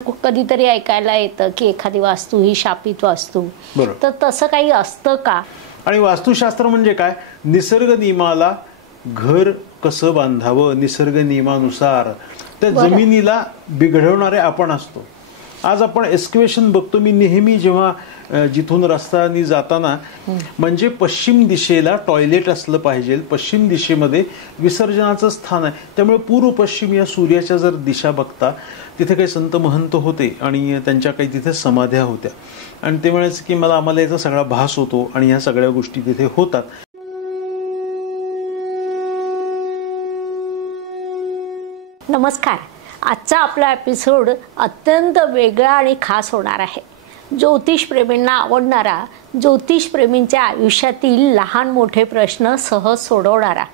कधीतरी ऐकायला येतं की एखादी वास्तू ही शापित वास्तू, तर तसं काही असतं का? आणि वास्तुशास्त्र म्हणजे काय? निसर्ग नियमाला घर कसं बांधावं, निसर्ग नियमानुसार त्या जमिनीला बिघडवणारे आपण असतो. आज आपण एस्क्युएशन बघतो. मी नेहमी जेव्हा जिथून रस्त्याने जाताना म्हणजे पश्चिम दिशेला टॉयलेट असलं पाहिजे, पश्चिम दिशेमध्ये विसर्जनाचं स्थान आहे. त्यामुळे पूर्व पश्चिम या सूर्याच्या जर दिशा बघता, तिथे काही संत महंत होते आणि त्यांच्या काही तिथे समाध्या होत्या आणि ते म्हणायचं की आम्हाला याचा सगळा भास होतो आणि ह्या सगळ्या गोष्टी तिथे होतात. नमस्कार. आजचा आपला एपिसोड अत्यंत वेगळा आणि खास होणार आहे. ज्योतिषप्रेमींना आवडणारा, ज्योतिषप्रेमींच्या आयुष्यातील लहान मोठे प्रश्न सहज सोडवणारा.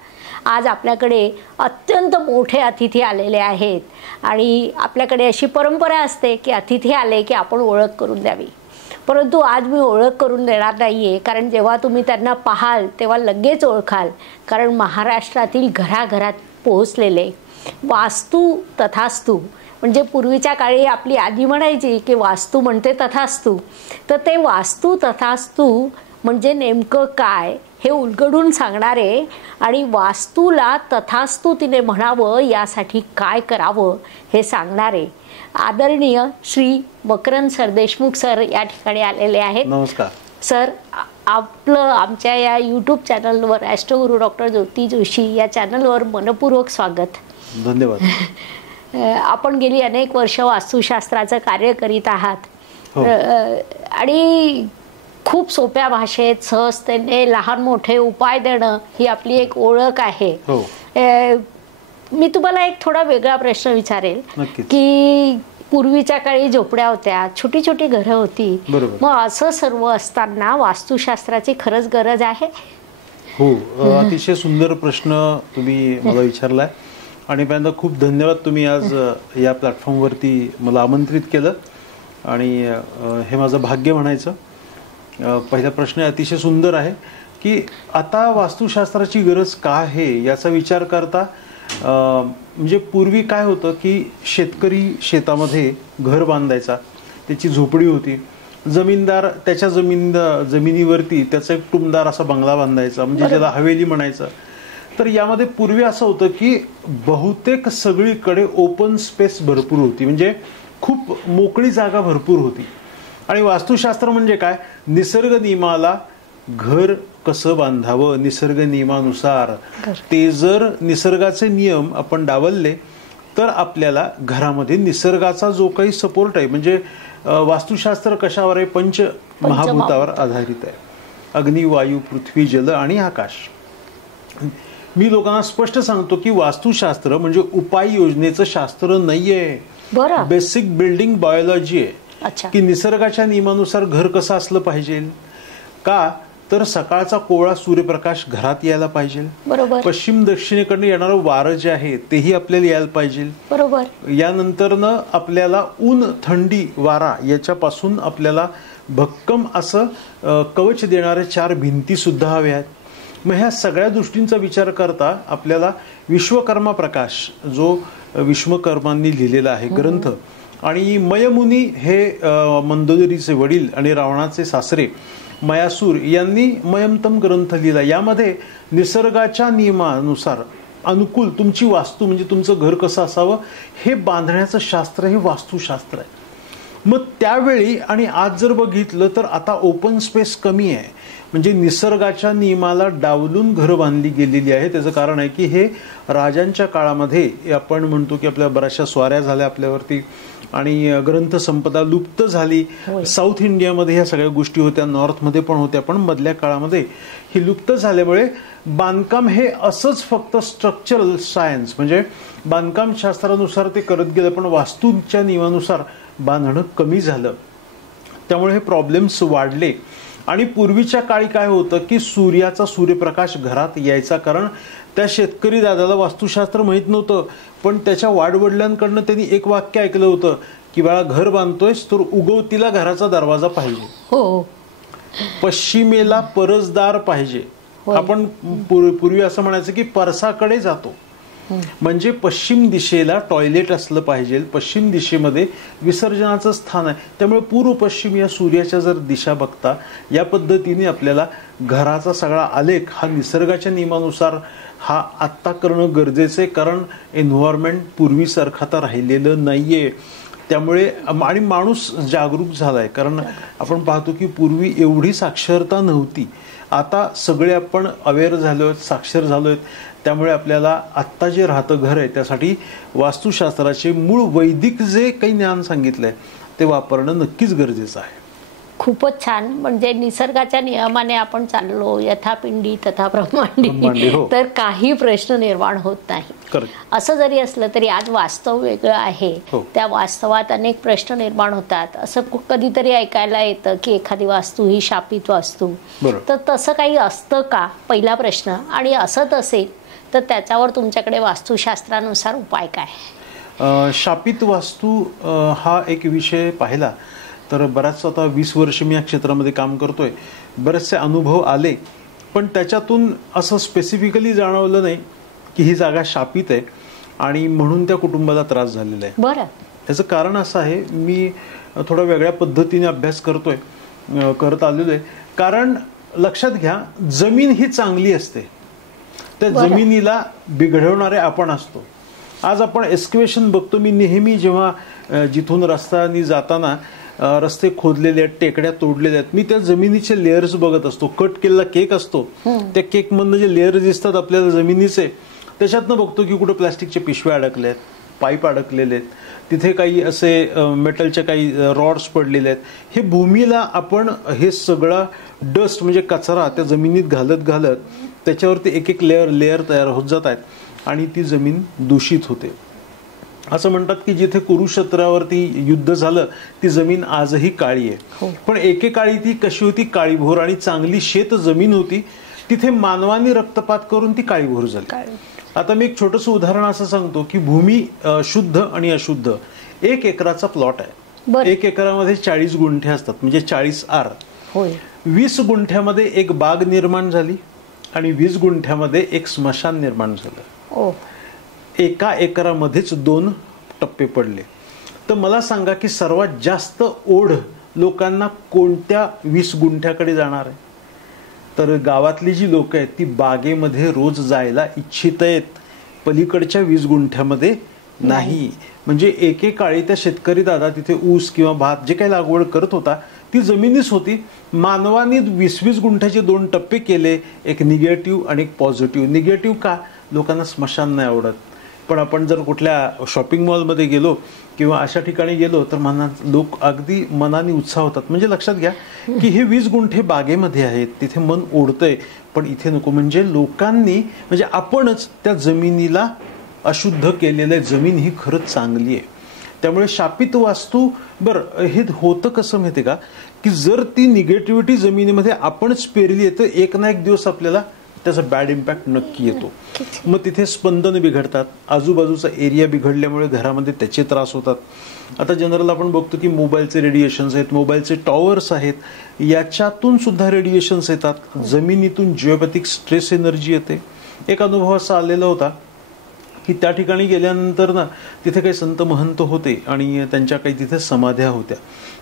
आज आपल्याकडे अत्यंत मोठे अतिथी आलेले आहेत आणि आपल्याकडे अशी परंपरा असते की अतिथी आले की आपण ओळख करून द्यावी. परंतु आज मी ओळख करून देणार नाही आहे, कारण जेव्हा तुम्ही त्यांना पाहाल तेव्हा लगेच ओळखाल. कारण महाराष्ट्रातील घराघरात पोहोचलेले वास्तू तथास्तू, म्हणजे पूर्वीच्या काळी आपली आजी म्हणायची की वास्तू म्हणते तथास्तू, तर ते वास्तू तथास्तू म्हणजे नेमकं काय हे उलगडून सांगणारे आणि वास्तूला तथास्तू तिने म्हणावं यासाठी काय करावं हे सांगणारे आदरणीय श्री मकरंद सरदेशमुख सर या ठिकाणी आलेले आहेत. नमस्कार सर. आपलं आमच्या या यूट्यूब चॅनलवर ॲस्ट्रोगुरू डॉक्टर ज्योती जोशी या चॅनलवर मनपूर्वक स्वागत. धन्यवाद. आपण गेली अनेक वर्ष वास्तुशास्त्राचं कार्य करीत आहात. आणि खूप सोप्या भाषेत सहजतेने लहान मोठे उपाय देणं ही आपली एक ओळख आहे. मी तुम्हाला एक थोडा वेगळा प्रश्न विचारेल की पूर्वीच्या काळी झोपड्या होत्या, छोटी छोटी घरं होती, मग असं सर्व असताना वास्तुशास्त्राची खरंच गरज आहे? हो, अतिशय सुंदर प्रश्न तुम्ही मला विचारलाय आणि पहिल्यांदा खूप धन्यवाद. तुम्ही आज या प्लॅटफॉर्मवरती मला आमंत्रित केलं आणि हे माझं भाग्य म्हणायचं. पहिला प्रश्न अतिशय सुंदर आहे की आता वास्तुशास्त्राची गरज का आहे याचा विचार करता. म्हणजे पूर्वी काय होतं की शेतकरी शेतामध्ये घर बांधायचा, त्याची झोपडी होती. जमीनदार त्याच्या जमिनीवरती त्याचा एक टुमदार असा बंगला बांधायचा, म्हणजे ज्याला हवेली म्हणायचं. तर यामध्ये पूर्वी असं होतं की बहुतेक सगळीकडे ओपन स्पेस भरपूर होती, म्हणजे खूप मोकळी जागा भरपूर होती. आणि वास्तुशास्त्र म्हणजे काय? निसर्ग नियमाला घर कसं बांधावं, निसर्ग नियमानुसार. ते जर निसर्गाचे नियम आपण डावलले तर आपल्याला घरामध्ये निसर्गाचा जो काही सपोर्ट आहे, म्हणजे वास्तुशास्त्र कशावर आहे? पंच महाभूतावर आधारित आहे. अग्नी, वायू, पृथ्वी, जल आणि आकाश. मी लोकांना स्पष्ट सांगतो की वास्तुशास्त्र म्हणजे उपाययोजनेचं शास्त्र नाहीये, बेसिक बिल्डिंग बायोलॉजी आहे. की निसर्गाच्या नियमानुसार घर कसं असलं पाहिजे का? तर सकाळचा कोवळा सूर्यप्रकाश घरात यायला पाहिजे. पश्चिम दक्षिणेकडनं येणारं वारं जे आहे तेही आपल्याला यायला पाहिजे. यानंतरनं आपल्याला ऊन, थंडी, वारा याच्यापासून आपल्याला भक्कम असं कवच देणारे 4 भिंती सुद्धा हव्या आहेत. मग ह्या सगळ्या दृष्टींचा विचार करता आपल्याला विश्वकर्मा प्रकाश, जो विश्वकर्मांनी लिहिलेला आहे ग्रंथ, आणि मयमुनी हे मंदोदरीचे वडील आणि रावणाचे सासरे मयासूर यांनी मयमतम ग्रंथ लिहिला. यामध्ये निसर्गाच्या नियमानुसार अनुकूल तुमची वास्तू, म्हणजे तुमचं घर कसं असावं हे बांधण्याचं शास्त्र हे वास्तुशास्त्र आहे. मग त्यावेळी आणि आज जर बघितलं तर आता ओपन स्पेस कमी आहे, म्हणजे निसर्गाच्या नियमाला डावलून घरं बांधली गेलेली आहे. त्याचं कारण आहे की हे राजांच्या काळामध्ये आपण म्हणतो की आपल्या बऱ्याचशा स्वाऱ्या झाल्या आपल्यावरती आणि ग्रंथ संपदा लुप्त झाली. साऊथ इंडियामध्ये ह्या सगळ्या गोष्टी होत्या, नॉर्थमध्ये पण होत्या, पण मधल्या काळामध्ये ही लुप्त झाल्यामुळे बांधकाम हे असंच फक्त स्ट्रक्चरल सायन्स, म्हणजे बांधकाम शास्त्रानुसार ते करत गेलं, पण वास्तूच्या नियमानुसार बांधणं कमी झालं. त्यामुळे हे प्रॉब्लेम्स वाढले. आणि पूर्वीच्या काळी काय होतं की सूर्यप्रकाश घरात यायचा, कारण त्या शेतकरी दादाला वास्तुशास्त्र माहित नव्हतं, पण त्याच्या वाडवडिलांकडनं त्यांनी एक वाक्य ऐकलं होतं की बाळा घर बांधतोयस तर उगवतीला घराचा दरवाजा पाहिजे, पश्चिमेला परसदार पाहिजे. आपण पूर्वी असं म्हणायचं की परसाकडे जातो, म्हणजे पश्चिम दिशेला टॉयलेट असलं पाहिजे, पश्चिम दिशेमध्ये विसर्जनाचं स्थान आहे. त्यामुळे पूर्व पश्चिम या सूर्याच्या जर दिशा बघता या पद्धतीने आपल्याला घराचा सगळा आलेख हा निसर्गाच्या नियमानुसार हा आत्ता करणं गरजेचं आहे. कारण एन्व्हायरमेंट पूर्वीसारखं आता राहिलेलं नाहीये. त्यामुळे आणि माणूस जागरूक झालाय. कारण आपण पाहतो की पूर्वी एवढी साक्षरता नव्हती, आता सगळे आपण अवेअर झालो आहेत, साक्षर झालो आहेत. त्यामुळे आपल्याला आत्ता जे राहतं घर आहे त्यासाठी वास्तुशास्त्राचे मूळ वैदिक जे काही ज्ञान सांगितलंय ते वापरणं नक्कीच गरजेचं आहे. खूपच छान. म्हणजे निसर्गाच्या नियमाने आपण चाललो, यथापिंडी तथा ब्रह्मांडी, तर काही प्रश्न निर्माण होत नाही. असं जरी असलं तरी आज वास्तव वेगळं आहे. त्या वास्तवात अनेक प्रश्न निर्माण होतात. असं कधीतरी ऐकायला येतं की एखादी वास्तू ही शापित वास्तू, तर तसं काही असतं का, पहिला प्रश्न. आणि असंच असेल तर त्याच्यावर तुमच्याकडे वास्तुशास्त्रानुसार उपाय काय? शापित वास्तू हा एक विषय पाहिला तर बराच, आता 20 वर्ष मी या क्षेत्रामध्ये काम करतोय, बरेचसे अनुभव आले. पण त्याच्यातून असं स्पेसिफिकली जाणवलं नाही की ही जागा शापित आहे आणि म्हणून त्या कुटुंबाला त्रास झालेला आहे. बरं, याचं कारण असं आहे, मी थोडा वेगळ्या पद्धतीने अभ्यास करत आलेलो आहे. कारण लक्षात घ्या, जमीन ही चांगली असते, त्या जमिनीला बिघडवणारे आपण असतो. आज आपण एस्क्युएशन बघतो. मी नेहमी जेव्हा जिथून रस्त्याने जाताना रस्ते खोदलेले आहेत, टेकड्या तोडलेल्या आहेत, मी त्या जमिनीचे लेयर्स बघत असतो. कट केलेला केक असतो, त्या केक मधनं जे लेअर दिसतात आपल्याला जमिनीचे, त्याच्यातनं बघतो की कुठे प्लास्टिकचे पिशव्या अडकल्या आहेत, पाईप अडकलेले आहेत, तिथे काही असे मेटलचे काही रॉड्स पडलेले आहेत. हे भूमीला आपण हे सगळा डस्ट म्हणजे कचरा त्या जमिनीत घालत घालत त्याच्यावरती एक एक लेअर तयार होत जात आहेत आणि ती जमीन दूषित होते. असं म्हणतात की जिथे कुरुक्षेत्रावरती युद्ध झालं ती जमीन आजही काळी आहे. पण एकेकाळी ती कशी होती, काळीभोर आणि चांगली शेत जमीन होती. तिथे मानवाने रक्तपात करून ती काळीभोर झाली. आता मी एक छोटंसं उदाहरण असं सांगतो की भूमी शुद्ध आणि अशुद्ध, 1 एकराचा प्लॉट आहे. 1 एकरामध्ये 40 गुंठे असतात, म्हणजे 40 आर. 20 गुंठ्यामध्ये एक बाग निर्माण झाली आणि 20 गुंठ्यामध्ये एक स्मशान निर्माण झालं. एका एकरामध्येच 2 टप्पे पडले. तर मला सांगा की सर्वात जास्त ओढ लोकांना कोणत्या 20 गुंठ्याकडे जाणार आहे? तर गावातली जी लोक आहेत ती बागेमध्ये रोज जायला इच्छित आहेत, पलीकडच्या 20 गुंठ्यामध्ये नाही. म्हणजे एकेकाळी त्या शेतकरी दादा तिथे ऊस किंवा भात जे काही लागवड करत होता ती जमिनीच होती. मानवाने 20-20 गुंठ्याचे 2 टप्पे केले, एक निगेटिव्ह आणि एक पॉझिटिव्ह. निगेटिव्ह का? लोकांना स्मशान नाही आवडत. पण आपण जर कुठल्या शॉपिंग मॉलमध्ये गेलो किंवा अशा ठिकाणी गेलो तर लोक अगदी मनाने उत्साह होतात. म्हणजे लक्षात घ्या की हे 20 गुंठे बागेमध्ये आहेत, तिथे मन ओढतंय, पण इथे नको. म्हणजे लोकांनी, म्हणजे आपणच त्या जमिनीला अशुद्ध केलेलं आहे. जमीन ही खरंच चांगली आहे. त्यामुळे शापित वास्तू, बरं हे होतं कसं माहिती का, की जर ती निगेटिव्हिटी जमिनीमध्ये आपणच पेरली आहे तर एक ना एक दिवस आपल्याला त्याचा बॅड इम्पॅक्ट नक्की येतो. मग तिथे स्पंदन बिघडतात, आजूबाजूचा एरिया बिघडल्यामुळे घरामध्ये त्याचे त्रास होतात. आता जनरल आपण बघतो की मोबाईलचे रेडिएशन्स आहेत, मोबाईलचे टॉवर्स आहेत, याच्यातून सुद्धा रेडिएशन्स येतात. जमिनीतून जिओपॅथिक स्ट्रेस एनर्जी येते. एक अनुभव असा आलेला होता की त्या ठिकाणी गेल्यानंतर ना तिथे काही संत महंत होते आणि त्यांच्या काही तिथे समाध्या होत्या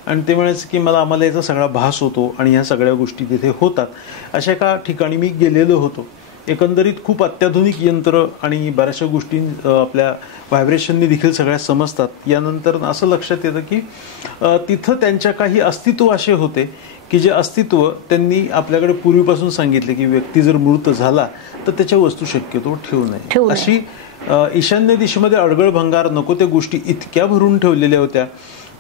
आणि ते म्हणायचे की आम्हाला याचा सगळा भास होतो आणि ह्या सगळ्या गोष्टी तिथे होतात. अशा एका ठिकाणी मी गेलेलो होतो. एकंदरीत खूप अत्याधुनिक यंत्र आणि बऱ्याचशा गोष्टी आपल्या व्हायब्रेशनने देखील सगळ्या समजतात. यानंतर असं लक्षात येतं की तिथं त्यांच्या काही अस्तित्व असे होते की जे अस्तित्व त्यांनी आपल्याकडे पूर्वीपासून सांगितले की व्यक्ती जर मृत झाला तर त्याच्या वस्तू शक्यतो ठेवू नये. अशी ईशान्य दिशेमध्ये अडगळ भंगार नको त्या गोष्टी इतक्या भरून ठेवलेल्या होत्या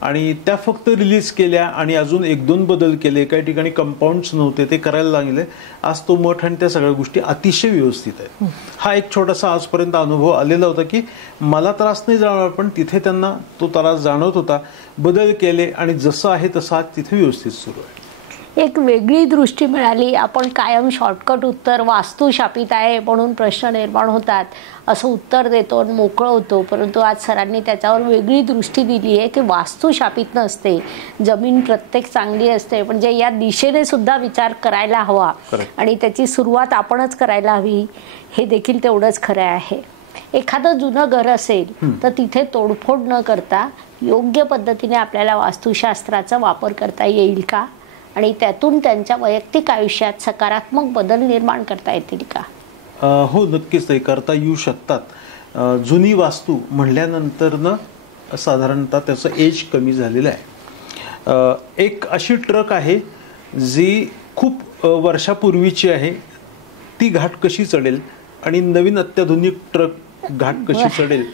आणि त्या फक्त रिलीज केल्या आणि अजून 1-2 बदल केले. काही ठिकाणी कंपाऊंड्स नव्हते, ते करायला लागले. आज तो मठ आणि त्या सगळ्या गोष्टी अतिशय व्यवस्थित आहेत. हा एक छोटासा आजपर्यंत अनुभव आलेला होता की मला त्रास नाही जाणवला, पण तिथे त्यांना तो त्रास जाणवत होता. बदल केले आणि जसं आहे तसं आज तिथे व्यवस्थित सुरू आहे. एक वेगळी दृष्टी मिळाली. आपण कायम शॉर्टकट उत्तर, वास्तू शापित आहे म्हणून प्रश्न निर्माण होतात असं उत्तर देतो आणि मोकळं होतो. परंतु आज सरांनी त्याच्यावर वेगळी दृष्टी दिली आहे की वास्तू शापित नसते, जमीन प्रत्येक चांगली असते. म्हणजे या दिशेने सुद्धा विचार करायला हवा आणि त्याची सुरुवात आपणच करायला हवी, हे देखील तेवढंच खरं आहे. एखादं जुनं घर असेल तर तिथे तोडफोड न करता योग्य पद्धतीने आपल्याला वास्तुशास्त्राचा वापर करता येईल का, आणि त्यातून त्यांच्या वैयक्तिक आयुष्यात सकारात्मक बदल निर्माण करता येतील का? हो, नक्कीच ते करता येऊ शकतात. जुनी वास्तू म्हणल्यानंतर ना साधारणतः त्याचं एज कमी झालेलं आहे. एक अशी ट्रक आहे जी खूप वर्षापूर्वीची आहे, ती घाट कशी चढेल आणि नवीन अत्याधुनिक ट्रक घाट कशी चढेल,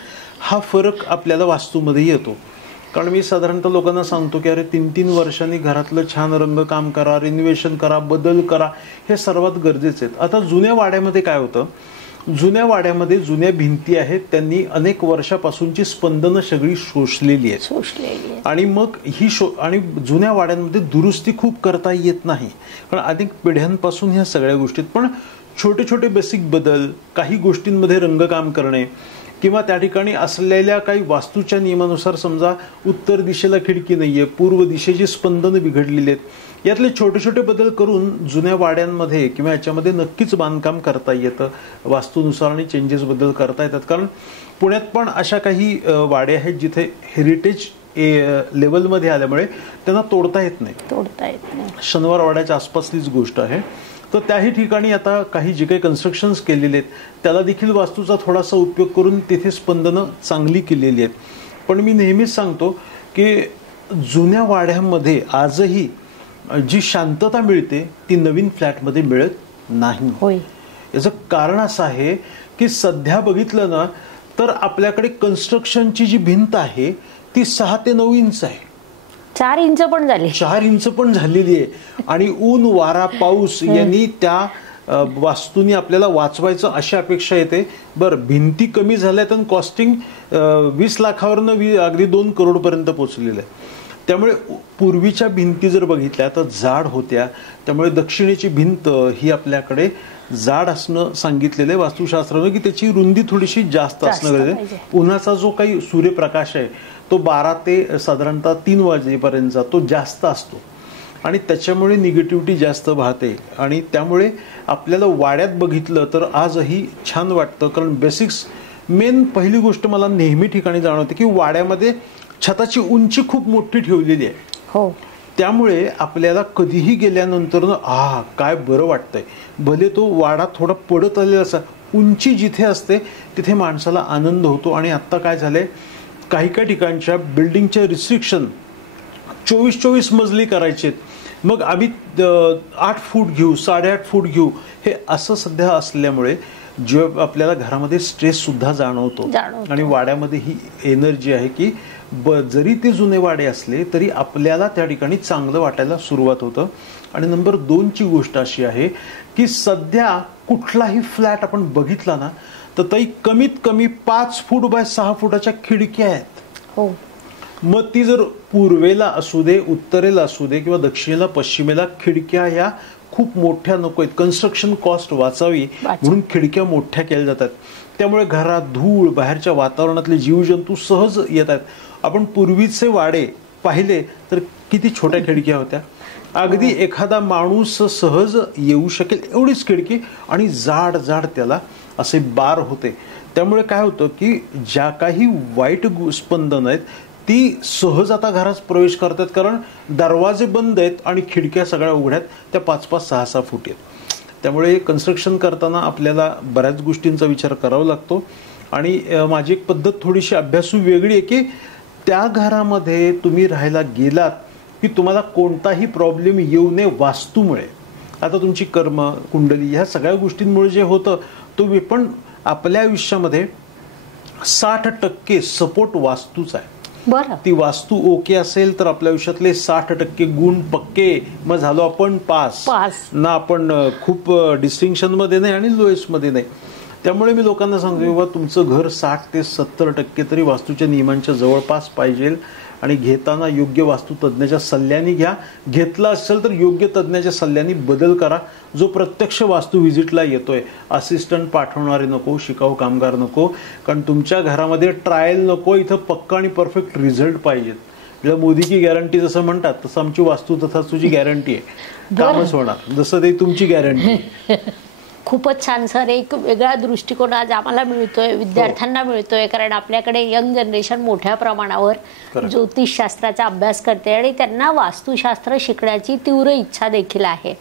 हा फरक आपल्याला वास्तूमध्ये येतो. कारण मी साधारणतः लोकांना सांगतो की अरे 3-3 वर्षांनी घरातलं छान रंगकाम करा, रिनोव्हेशन करा, बदल करा, हे सर्वात गरजेचे आहेत. आता जुन्या वाड्यामध्ये काय होतं, जुन्या वाड्यामध्ये जुन्या भिंती आहेत, त्यांनी अनेक वर्षापासूनची स्पंदनं सगळी शोषलेली आहेत आणि मग ही आणि जुन्या वाड्यांमध्ये दुरुस्ती खूप करता येत नाही, कारण अनेक पिढ्यांपासून ह्या सगळ्या गोष्टीत. पण छोटे छोटे बेसिक बदल, काही गोष्टींमध्ये रंगकाम करणे किंवा त्या ठिकाणी असलेल्या काही वास्तूच्या नियमानुसार, समजा उत्तर दिशेला खिडकी नाहीये, पूर्व दिशेची स्पंदनं बिघडलेली आहेत, यातले छोटे छोटे बदल करून जुन्या वाड्यांमध्ये किंवा याच्यामध्ये नक्कीच बांधकाम करता येतं वास्तूनुसार आणि चेंजेस बदल करता येतात. कारण पुण्यात पण अशा काही वाडे आहेत जिथे हेरिटेज लेवलमध्ये आल्यामुळे त्यांना तोडता येत नाही. शनिवार वाड्याच्या आसपासलीच गोष्ट आहे. तर त्याही ठिकाणी आता काही जे काही कन्स्ट्रक्शन्स केलेले आहेत त्याला देखील वास्तूचा थोडासा उपयोग करून तिथे स्पंदनं चांगली केलेली आहेत. पण मी नेहमीच सांगतो की जुन्या वाड्यामध्ये आजही जी शांतता मिळते ती नवीन फ्लॅटमध्ये मिळत नाही. याचं कारण असं आहे की सध्या बघितलं ना तर आपल्याकडे कन्स्ट्रक्शनची जी भिंत आहे ती 6 ते 9 इंच आहे. 4 इंच पण झाली, 4 इंच पण झालेली आहे. आणि ऊन, वारा, पाऊस यांनी त्या वास्तूनी आपल्याला वाचवायचं अशी अपेक्षा येते. बरं, भिंती कमी झाल्यात आणि कॉस्टिंग 20 लाखावरनं अगदी 2 करोड पर्यंत पोहोचलेलं आहे. त्यामुळे पूर्वीच्या भिंती जर बघितल्या तर जाड होत्या, त्यामुळे दक्षिणेची भिंत ही आपल्याकडे जाड असणं सांगितलेलं आहे वास्तुशास्त्रानं, की त्याची रुंदी थोडीशी जास्त असणं गरजेचं आहे. उन्हाचा जो काही सूर्यप्रकाश आहे तो 12 ते साधारणतः 3 वाजेपर्यंतचा तो जास्त असतो आणि त्याच्यामुळे निगेटिव्हिटी जास्त वाहते. आणि त्यामुळे आपल्याला वाड्यात बघितलं तर आजही छान वाटतं. कारण बेसिक्स मेन पहिली गोष्ट मला नेहमी ठिकाणी जाणवते की वाड्यामध्ये छताची उंची खूप मोठी ठेवलेली आहे. त्यामुळे आपल्याला कधीही गेल्यानंतर काय बरं वाटतंय. भले तो वाडा थोडा पडत आलेला असा, उंची जिथे असते तिथे माणसाला आनंद होतो. आणि आत्ता काय झालंय, काही काही ठिकाणच्या बिल्डिंगच्या रिस्ट्रिक्शन 24 मजली करायचे, मग आम्ही 8 फूट घेऊ, 8.5 फूट घेऊ, हे असं सध्या असल्यामुळे जे आपल्याला घरामध्ये स्ट्रेस सुद्धा जाणवतो. आणि वाड्यामध्ये ही एनर्जी आहे की जरी ते जुने वाडे असले तरी आपल्याला त्या ठिकाणी चांगलं वाटायला सुरुवात होतं. आणि नंबर 2ची गोष्ट अशी आहे की सध्या कुठलाही फ्लॅट आपण बघितला ना तर ताई कमीत कमी 5 फूट बाय 6 फुटाच्या खिडक्या आहेत. मग ती जर पूर्वेला असू दे, उत्तरेला असू दे किंवा दक्षिणेला पश्चिमेला, खिडक्या ह्या खूप मोठ्या नको आहेत. कन्स्ट्रक्शन कॉस्ट वाचावी म्हणून खिडक्या मोठ्या केल्या जातात. त्यामुळे घरात धूळ, बाहेरच्या वातावरणातले जीवजंतू सहज येत आहेत. आपण पूर्वीचे वाडे पाहिले तर किती छोट्या खिडक्या होत्या, अगदी एखादा माणूस सहज येऊ शकेल एवढीच खिडकी, आणि जाड जाड त्याला असे बार होते. त्यामुळे काय होतं की ज्या काही वाईट स्पंदन आहेत ती सहज आता घरात प्रवेश करतात, कारण दरवाजे बंद आहेत आणि खिडक्या सगळ्या उघड्यात, त्या 5-5, 6-6 फूट आहेत. त्यामुळे कन्स्ट्रक्शन करताना आपल्याला बऱ्याच गोष्टींचा विचार करावा लागतो. आणि माझी एक पद्धत थोडीशी अभ्यासू वेगळी आहे की त्या घरामध्ये तुम्ही राहायला गेलात की तुम्हाला कोणताही प्रॉब्लेम येऊ नये वास्तूमुळे. आता तुमची कर्म कुंडली ह्या सगळ्या गोष्टींमुळे जे होतं तो, पण आपल्या आयुष्यामध्ये 60% सपोर्ट वास्तूच आहे. ती वास्तू ओके असेल तर आपल्या आयुष्यातले 60% गुण पक्के. मग झालो आपण पास ना, आपण खूप डिस्टिंक्शन मध्ये नाही आणि लोएस्ट मध्ये नाही. त्यामुळे मी लोकांना सांगतो बाबा तुमचं घर 60 ते 70% तरी वास्तूच्या नियमांच्या जवळपास पाहिजे. आणि घेताना योग्य वास्तुतज्ञाच्या सल्ल्याने घ्या. घेतला असेल तर योग्य तज्ञाच्या सल्ल्याने बदल करा. जो प्रत्यक्ष वास्तू व्हिजिटला येतोय, असिस्टंट पाठवणारे नको, शिकाऊ कामगार नको, कारण तुमच्या घरामध्ये ट्रायल नको. इथं पक्का आणि परफेक्ट रिझल्ट पाहिजेत. मोदी की गॅरंटी जसं म्हणतात तसं आमची वास्तू तथा तुझी गॅरंटी आहे, कामच होणार जसं ते तुमची गॅरंटी. खूपच छान सर. एक वेगळा दृष्टिकोन आज आम्हाला मिळतोय, विद्यार्थ्यांना मिळतोय, कारण आपल्याकडे यंग जनरेशन मोठ्या प्रमाणावर ज्योतिषशास्त्राचा अभ्यास करते आणि त्यांना वास्तुशास्त्र शिकण्याची तीव्र इच्छा देखील आहे.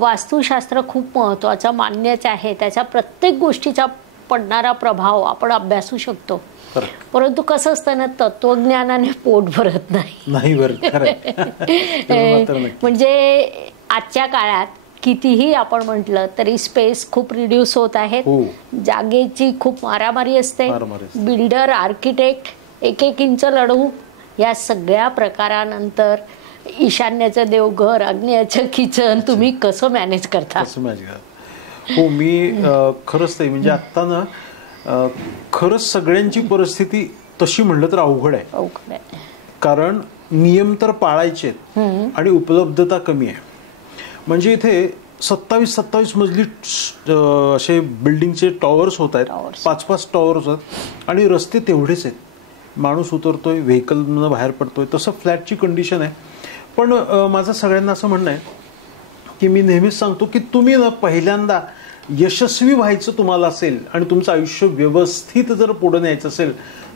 वास्तुशास्त्र खूप महत्त्वाचं मान्यच आहे, त्याच्या प्रत्येक गोष्टीचा पडणारा प्रभाव आपण अभ्यासू शकतो. परंतु कसं असतं ना, तत्वज्ञानाने पोट भरत नाही. म्हणजे आजच्या काळात कितीही आपण म्हटलं तरी स्पेस खूप रिड्यूस होत आहेत. जागेची खूप मारामारी असते. बिल्डर, आर्किटेक्ट 1-1 इंच लढवू या सगळ्या प्रकारानंतर ईशान्याचं देवघर, आग्नेयाचं किचन तुम्ही कसं मॅनेज करता? हो, मी खरंच ते म्हणजे आता ना खरंच सगळ्यांची परिस्थिती तशी म्हणलं तर अवघड आहे. कारण नियम तर पाळायचे आणि उपलब्धता कमी आहे. म्हणजे इथे 27 मजली असे बिल्डिंगचे टॉवर्स होत आहेत, 5-5 टॉवर्स आहेत आणि रस्ते तेवढेच आहेत. माणूस उतरतोय, व्हेकलमधून बाहेर पडतोय, तसं फ्लॅटची कंडिशन आहे. पण माझं सगळ्यांना असं म्हणणं आहे की मी नेहमीच सांगतो की तुम्ही ना पहिल्यांदा यशस्वी व्हायचं तुम्हाला असेल आणि तुमचं आयुष्य व्यवस्थित जर पुढे न्यायचं असेल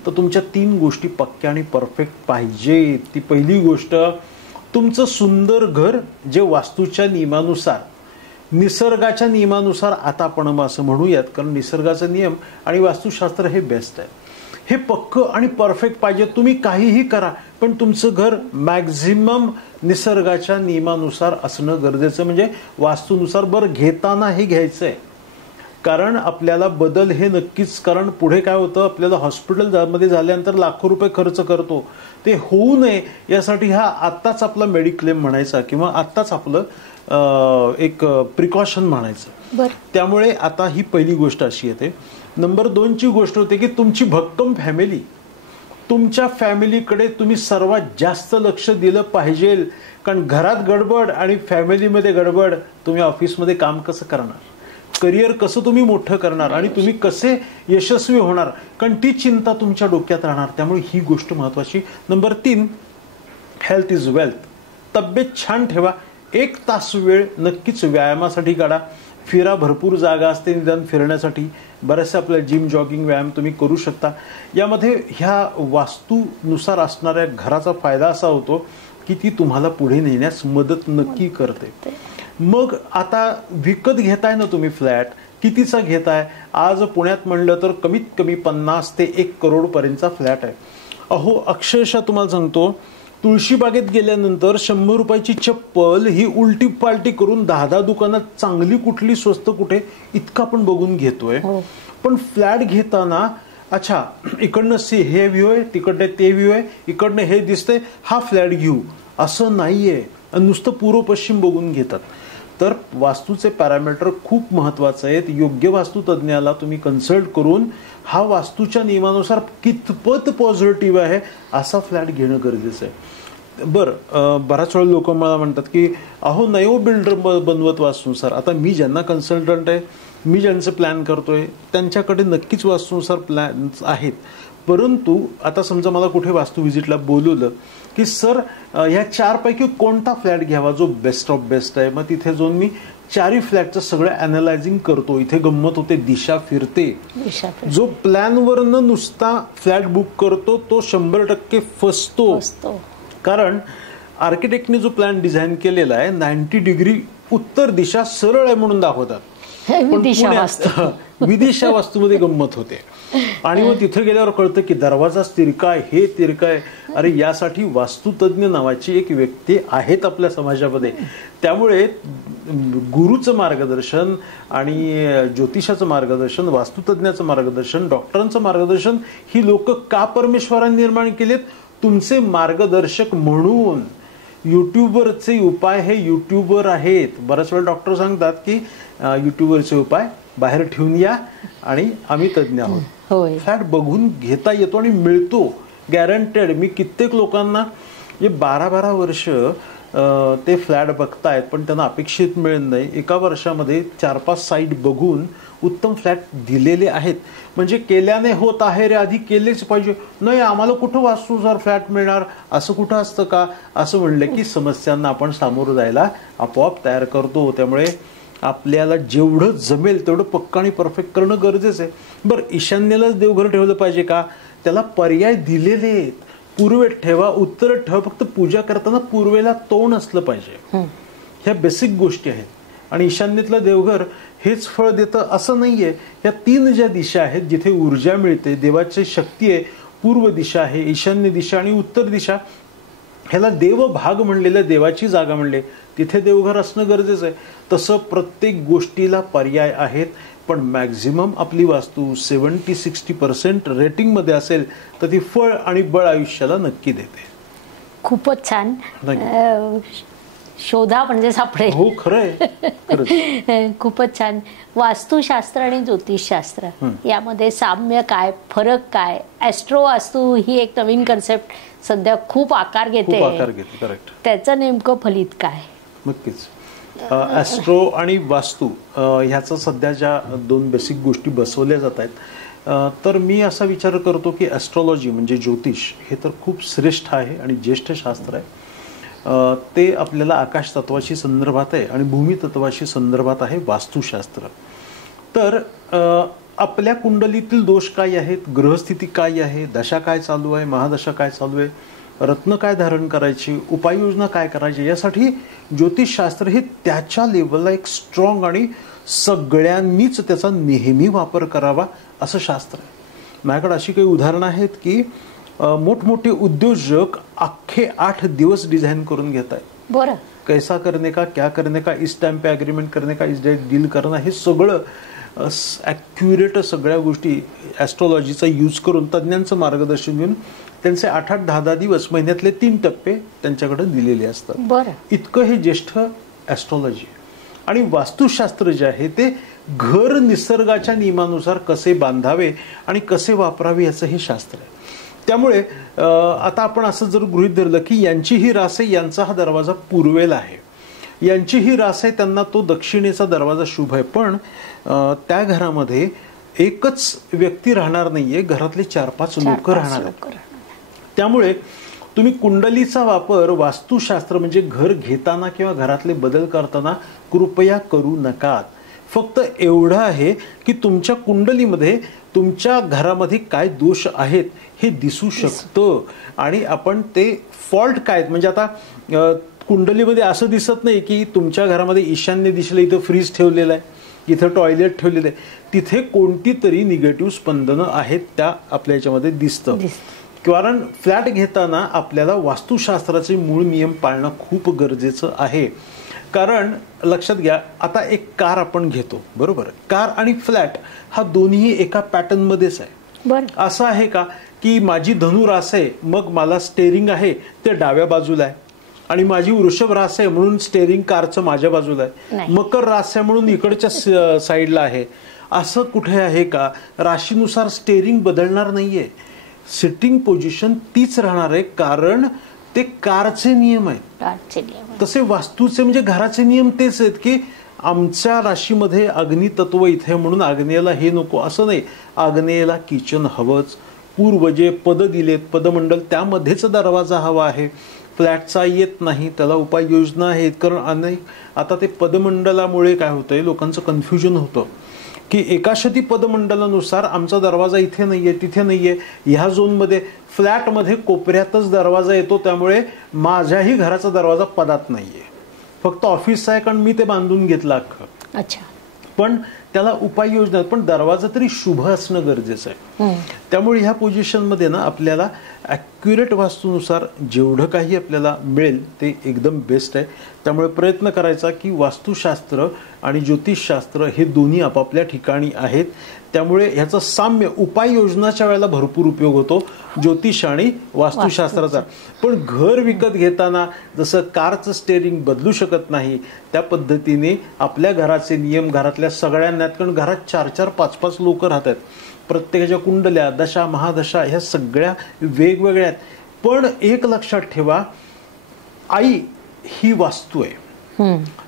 तर तुमच्या 3 गोष्टी पक्क्या आणि परफेक्ट पाहिजे. ती पहिली गोष्ट, तुमचं सुंदर घर जे वास्तूच्या नियमानुसार, निसर्गाच्या नियमानुसार, आता आपण असं म्हणूयात कारण निसर्गाचा नियम आणि वास्तुशास्त्र हे बेस्ट आहे, हे पक्क आणि परफेक्ट पाहिजे. तुम्ही काहीही करा पण तुमचं घर मॅक्झिमम निसर्गाच्या नियमानुसार असणं गरजेचं. म्हणजे वास्तूनुसार बरं घेताना हे घ्यायचंय, कारण आपल्याला बदल हे नक्कीच, कारण पुढे काय होतं, आपल्याला हॉस्पिटलमध्ये झाल्यानंतर लाखो रुपये खर्च करतो, ते होऊ नये यासाठी हा आत्ताच आपला मेडिक्लेम म्हणायचा किंवा आत्ताच आपलं एक प्रिकॉशन म्हणायचं. त्यामुळे आता ही पहिली गोष्ट अशी येते. नंबर 2ची गोष्ट होते की तुमची भक्कम फॅमिली, तुमच्या फॅमिलीकडे तुम्ही सर्वात जास्त लक्ष दिलं पाहिजे. कारण घरात गडबड आणि फॅमिलीमध्ये गडबड, तुम्ही ऑफिसमध्ये काम कसं करणार, करिअर कसं तुम्ही मोठं करणार आणि तुम्ही कसे यशस्वी होणार, कारण ती चिंता तुमच्या डोक्यात राहणार. त्यामुळे ही गोष्ट महत्वाची. Number 3, health is wealth. तब्येत छान ठेवा. 1 तास वेळ नक्कीच व्यायामासाठी काढा. फिरा, भरपूर जागा असते निदान फिरण्यासाठी. बरेचसे आपल्या जिम, जॉगिंग, व्यायाम तुम्ही करू शकता. यामध्ये ह्या वास्तूनुसार असणाऱ्या घराचा फायदा असा होतो की ती तुम्हाला पुढे नेण्यास मदत नक्की करते. मग आता विकत घेताय ना तुम्ही फ्लॅट, कितीचा घेताय? आज पुण्यात म्हणलं तर कमीत कमी 50 ते 1 करोड पर्यंतचा फ्लॅट आहे. अहो, अक्षरशः तुम्हाला सांगतो, तुळशीबागेत गेल्यानंतर 100 रुपयाची चप्पल ही उलटी पालटी करून 10-10 दुकानात चांगली कुठली, स्वस्त कुठे, इतकं आपण बघून घेतोय. पण फ्लॅट घेताना अच्छा इकडनं हे व्ह्यू आहे, तिकडनं ते व्ह्यू आहे, इकडनं हे दिसतंय, हा फ्लॅट घेऊ असं नाहीये. नुसतं पूर्व पश्चिम बघून घेतात. तर वास्तूचे पॅरामीटर खूप महत्वाचे आहेत. योग्य वास्तुतज्ञाला तुम्ही कन्सल्ट करून हा वास्तूच्या नियमानुसार कितपत पॉझिटिव्ह आहे असा फ्लॅट घेणं गरजेचं आहे. बरं, बऱ्याच वेळा लोक मला म्हणतात की अहो नाही हो बिल्डर बनवत वास्तूनुसार. आता मी ज्यांना कन्सल्टंट आहे, मी ज्यांचं प्लॅन करतोय त्यांच्याकडे नक्कीच वास्तूनुसार प्लॅन्स आहेत. परंतु आता समजा मला कुठे वास्तू व्हिजिटला बोलवलं की सर ह्या 4 पैकी कोणता फ्लॅट घ्यावा जो बेस्ट ऑफ बेस्ट आहे, मग तिथे जाऊन मी 4ही फ्लॅटचं सगळं अनालायझिंग करतो. इथे गंमत होते, दिशा फिरते. जो प्लॅनवरनं नुसता फ्लॅट बुक करतो तो 100% फसतो. कारण आर्किटेक्टने जो प्लॅन डिझाईन केलेला आहे 90 डिग्री उत्तर दिशा सरळ आहे म्हणून दाखवतात, विदिशा वास्तूमध्ये गंमत होते. आणि मग तिथे गेल्यावर कळतं की दरवाजाच तिरका आहे, हे तिरका आहे. अरे यासाठी वास्तुतज्ञ नावाची एक व्यक्ती आहेत आपल्या समाजामध्ये. त्यामुळे गुरुचं मार्गदर्शन आणि ज्योतिषाचं मार्गदर्शन, वास्तुतज्ञाचं मार्गदर्शन, डॉक्टरांचं मार्गदर्शन ही लोक का परमेश्वरांनी निर्माण केलेत? तुमचे मार्गदर्शक म्हणून. युट्यूबवरचे उपाय हे युट्यूबवर आहेत. बऱ्याच वेळा डॉक्टर सांगतात की युट्यूबवरचे उपाय बाहेर ठेवून या आणि आम्ही तज्ञ आहोत. फ्लॅट बघून घेता येतो आणि मिळतो, गॅरंटेड. मी कित्येक लोकांना 12-12 वर्ष ते फ्लॅट बघतायत पण त्यांना अपेक्षित मिळत नाही. एका वर्षामध्ये 4-5 साईट बघून उत्तम फ्लॅट दिलेले आहेत. म्हणजे केल्याने होत आहे रे, आधी केलेच पाहिजे. नाही आम्हाला कुठं वास्तूनुसार फ्लॅट मिळणार, असं कुठं असतं का? असं म्हणलं की समस्यांना आपण सामोरं जायला आपोआप तयार करतो. त्यामुळे आपल्याला जेवढं जमेल तेवढं पक्का आणि परफेक्ट करणं गरजेचं आहे. बरं, ईशान्येलाच देवघर ठेवलं पाहिजे का? त्याला पर्याय दिलेले आहेत. पूर्वेत ठेवा, उत्तरेत ठेवा, फक्त पूजा करताना पूर्वेला तोंड असलं पाहिजे. ह्या बेसिक गोष्टी आहेत. आणि ईशान्येतलं देवघर हेच फळ देतं असं नाहीये. या 3 ज्या दिशा आहेत जिथे ऊर्जा मिळते, देवाची शक्ती आहे, पूर्व दिशा आहे, ईशान्य दिशा आणि उत्तर दिशा, ह्याला देवभाग म्हणलेलं, देवाची जागा म्हणले, तिथे देवघर असणं गरजेचं आहे. तसं प्रत्येक गोष्टीला पर्याय आहेत. पण मॅक्झिमम आपली वास्तू 70-60% रेटिंगमध्ये असेल तर ती फळ आणि बळ आयुष्याला नक्की देते. खूपच छान. शोधा म्हणजे सापडेल. हो, खरंय. खूपच छान. वास्तुशास्त्र आणि ज्योतिषशास्त्र यामध्ये साम्य काय, फरक काय? ॲस्ट्रो वास्तू ही एक नवीन कन्सेप्ट सध्या खूप आकार घेते. करेक्ट. त्याचं नेमकं फलित काय? नक्कीच. ॲस्ट्रो आणि वास्तू ह्याचं सध्या ज्या 2 बेसिक गोष्टी बसवल्या जात आहेत, तर मी असा विचार करतो की ॲस्ट्रॉलॉजी म्हणजे ज्योतिष हे तर खूप श्रेष्ठ आहे आणि ज्येष्ठ शास्त्र आहे. ते आपल्याला आकाश तत्वाशी संदर्भात आहे आणि भूमी तत्वाशी संदर्भात आहे वास्तुशास्त्र. तर आपल्या कुंडलीतील दोष काय आहेत, ग्रहस्थिती काय आहे, दशा काय चालू आहे, महादशा काय चालू आहे, रत्न काय धारण करायची, उपाययोजना काय करायची, यासाठी ज्योतिषशास्त्र हे त्याच्या लेवलला एक स्ट्रॉंग आणि सगळ्यांनीच त्याचा नेहमी वापर करावा असं शास्त्र आहे. माझ्याकडे अशी काही उदाहरणं आहेत की मोठमोठे उद्योजक अख्खे 8 दिवस डिझाईन करून घेत आहेत. बरं. कैसा करणे का, क्या करणे का, इस टाइम पे अग्रीमेंट करणे का, इस डेट डील करणं, हे सगळं ॲक्युरेट सगळ्या गोष्टी ॲस्ट्रॉलॉजीचा यूज करून, तज्ज्ञांचं मार्गदर्शन घेऊन त्यांचे 8-8, 10-10 दिवस, महिन्यातले 3 टप्पे त्यांच्याकडे दिलेले असतात. बरं. इतकं हे ज्येष्ठ ॲस्ट्रॉलॉजी. आणि वास्तुशास्त्र जे आहे ते घर निसर्गाच्या नियमानुसार कसे बांधावे आणि कसे वापरावे याचं हे शास्त्र आहे. त्यामुळे आता आपण असं जर गृहीत धरलं की यांची ही रास आहे, यांचा हा दरवाजा पूर्वेला आहे, यांची ही रास आहे, त्यांना तो दक्षिणेचा दरवाजा शुभ आहे. पण त्या घरामध्ये एकच व्यक्ती राहणार नाहीये, घरातले 4-5 लोक राहणार आहेत. त्यामुळे तुम्ही कुंडलीचा वापर वास्तुशास्त्र म्हणजे घर घेताना किंवा घरातले बदल करताना कृपया करू नका. फक्त एवढं आहे की तुमच्या कुंडलीमध्ये तुमच्या घरामध्ये काय दोष आहेत हे दिसू शकतं आणि आपण ते फॉल्ट काय म्हणजे आता कुंडलीमध्ये असं दिसत नाही की तुमच्या घरामध्ये ईशान्य दिशेला इथं फ्रीज ठेवलेलं आहे, इथं टॉयलेट ठेवलेलं आहे, तिथे कोणती तरी निगेटिव्ह स्पंदनं आहेत त्या आपल्या याच्यामध्ये दिसतं. कारण फ्लॅट घेताना आपल्याला वास्तुशास्त्राचे मूळ नियम पाळणं खूप गरजेचं आहे. कारण लक्षात घ्या, आता एक कार आपण घेतो, बरोबर, कार आणि फ्लॅट हा दोन्ही एका पॅटर्न मध्येच आहे. बरं. असं आहे का की माझी धनु रास आहे मग मला स्टेअरिंग आहे ते डाव्या बाजूला आहे आणि माझी वृषभ रास आहे म्हणून स्टेअरिंग कारचं माझ्या बाजूला आहे, मकर रास आहे म्हणून इकडच्या साईडला आहे, असं कुठे आहे का? राशीनुसार स्टेअरिंग बदलणार नाहीये, सिटिंग पोझिशन तीच राहणार आहे, कारण ते कारचे नियम आहेत. तसे वास्तूचे म्हणजे घराचे नियम तेच आहेत की आमच्या राशीमध्ये अग्नी तत्व इथे म्हणून आग्नेयाला हे नको असं नाही, आग्नेयाला किचन हवंच, पूर्व जे पद दिलेत पदमंडल त्यामध्येच दरवाजा हवा आहे, फ्लॅटचा येत नाही, त्याला उपाययोजना आहेत. कारण अनेक आता ते पदमंडलामुळे काय होतंय, लोकांचं कन्फ्युजन होतं की एकाशती पदमंडलानुसार आमचा दरवाजा इथे नाहीये तिथे नाहीये, ह्या झोनमध्ये फ्लॅटमध्ये कोपऱ्यातच दरवाजा येतो, त्यामुळे माझ्याही घराचा दरवाजा पदात नाहीये, फक्त ऑफिसचा आहे कारण मी ते बांधून घेतलं अख्खं. अच्छा. पण त्याला उपाययोजना, पण दरवाजा तरी शुभ असणं गरजेचं आहे. त्यामुळे ह्या पोझिशनमध्ये ना आपल्याला ॲक्युरेट वास्तूनुसार जेवढं काही आपल्याला मिळेल ते एकदम बेस्ट आहे. त्यामुळे प्रयत्न करायचा की वास्तुशास्त्र आणि ज्योतिषशास्त्र हे दोन्ही आपापल्या ठिकाणी आहेत. त्यामुळे ह्याचं साम्य उपाययोजनाच्या वेळेला भरपूर उपयोग होतो ज्योतिष आणि वास्तुशास्त्राचा. पण घर विकत घेताना जसं कारचं स्टेअरिंग बदलू शकत नाही त्या पद्धतीने आपल्या घराचे नियम घरातल्या सगळ्यांना, कारण घरात 4-4, 5-5 लोक राहतात, प्रत्येकाच्या कुंडल्या दशा महादशा ह्या सगळ्या वेगवेगळ्या आहेत. पण एक लक्षात ठेवा, आई ही वास्तू आहे,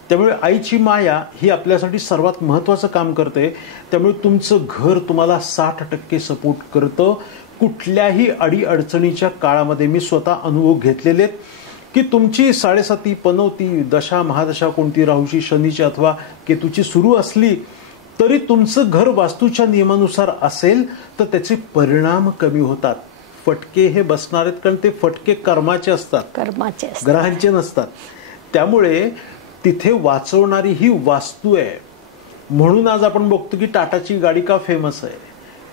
त्यामुळे आईची माया ही आपल्यासाठी सर्वात महत्वाचं काम करते. त्यामुळे तुमचं घर तुम्हाला 60% सपोर्ट करतं कुठल्याही अडीअडचणीच्या काळामध्ये. मी स्वतः अनुभव घेतलेले आहेत की तुमची 7.5 पनौती दशा महादशा कोणती राहूची शनीची अथवा केतूची सुरू असली तरी तुमचं घर वास्तूच्या नियमानुसार असेल तर त्याचे परिणाम कमी होतात. फटके हे बसणार आहेत कारण ते फटके कर्माचे असतात, ग्रहांचे नसतात. त्यामुळे तिथे वाचवणारी ही वास्तू आहे. म्हणून आज आपण बघतो की टाटाची गाडी का फेमस आहे.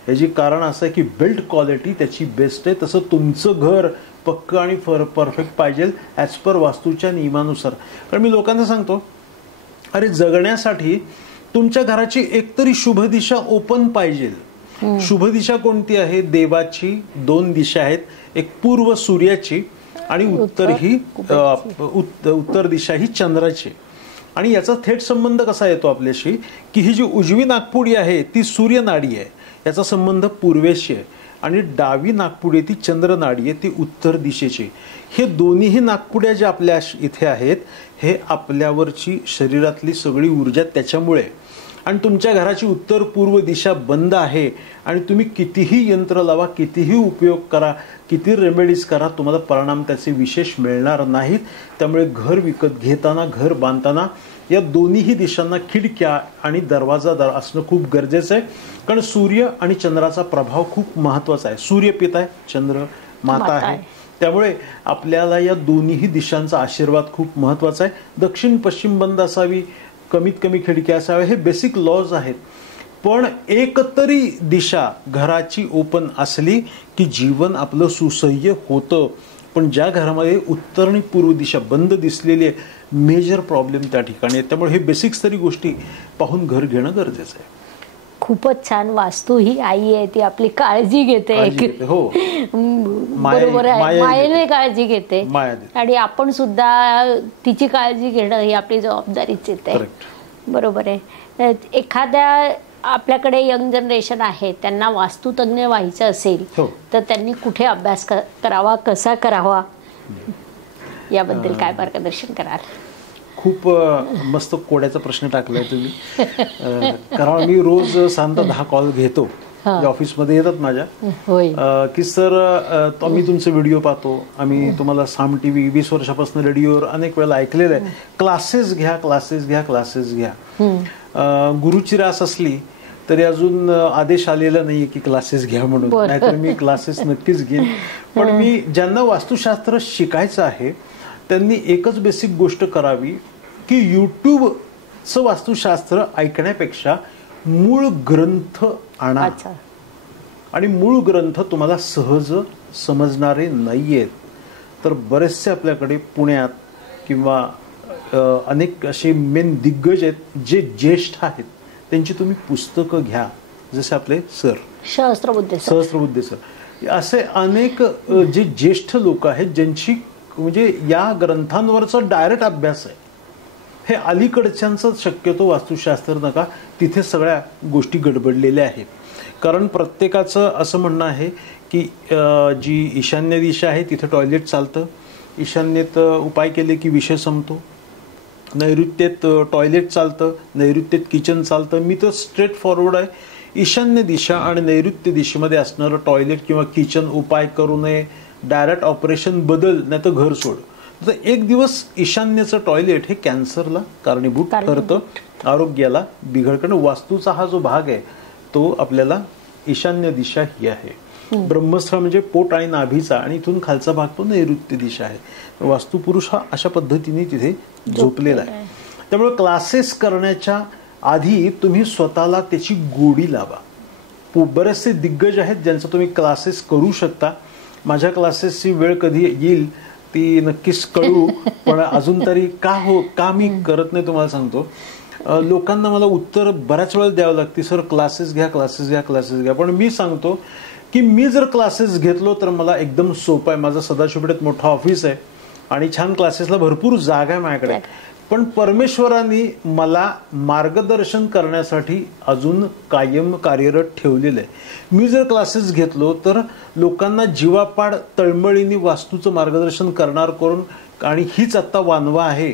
याची कारण असं आहे की बिल्ड क्वालिटी त्याची बेस्ट आहे. तसं तुमचं घर पक्क आणि परफेक्ट पाहिजे ॲज पर वास्तूच्या नियमानुसार. कारण मी लोकांना सांगतो, अरे जगण्यासाठी तुमच्या घराची एकतरी शुभ दिशा ओपन पाहिजे. शुभ दिशा कोणती आहे? देवाची 2 दिशा आहेत, एक पूर्व सूर्याची आणि उत्तर दिशा ही चंद्राची. आणि याचा थेट संबंध कसा येतो आपल्याशी की ही जी उजवी नागपुडी आहे ती सूर्य नाडी आहे, याचा संबंध पूर्वेशी आहे. आणि डावी नागपुडी ती चंद्र नाडी आहे, ती उत्तर दिशेची. हे दोन्हीही नागपुड्या ज्या आपल्या इथे आहेत हे आपल्यावरची शरीरातली सगळी ऊर्जा त्याच्यामुळे. आणि तुमच्या घराची उत्तर पूर्व दिशा बंद आहे आणि तुम्ही कितीही यंत्र लावा, कितीही उपयोग करा, किती रेमेडीज करा, तुम्हाला परिणाम त्याचे विशेष मिळणार नाहीत. त्यामुळे घर विकत घेताना, घर बांधताना या दोन्हीही दिशांना खिडक्या आणि दरवाजा असणं खूप गरजेचं आहे. कारण सूर्य आणि चंद्राचा प्रभाव खूप महत्वाचा आहे. सूर्य पिता आहे, चंद्र माता आहे. त्यामुळे आपल्याला या दोन्हीही दिशांचा आशीर्वाद खूप महत्वाचा आहे. दक्षिण पश्चिम बंद असावी, कमीत कमी खिडक्या असाव्या, हे बेसिक लॉज आहेत. पण एक तरी दिशा घराची ओपन असली की जीवन आपलं सुसह्य होतं. पण ज्या घरामध्ये उत्तर आणि पूर्व दिशा बंद दिसलेली आहे, मेजर प्रॉब्लेम त्या ठिकाणी आहे. त्यामुळे हे बेसिक्स तरी गोष्टी पाहून घर घेणं गरजेचं आहे. खूपच छान. वास्तू ही आई आहे, ती आपली काळजी घेते. हो, बरोबर आहे, मायेने काळजी घेते आणि आपण सुद्धा तिची काळजी घेणं ही आपली जबाबदारीच आहे. बरोबर आहे. एखाद्या आपल्याकडे यंग जनरेशन आहे, त्यांना वास्तुतज्ञ व्हायचं असेल तर त्यांनी कुठे अभ्यास करावा, कसा करावा, याबद्दल काय मार्गदर्शन कराल? खूप मस्त कोड्याचा प्रश्न टाकलाय तुम्ही. कारण मी रोज 7-10 कॉल घेतो, ऑफिसमध्ये येतात माझ्या की सर आम्ही तुमचे व्हिडिओ पाहतो, आम्ही तुम्हाला साम टीव्ही 20 वर्षापासून रेडिओवर अनेक वेळेला ऐकलेलं आहे, क्लासेस घ्या, क्लासेस घ्या, क्लासेस घ्या. गुरुची रास असली तरी अजून आदेश आलेला नाहीये की क्लासेस घ्या म्हणून, नाहीतर मी क्लासेस नक्कीच घेईन. पण मी ज्यांना वास्तुशास्त्र शिकायचं आहे त्यांनी एकच बेसिक गोष्ट करावी की यूट्यूबचं वास्तुशास्त्र ऐकण्यापेक्षा मूळ ग्रंथ आणा. आणि मूळ ग्रंथ तुम्हाला सहज समजणारे नाहीयेत तर बरेचसे आपल्याकडे पुण्यात किंवा अनेक असे मेन दिग्गज आहेत जे ज्येष्ठ आहेत, त्यांची तुम्ही पुस्तकं घ्या. जसे आपले सर सहस्त्रबुद्धे सर, असे अनेक जे ज्येष्ठ लोक आहेत ज्यांची म्हणजे या ग्रंथांवरचा डायरेक्ट अभ्यास आहे. हे अलीकडच्यांचं शक्यतो वास्तुशास्त्र नका, तिथे सगळ्या गोष्टी गडबडलेल्या आहेत. कारण प्रत्येकाचं असं म्हणणं आहे की जी ईशान्य दिशा आहे तिथे टॉयलेट चालतं, ईशान्येत उपाय केले की विषय संपतो, नैऋत्येत टॉयलेट चालतं, नैऋत्येत किचन चालतं. मी तर स्ट्रेट फॉरवर्ड आहे, ईशान्य दिशा आणि नैऋत्य दिशेमध्ये असणारं टॉयलेट किंवा किचन उपाय करू नये. डायरेक्ट ऑपरेशन बदल, नाही तर घर सोड. तर एक दिवस ईशान्येचं टॉयलेट हे कॅन्सरला कारणीभूत ठरतं, आरोग्याला बिघडणं. वास्तूचा हा जो भाग आहे तो आपल्याला ईशान्य दिशा ही आहे. ब्रह्मस्थळ म्हणजे पोट आणि नाभीचा, आणि इथून खालचा भाग तो नैऋत्य दिशा आहे. वास्तुपुरुष हा अशा पद्धतीने तिथे झोपलेला आहे. त्यामुळे क्लासेस करण्याच्या आधी तुम्ही स्वतःला त्याची गोडी लावा. बरेचसे दिग्गज आहेत ज्यांचा तुम्ही क्लासेस करू शकता. माझ्या क्लासेसची वेळ कधी येईल ती नक्कीच कळू, पण अजून तरी का मी करत नाही तुम्हाला सांगतो. लोकांना मला उत्तर बऱ्याच वेळा द्यावं लागते, सर क्लासेस घ्या, क्लासेस घ्या, क्लासेस घ्या. पण मी सांगतो की मी जर क्लासेस घेतलो तर मला एकदम सोपं आहे. माझं सदाशिवपेठेत मोठं ऑफिस आहे आणि छान क्लासेसला भरपूर जागा आहे माझ्याकडे. पण परमेश्वरांनी मला मार्गदर्शन करण्यासाठी अजून कायम कार्यरत ठेवलेलं आहे. मी जर क्लासेस घेतलो तर लोकांना जीवापाड तळमळीने वास्तूचं मार्गदर्शन करणार करून, आणि हीच आता वानवा आहे.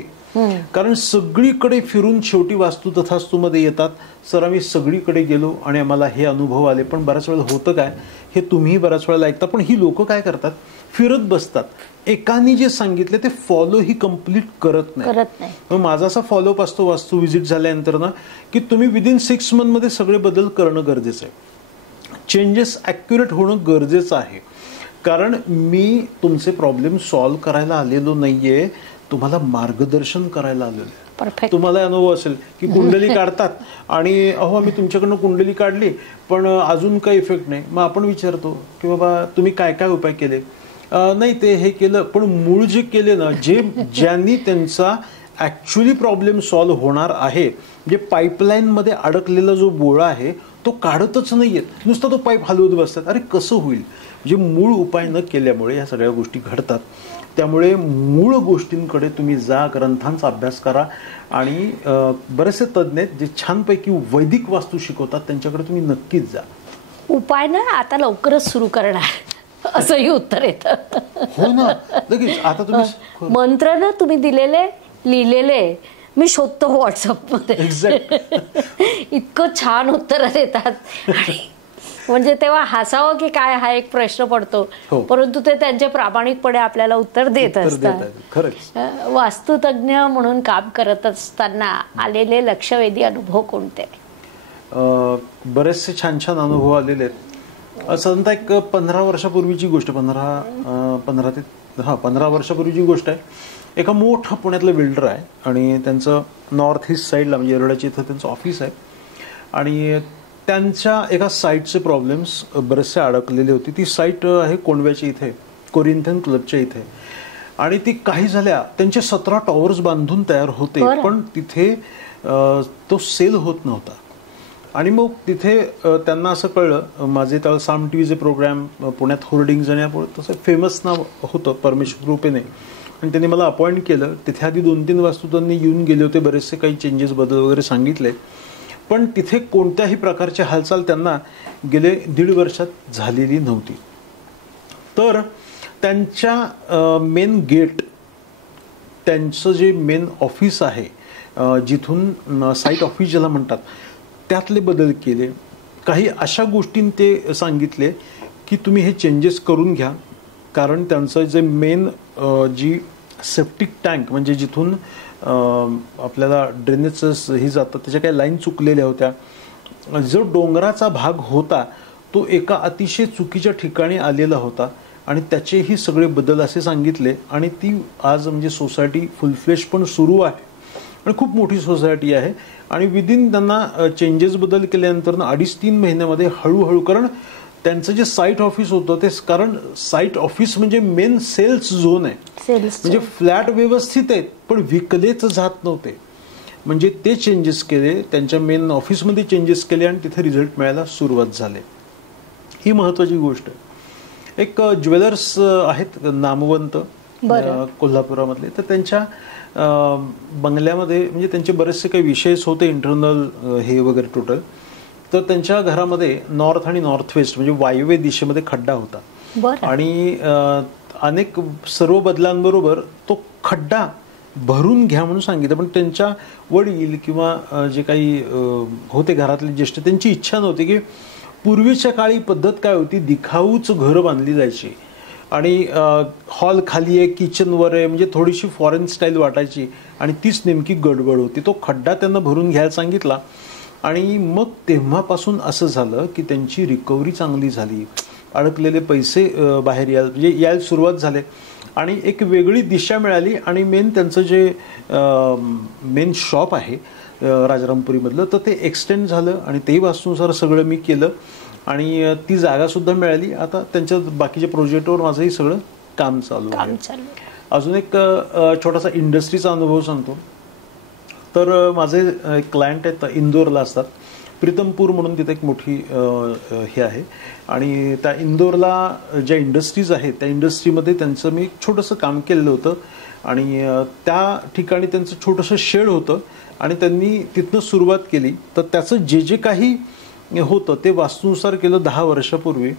कारण सगळीकडे फिरून शेवटी वास्तू तथास्तूमध्ये येतात. सर आम्ही सगळीकडे गेलो आणि आम्हाला हे अनुभव आले. पण बऱ्याच वेळेला होतं काय, हे तुम्ही बऱ्याच वेळेला ऐकता, पण ही लोक काय करतात, फिरत बसतात. एकाने जे सांगितले ते फॉलो ही कम्प्लीट करत नाही. मग माझा असा फॉलोअप असतो वास्तू व्हिजिट झाल्यानंतर ना, की तुम्ही विदिन 6 मंथमध्ये सगळे बदल करणं गरजेचं आहे. चेंजेस ॲक्युरेट होणं गरजेचं आहे. कारण मी तुमचे प्रॉब्लेम सॉल्व्ह करायला आलेलो नाहीये, तुम्हाला मार्गदर्शन करायला आलेलो आहे. तुम्हाला अनुभव असेल की कुंडली काढतात आणि अहो आम्ही तुमच्याकडनं कुंडली काढली पण अजून काही इफेक्ट नाही. मग आपण विचारतो की बाबा तुम्ही काय काय उपाय केले? नाही ते हे केलं, पण मूळ जे केले ना, ज्यांनी त्यांचा ऍक्च्युअली प्रॉब्लेम सॉल्व्ह होणार आहे, म्हणजे पाईपलाईनमध्ये अडकलेला जो बोळा आहे तो काढतच नाहीये, नुसता तो पाईप हलवत बसतात. अरे कसं होईल? म्हणजे मूळ उपाय न केल्यामुळे ह्या सगळ्या गोष्टी घडतात. त्यामुळे मूळ गोष्टींकडे तुम्ही जा, ग्रंथांचा अभ्यास करा आणि बरेचसे तज्ज्ञ आहेत जे छानपैकी वैदिक वास्तू शिकवतात, त्यांच्याकडे तुम्ही नक्कीच जा. उपाय ना आता लवकरच सुरू करणार असंही उत्तर येतं. हो ना, लगेच. आता तुम्ही मंत्र ना तुम्ही दिलेले लिहिलेले मी शोधतो व्हॉट्सअपमध्ये. इतकं छान उत्तर देतात आणि म्हणजे तेव्हा हसावं की काय हा एक प्रश्न पडतो. परंतु ते त्यांचे प्रामाणिकपणे आपल्याला उत्तर देत असतात. वास्तुतज्ञ म्हणून काम करत असताना आलेले लक्षवेधी अनुभव कोणते? बरेचसे छान छान अनुभव आलेले आहेत. साधारणतः एक 15 वर्षापूर्वीची गोष्ट, 15 वर्षापूर्वीची गोष्ट आहे. एका मोठा पुण्यातलं बिल्डर आहे आणि त्यांचं नॉर्थ ईस्ट साईडला म्हणजे येरवड्याच्या इथं त्यांचं ऑफिस आहे आणि त्यांच्या एका साईटचे प्रॉब्लेम्स बरेचसे अडकलेले होते. ती साईट आहे कोंडव्याच्या इथे, कोरिंथन क्लबच्या इथे. आणि ती काही झाल्या त्यांचे 17 टॉवर्स बांधून तयार होते, पण तिथे तो सेल होत नव्हता. आणि मग तिथे त्यांना असं कळलं, माझे त्याला साम टीव्हीचे प्रोग्राम पुण्यात होर्डिंग्ज आणि तसं फेमस नाव होतं परमेश्वर कृपेने, आणि त्यांनी मला अपॉइंट केलं. तिथे आधी 2-3 वास्तू त्यांनी येऊन गेले होते, बरेचसे काही चेंजेस बदल वगैरे सांगितले, पण तिथे कोणत्याही प्रकारची हालचाल त्यांना गेले 1.5 वर्षात झालेली नव्हती. तर त्यांच्या मेन गेट, त्यांचं जे मेन ऑफिस आहे जिथून साईट ऑफिस ज्याला म्हणतात, त्यातले बदल केले. काही अशा गोष्टी ते सांगितले की तुम्ही हे चेंजेस करून घ्या, कारण त्यांचं जे मेन जी सेप्टिक टँक म्हणजे जिथून आपल्याला ड्रेनेजचं हे जातं त्याच्या काही लाईन चुकलेल्या होत्या. जो डोंगराचा भाग होता तो एका अतिशय चुकीच्या ठिकाणी आलेला होता आणि त्याचेही सगळे बदल असे सांगितले. आणि ती आज म्हणजे सोसायटी फुलफ्लेश पण सुरू आहे आणि खूप मोठी सोसायटी आहे. आणि विदिन त्यांना चेंजेस बदल केल्यानंतर 2.5-3 महिन्यामध्ये हळूहळू, कारण त्यांचं जे साईट ऑफिस होतं ते, कारण साईट ऑफिस म्हणजे मेन सेल्स झोन आहे, म्हणजे फ्लॅट व्यवस्थित आहेत पण विकलेच जात नव्हते. म्हणजे ते चेंजेस केले, त्यांच्या मेन ऑफिसमध्ये चेंजेस केले आणि तिथे रिझल्ट मिळायला सुरुवात झाले. ही महत्वाची गोष्ट आहे. एक ज्वेलर्स आहेत नामवंत कोल्हापुरामधले, तर त्यांच्या बंगल्यामध्ये म्हणजे त्यांचे बरेचसे काही विषयच होते, इंटरनल हे वगैरे टोटल. तर त्यांच्या घरामध्ये नॉर्थ आणि नॉर्थ वेस्ट म्हणजे वायव्य दिशेमध्ये खड्डा होता आणि अनेक सर्व बदलांबरोबर तो खड्डा भरून घ्या म्हणून सांगितलं. पण त्यांच्या वडील किंवा जे काही होते घरातले ज्येष्ठ, त्यांची इच्छा नव्हती. की पूर्वीच्या काळी पद्धत काय होती, दिखाऊच घरं बांधली जायची आणि हॉल खाली आहे, किचन वर आहे, म्हणजे थोडीशी फॉरेन स्टाईल वाटायची आणि तीच नेमकी गडबड होती. तो खड्डा त्यांना भरून घ्यायला सांगितला आणि मग तेव्हापासून असं झालं की त्यांची रिकव्हरी चांगली झाली, अडकलेले पैसे बाहेर यायला सुरुवात झाले आणि एक वेगळी दिशा मिळाली. आणि मेन त्यांचं जे मेन शॉप आहे राजारामपुरीमधलं, तर ते एक्सटेंड झालं आणि तेही वास्तूनुसार सगळं मी केलं आणि ती जागासुद्धा मिळाली. आता त्यांच्या बाकीच्या प्रोजेक्टवर माझंही सगळं काम चालू आहे. अजून एक छोटासा इंडस्ट्रीचा अनुभव सांगतो. तर माझे एक क्लायंट आहेत, इंदोरला असतात, प्रीतमपूर म्हणून तिथे एक मोठी हे आहे आणि त्या इंदोरला ज्या इंडस्ट्रीज आहेत त्या इंडस्ट्रीमध्ये त्यांचं मी छोटंसं काम केलेलं होतं आणि त्या ठिकाणी त्यांचं छोटंसं शेड होतं आणि त्यांनी तिथनं सुरुवात केली. तर त्याचं जे जे काही होतं ते वास्तूनुसार केलं 10 वर्षापूर्वी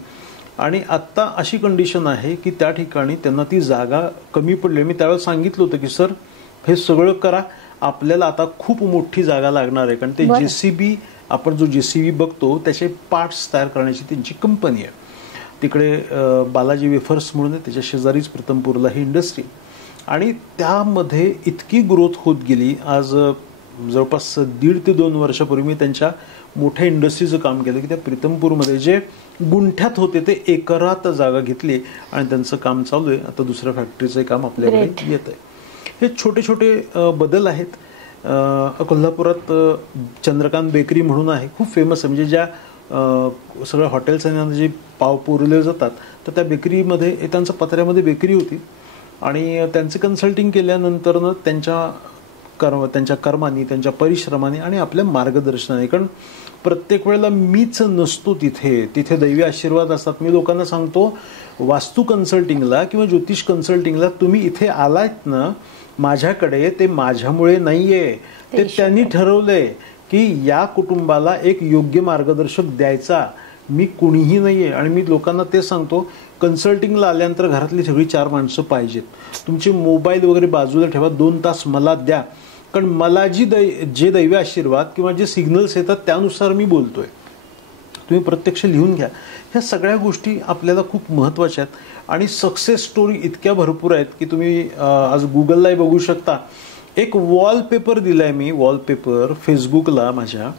आणि आत्ता अशी कंडिशन आहे की त्या ठिकाणी त्यांना ती जागा कमी पडली. मी त्यावेळेला सांगितलं होतं की सर हे सगळं करा, आपल्याला आता खूप मोठी जागा लागणार आहे, कारण ते JCB, आपण जो JCB बघतो त्याचे पार्ट्स तयार करण्याची त्यांची कंपनी आहे. तिकडे बालाजी वेफर्स म्हणून आहे, त्याच्या शेजारीच प्रीतमपूरला ही इंडस्ट्री, आणि त्यामध्ये इतकी ग्रोथ होत गेली. आज जवळपास 1.5 ते 2 वर्षापूर्वी मी त्यांच्या मोठ्या इंडस्ट्रीचं काम केलं की त्या प्रीतमपूरमध्ये जे गुंठ्यात होते ते एकरात जागा घेतली आणि त्यांचं काम चालू आहे. आता दुसऱ्या फॅक्टरीचं काम आपल्याकडे येत आहे. हे छोटे छोटे बदल आहेत. कोल्हापुरात चंद्रकांत बेकरी म्हणून आहे, खूप फेमस आहे. म्हणजे ज्या सगळ्या हॉटेल्स आणि जे पाव पुरवले जातात तर त्या बेकरीमध्ये त्यांच्या पत्र्यामध्ये बेकरी होती आणि त्यांचे कन्सल्टिंग केल्यानंतर त्यांच्या कर्माने, त्यांच्या परिश्रमाने आणि आपल्या मार्गदर्शनाने, कारण प्रत्येक वेळेला मीच नसतो तिथे दैवी आशीर्वाद असतात. मी लोकांना सांगतो, वास्तू कन्सल्टिंगला किंवा ज्योतिष कन्सल्टिंगला तुम्ही इथे आलात ना माझ्याकडे, ते माझ्यामुळे नाहीये, ते त्यांनी ठरवलंय की या कुटुंबाला एक योग्य मार्गदर्शक द्यायचा, मी कुणीही नाहीये. आणि मी लोकांना ते सांगतो, कन्सल्टिंगला आल्यानंतर घरातली सगळी 4 माणसं पाहिजेत. तुमचे मोबाईल वगैरे बाजूला ठेवा, 2 तास मला द्या, कारण मला जे दैवी आशीर्वाद किंवा जे सिग्नल्स येतात त्यानुसार मी बोलतोय. तुम्ही प्रत्यक्ष लिहून घ्या. ह्या सगळ्या गोष्टी आपल्याला खूप महत्त्वाच्या आहेत. आणि सक्सेस स्टोरी इतक्या भरपूर आहेत की तुम्ही आज गुगललाही बघू शकता. एक वॉलपेपर दिलाय मी, वॉलपेपर फेसबुकला माझ्या,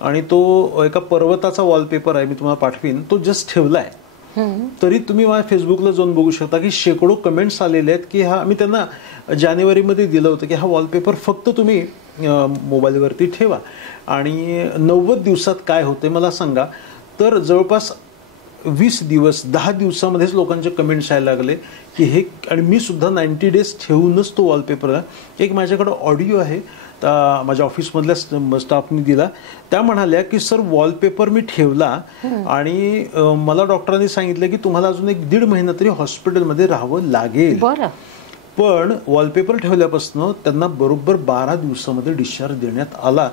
आणि तो एका पर्वताचा वॉलपेपर आहे, मी तुम्हाला पाठवीन. तो जस्ट ठेवलाय, तरी तुम्ही माझ्या फेसबुकला जाऊन बघू शकता की शेकडो कमेंट्स आलेले आहेत की मी त्यांना जानेवारीमध्ये दिलं होतं की हा वॉलपेपर फक्त तुम्ही मोबाईलवरती ठेवा आणि 90 दिवसात काय होते मला सांगा. तर जवळपास 20 दिवस 10 दिवसामध्येच लोकांचे कमेंट्स यायला लागले की हे, आणि मी सुद्धा 90 डेज ठेवूनच तो वॉलपेपर. एक माझ्याकडे ऑडिओ आहे, माझ्या ऑफिसमधल्या स्टाफनी दिला. त्या म्हणाल्या की सर वॉलपेपर मी ठेवला आणि मला डॉक्टरांनी सांगितलं की तुम्हाला अजून 1.5 महिना तरी हॉस्पिटलमध्ये राहावं लागेल, पण वॉलपेपर ठेवल्यापासून त्यांना बरोबर 12 दिवसामध्ये डिस्चार्ज देण्यात आला.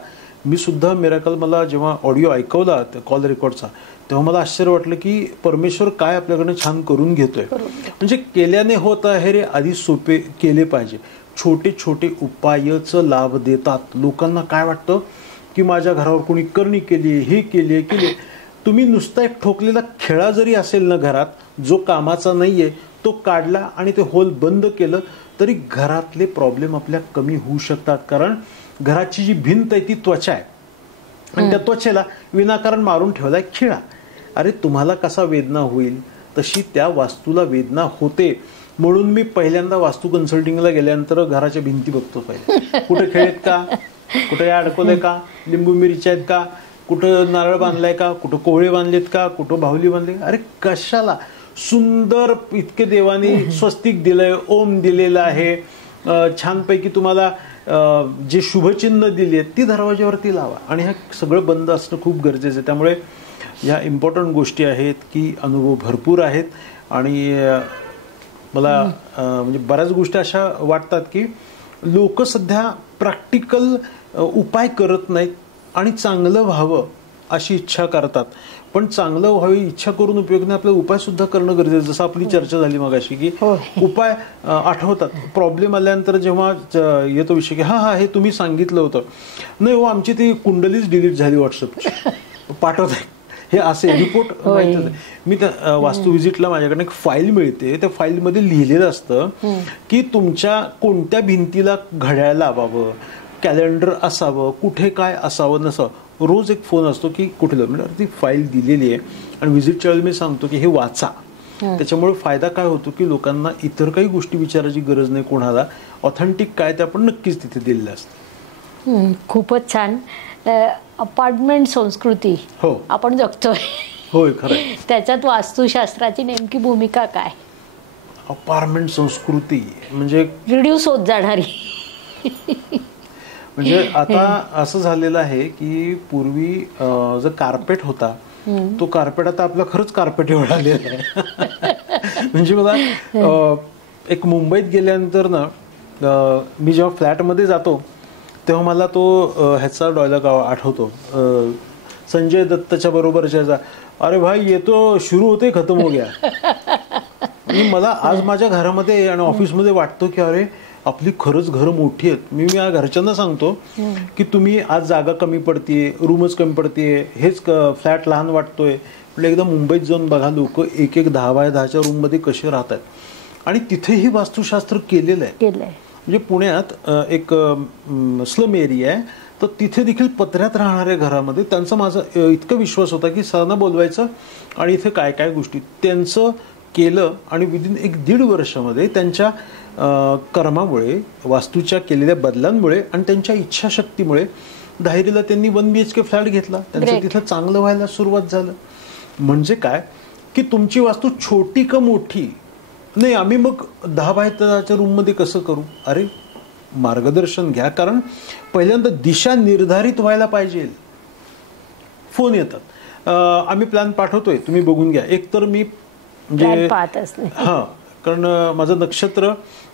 मी सुद्धा मिराकल, मला जेव्हा ऑडिओ ऐकवला त्या कॉल रेकॉर्डचा तेव्हा मला आश्चर्य वाटलं की परमेश्वर काय आपल्याकडनं छान करून घेतोय. म्हणजे केल्याने होत आहे रे, आधी सोपे केले पाहिजे. छोटे छोटे उपायच लाभ देतात. लोकांना काय वाटतं की माझ्या घरावर कोणी करणी केली, हे केली. तुम्ही नुसता एक ठोकलेला खेळा जरी असेल ना घरात, जो कामाचा नाहीये, तो काढला आणि ते होल बंद केलं तरी घरातले प्रॉब्लेम आपल्या कमी होऊ शकतात. कारण घराची जी भिंत आहे ती त्वचा आहे आणि त्या त्वचेला विनाकारण मारून ठेवलाय खिळा. अरे तुम्हाला कसा वेदना होईल तशी त्या वास्तूला वेदना होते. म्हणून मी पहिल्यांदा वास्तू कन्सल्टिंगला गेल्यानंतर घराच्या भिंती बघतो पाहिजे, कुठे खेळेत का, कुठे अडकवलंय का, लिंबू मिरच्या आहेत का, कुठं नारळ बांधलाय का, कुठं कोवळे बांधलेत का, कुठं बाहुली बांधले. अरे कशाला, सुंदर इतके देवाने स्वस्तिक दिलंय, ओम दिलेलं आहे, छानपैकी तुम्हाला जे शुभचिन्ह दिली आहेत ती दरवाज्यावरती लावा. आणि हे सगळं बंद असणं खूप गरजेचं आहे. त्यामुळे ह्या इम्पॉर्टंट गोष्टी आहेत की अनुभव भरपूर आहेत. आणि मला म्हणजे बऱ्याच गोष्टी अशा वाटतात की लोक सध्या प्रॅक्टिकल उपाय करत नाहीत आणि चांगलं व्हावं अशी इच्छा करतात. पण चांगलं व्हावी इच्छा करून उपयोग नाही, आपला उपाय सुद्धा करणं गरजेचं. जसं आपली चर्चा झाली मगाशी की उपाय आठवतात. प्रॉब्लेम आल्यानंतर जेव्हा येतो विषय की हा हे तुम्ही सांगितलं होतं, नाही हो आमची ती कुंडलीच डिलीट झाली व्हॉट्सअपची, पाठवत आहे हे असे रिपोर्ट माहिती. मी त्या वास्तू व्हिजिटला माझ्याकडे एक फाईल मिळते, त्या फाईलमध्ये लिहिलेलं असतं की तुमच्या कोणत्या भिंतीला घड्याळ लावावं, कॅलेंडर असावं, कुठे काय असावं नसावं. रोज एक फोन असतो की कुठे म्हणजे ती फाईल दिलेली आहे आणि व्हिजिटच्या वेळेला मी सांगतो की हे वाचा. त्याच्यामुळे फायदा काय होतो की लोकांना इतर काही गोष्टी विचारायची गरज नाही कोणाला. ऑथेंटिक काय ते आपण नक्कीच तिथे दिलेलं असतं. खूपच छान. अपार्टमेंट संस्कृती हो आपण जगतोय, होय खरं. त्याच्यात वास्तुशास्त्राची नेमकी भूमिका काय? अपार्टमेंट संस्कृती म्हणजे रिड्यूस होत जाणारी. म्हणजे आता असं झालेलं आहे की पूर्वी जो कार्पेट होता तो कार्पेट आता आपला खरंच कार्पेट एवढा आलेला आहे. म्हणजे मला एक मुंबईत गेल्यानंतर ना मी जेव्हा फ्लॅटमध्ये जातो तेव्हा मला तो ह्याचा डायलॉग आठवतो, संजय दत्तच्या बरोबरच्या, अरे भाई ये तो शुरू होते खतम हो गया. मला आज माझ्या घरामध्ये आणि ऑफिसमध्ये वाटतो की अरे आपली खरंच घरं मोठी आहेत. मी या घरच्यांना सांगतो की तुम्ही आज जागा कमी पडतीये, रूमच कमी पडतीये, हेच फ्लॅट लहान वाटतोय, म्हणजे एकदा मुंबईत जाऊन बघा लोक 1-1 10x10च्या रूम मध्ये कसे राहतात. आणि तिथेही वास्तुशास्त्र केलेलं आहे. म्हणजे पुण्यात एक स्लम एरिया आहे, तर तिथे देखील पत्र्यात राहणाऱ्या घरामध्ये त्यांचा माझा इतका विश्वास होता की सरांना बोलवायचं आणि इथे काय काय गोष्टी त्यांचं केलं. आणि विदिन 1-1.5 वर्षामध्ये त्यांच्या कर्मामुळे, वास्तूच्या केलेल्या बदलांमुळे आणि त्यांच्या इच्छाशक्तीमुळे धायरीला त्यांनी 1 BHK फ्लॅट घेतला. त्यांचं तिथं चांगलं व्हायला सुरुवात झालं. म्हणजे काय की तुमची वास्तू छोटी का मोठी नाही, आम्ही मग 10x10च्या रूम मध्ये कसं करू, अरे मार्गदर्शन घ्या. कारण पहिल्यांदा दिशा निर्धारित व्हायला पाहिजे. फोन येतात, आम्ही प्लॅन पाठवतोय, तुम्ही बघून घ्या. एक तर मी म्हणजे कारण माझं नक्षत्र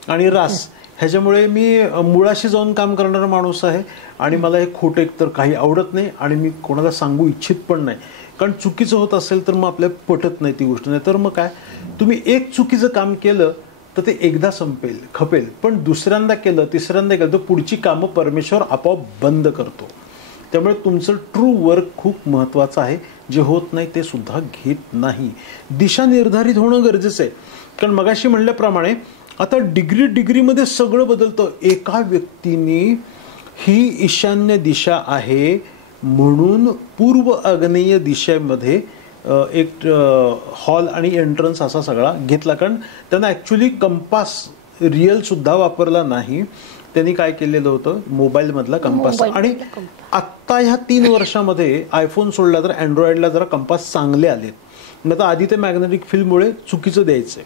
आणि रास ह्याच्यामुळे मी मुळाशी जाऊन काम करणारा माणूस आहे आणि मला हे खोटं एकतर काही आवडत नाही आणि मी कोणाला सांगू इच्छित पण नाही. कारण चुकीचं होत असेल तर मग आपल्याला पटत नाही ती गोष्ट. नाही तर मग काय, तुम्ही एक चुकीचं काम केलं तर ते एकदा संपेल, खपेल, पण दुसऱ्यांदा केलं, तिसऱ्यांदा केलं तर पुढची कामं परमेश्वर आपोआप बंद करतो. त्यामुळे तुमचं ट्रू वर्क खूप महत्वाचं आहे. जे होत नाही ते सुद्धा घेत नाही. दिशा निर्धारित होणं गरजेचं आहे. कारण मगाशी म्हणल्याप्रमाणे आता डिग्रीमध्ये सगळं बदलतं. एका व्यक्तीने ही ईशान्य दिशा आहे म्हणून पूर्व आग्नेय दिशेमध्ये एक हॉल आणि एंट्रन्स असा सगळा घेतला. कारण त्यांना ॲक्च्युली कंपास रिअल सुद्धा वापरला नाही. त्यांनी काय केलेलं होतं, मोबाईल मधला कंपास. आणि आत्ता ह्या 3 वर्षामध्ये आयफोन सोडला तर अँड्रॉइडला जरा कंपास चांगले आलेत. नाही तर आधी ते मॅग्नेटिक फील्डमुळे चुकीचं द्यायचंय.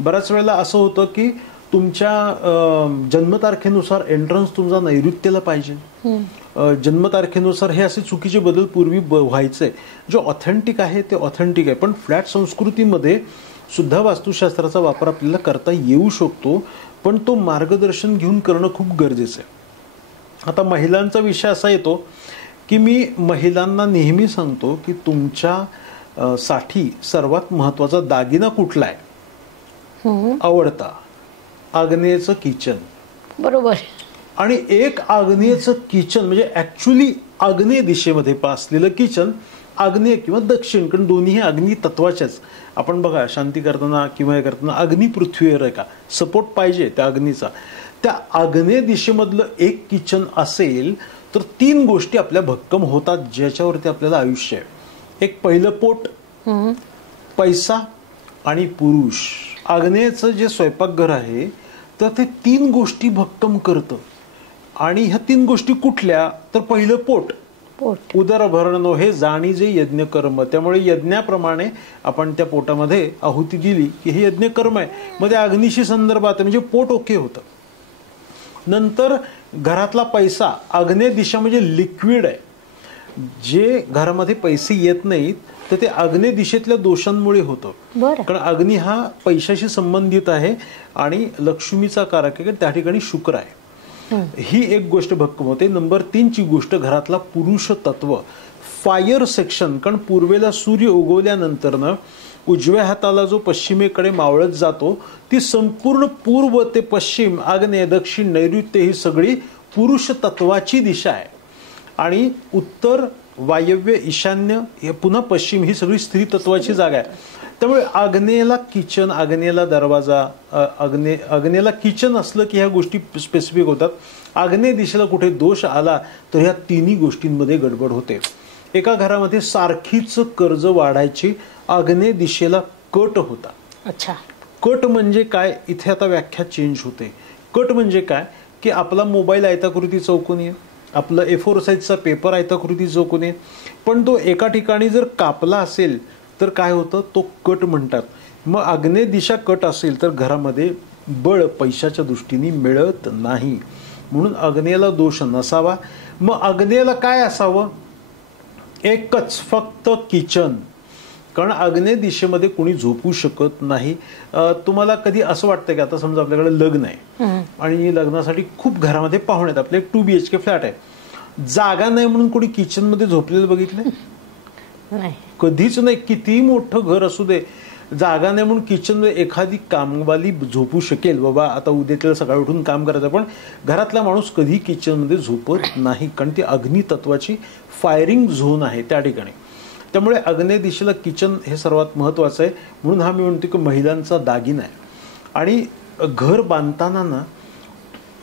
बऱ्याच वेळेला असं होतं की तुमच्या जन्मतारखेनुसार एंट्रन्स तुमचा नैऋत्यला पाहिजे, जन्मतारखेनुसार हे असे चुकीचे बदल पूर्वी व्हायचे. जो ऑथेंटिक आहे ते ऑथेंटिक आहे. पण फ्लॅट संस्कृतीमध्ये सुद्धा वास्तुशास्त्राचा वापर आपल्याला करता येऊ शकतो, पण तो मार्गदर्शन घेऊन करणं खूप गरजेचं आहे. आता महिलांचा विषय असा येतो की मी महिलांना नेहमी सांगतो की तुमच्या साठी सर्वात महत्वाचा दागिना कुठला आहे, आवडता आग्नेयचं किचन. बरोबर. आणि एक आग्नेयचं किचन म्हणजे ऍक्च्युली आग्नेय दिशेमध्ये असलेलं किचन, आग्नेय किंवा दक्षिण, कारण दोन्ही अग्नी तत्वाच्याच. आपण बघा शांती करताना किंवा हे करताना अग्नी पृथ्वीवर आहे का, सपोर्ट पाहिजे त्या अग्नीचा. त्या आग्नेय दिशेमधलं एक किचन असेल तर 3 गोष्टी आपल्या भक्कम होतात ज्याच्यावरती आपल्याला आयुष्य आहे. एक पहिलं पोट, पैसा आणि पुरुष. आग्नेयचं जे स्वयंपाकघर आहे तर ते 3 गोष्टी भक्कम करतं. आणि ह्या 3 गोष्टी कुठल्या, तर पहिलं पोट, उदरभरण हे जाणी जे यज्ञ कर्म. त्यामुळे यज्ञाप्रमाणे आपण त्या पोटामध्ये आहुती दिली की हे यज्ञ कर्म आहे, मध्ये अग्नीशी संदर्भात म्हणजे पोट ओके होतं. नंतर घरातला पैसा, आग्नेय दिशा म्हणजे लिक्विड आहे. जे घरामध्ये पैसे येत नाहीत तर ते आग्नेय दिशेतल्या दोषांमुळे होतं. कारण अग्नी हा पैशाशी संबंधित आहे आणि लक्ष्मीचा कारक आहे, त्या ठिकाणी शुक्र आहे. ही एक गोष्ट भक्कम होते. नंबर 3 ची गोष्ट घरातला पुरुष तत्व, फायर सेक्शन. कारण पूर्वेला सूर्य उगवल्यानंतर उजव्या हाताला जो पश्चिमेकडे मावळत जातो ती संपूर्ण पूर्व ते पश्चिम, आग्नेय, दक्षिण, नैऋत्य ही सगळी पुरुष तत्वाची दिशा आहे. आणि उत्तर, वायव्य, ईशान्य, हे पुन्हा पश्चिम ही सगळी स्त्री तत्वाची जागा आहे. त्यामुळे आग्नेयला किचन, आग्नेयला दरवाजा, आग्नेयला किचन असलं की ह्या गोष्टी स्पेसिफिक होतात. आग्नेय दिशेला कुठे दोष आला तर ह्या 3 गोष्टींमध्ये गडबड होते. एका घरामध्ये सारखीच कर्ज वाढायची, आग्नेय दिशेला कट होता. अच्छा, कट म्हणजे काय, इथे आता व्याख्या चेंज होते. कट म्हणजे काय की आपला मोबाईल आयताकृती चौकोनी आहे, आपलं A4 साईजचा पेपर आयताकृती चौकोनी आहे, पण तो एका ठिकाणी जर कापला असेल तर काय होतं, तो कट म्हणतात. मग आग्नेय दिशा कट असेल तर घरामध्ये बळ पैशाच्या दृष्टीने मिळत नाही. म्हणून आग्नेयला दोष नसावा. मग आग्नेयला काय असावं, एकच फक्त किचन. कारण आग्नेय दिशेमध्ये कोणी झोपू शकत नाही. तुम्हाला कधी असं वाटतं की आता समजा आपल्याकडे लग्न आहे आणि लग्नासाठी खूप घरामध्ये पाहुणे आहेत, आपले 2 BHK फ्लॅट आहे, जागा नाही म्हणून कोणी किचन मध्ये झोपलेलं बघितलं नाही? कधीच नाही. कितीही मोठं घर असू दे, जागा नाही म्हणून किचनमध्ये एखादी कामवाली झोपू शकेल, बाबा आता उद्याच्याला सकाळी उठून काम करायचं, पण घरातला माणूस कधी किचनमध्ये झोपत नाही, कारण ती अग्नितत्वाची फायरिंग झोन आहे त्या ठिकाणी. त्यामुळे आग्नेय दिशेला किचन हे सर्वात महत्त्वाचं आहे. म्हणून हा मी म्हणतो की महिलांचा दागिना आहे. आणि घर बांधताना ना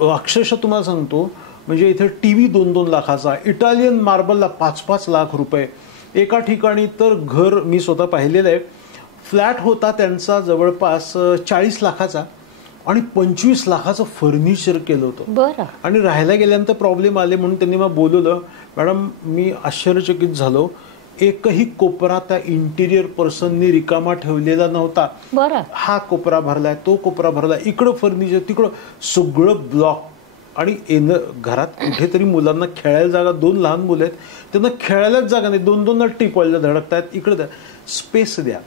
अक्षरशः तुम्हाला सांगतो, म्हणजे इथे TV 2-2 लाखाचा, इटालियन मार्बलला 5-5 लाख रुपये, एका ठिकाणी तर घर मी स्वतः पाहिलेलं आहे, फ्लॅट होता त्यांचा जवळपास 40 लाखाचा आणि 25 लाखाचं फर्निचर केलं होतं. बरं. आणि राहायला गेल्यानंतर प्रॉब्लेम आले म्हणून त्यांनी मला बोलवलं. मॅडम मी आश्चर्यचकित झालो, एकही कोपरा त्या इंटिरियर पर्सननी रिकामा ठेवलेला नव्हता. बरं. हा कोपरा भरलाय, तो कोपरा भरलाय, इकडं फर्निचर, तिकडं सगळं ब्लॉक. आणि घरात कुठेतरी मुलांना खेळायला जागा, 2 लहान मुलं आहेत, त्यांना खेळायलाच जागा नाही, 2-2 टिपॉयला धडकतायत, इकडे द्या, स्पेस द्या.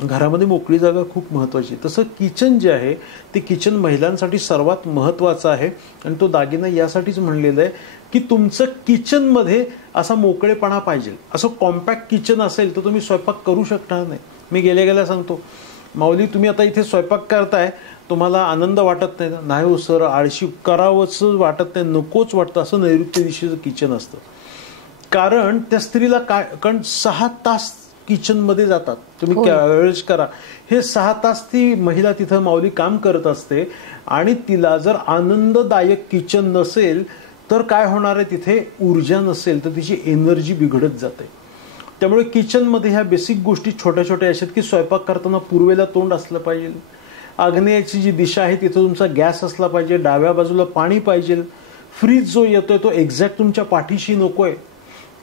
घरामध्ये मोकळी जागा खूप महत्वाची. तसं किचन जे आहे ते किचन महिलांसाठी सर्वात महत्वाचं आहे. आणि तो दागिना यासाठीच म्हणलेला आहे की तुमचं किचनमध्ये असा मोकळेपणा पाहिजे. असं कॉम्पॅक्ट किचन असेल तर तुम्ही स्वयंपाक करू शकणार नाही. मी गेल्या सांगतो, माऊली तुम्ही आता इथे स्वयंपाक करताय, तुम्हाला आनंद वाटत नाही? नाही हो सर, आळशी करावंच वाटत नाही, नकोच वाटतं. असं नैऋत्य दिशेचं किचन असतं. कारण त्या स्त्रीला काय, कारण 6 तास किचनमध्ये जातात. तुम्ही वेळेस करा, हे 6 तास ती महिला तिथं माऊली काम करत असते. आणि तिला जर आनंददायक किचन नसेल तर काय होणार आहे, तिथे ऊर्जा नसेल तर तिची एनर्जी बिघडत जाते. त्यामुळे किचनमध्ये ह्या बेसिक गोष्टी छोट्या छोट्या अशा की स्वयंपाक करताना पूर्वेला तोंड असलं पाहिजे, आग्नेयाची जी दिशा आहे तिथं तुमचा गॅस असला पाहिजे, डाव्या बाजूला पाणी पाहिजे, फ्रीज जो येतोय तो एक्झॅक्ट तुमच्या पाठीशी नकोय.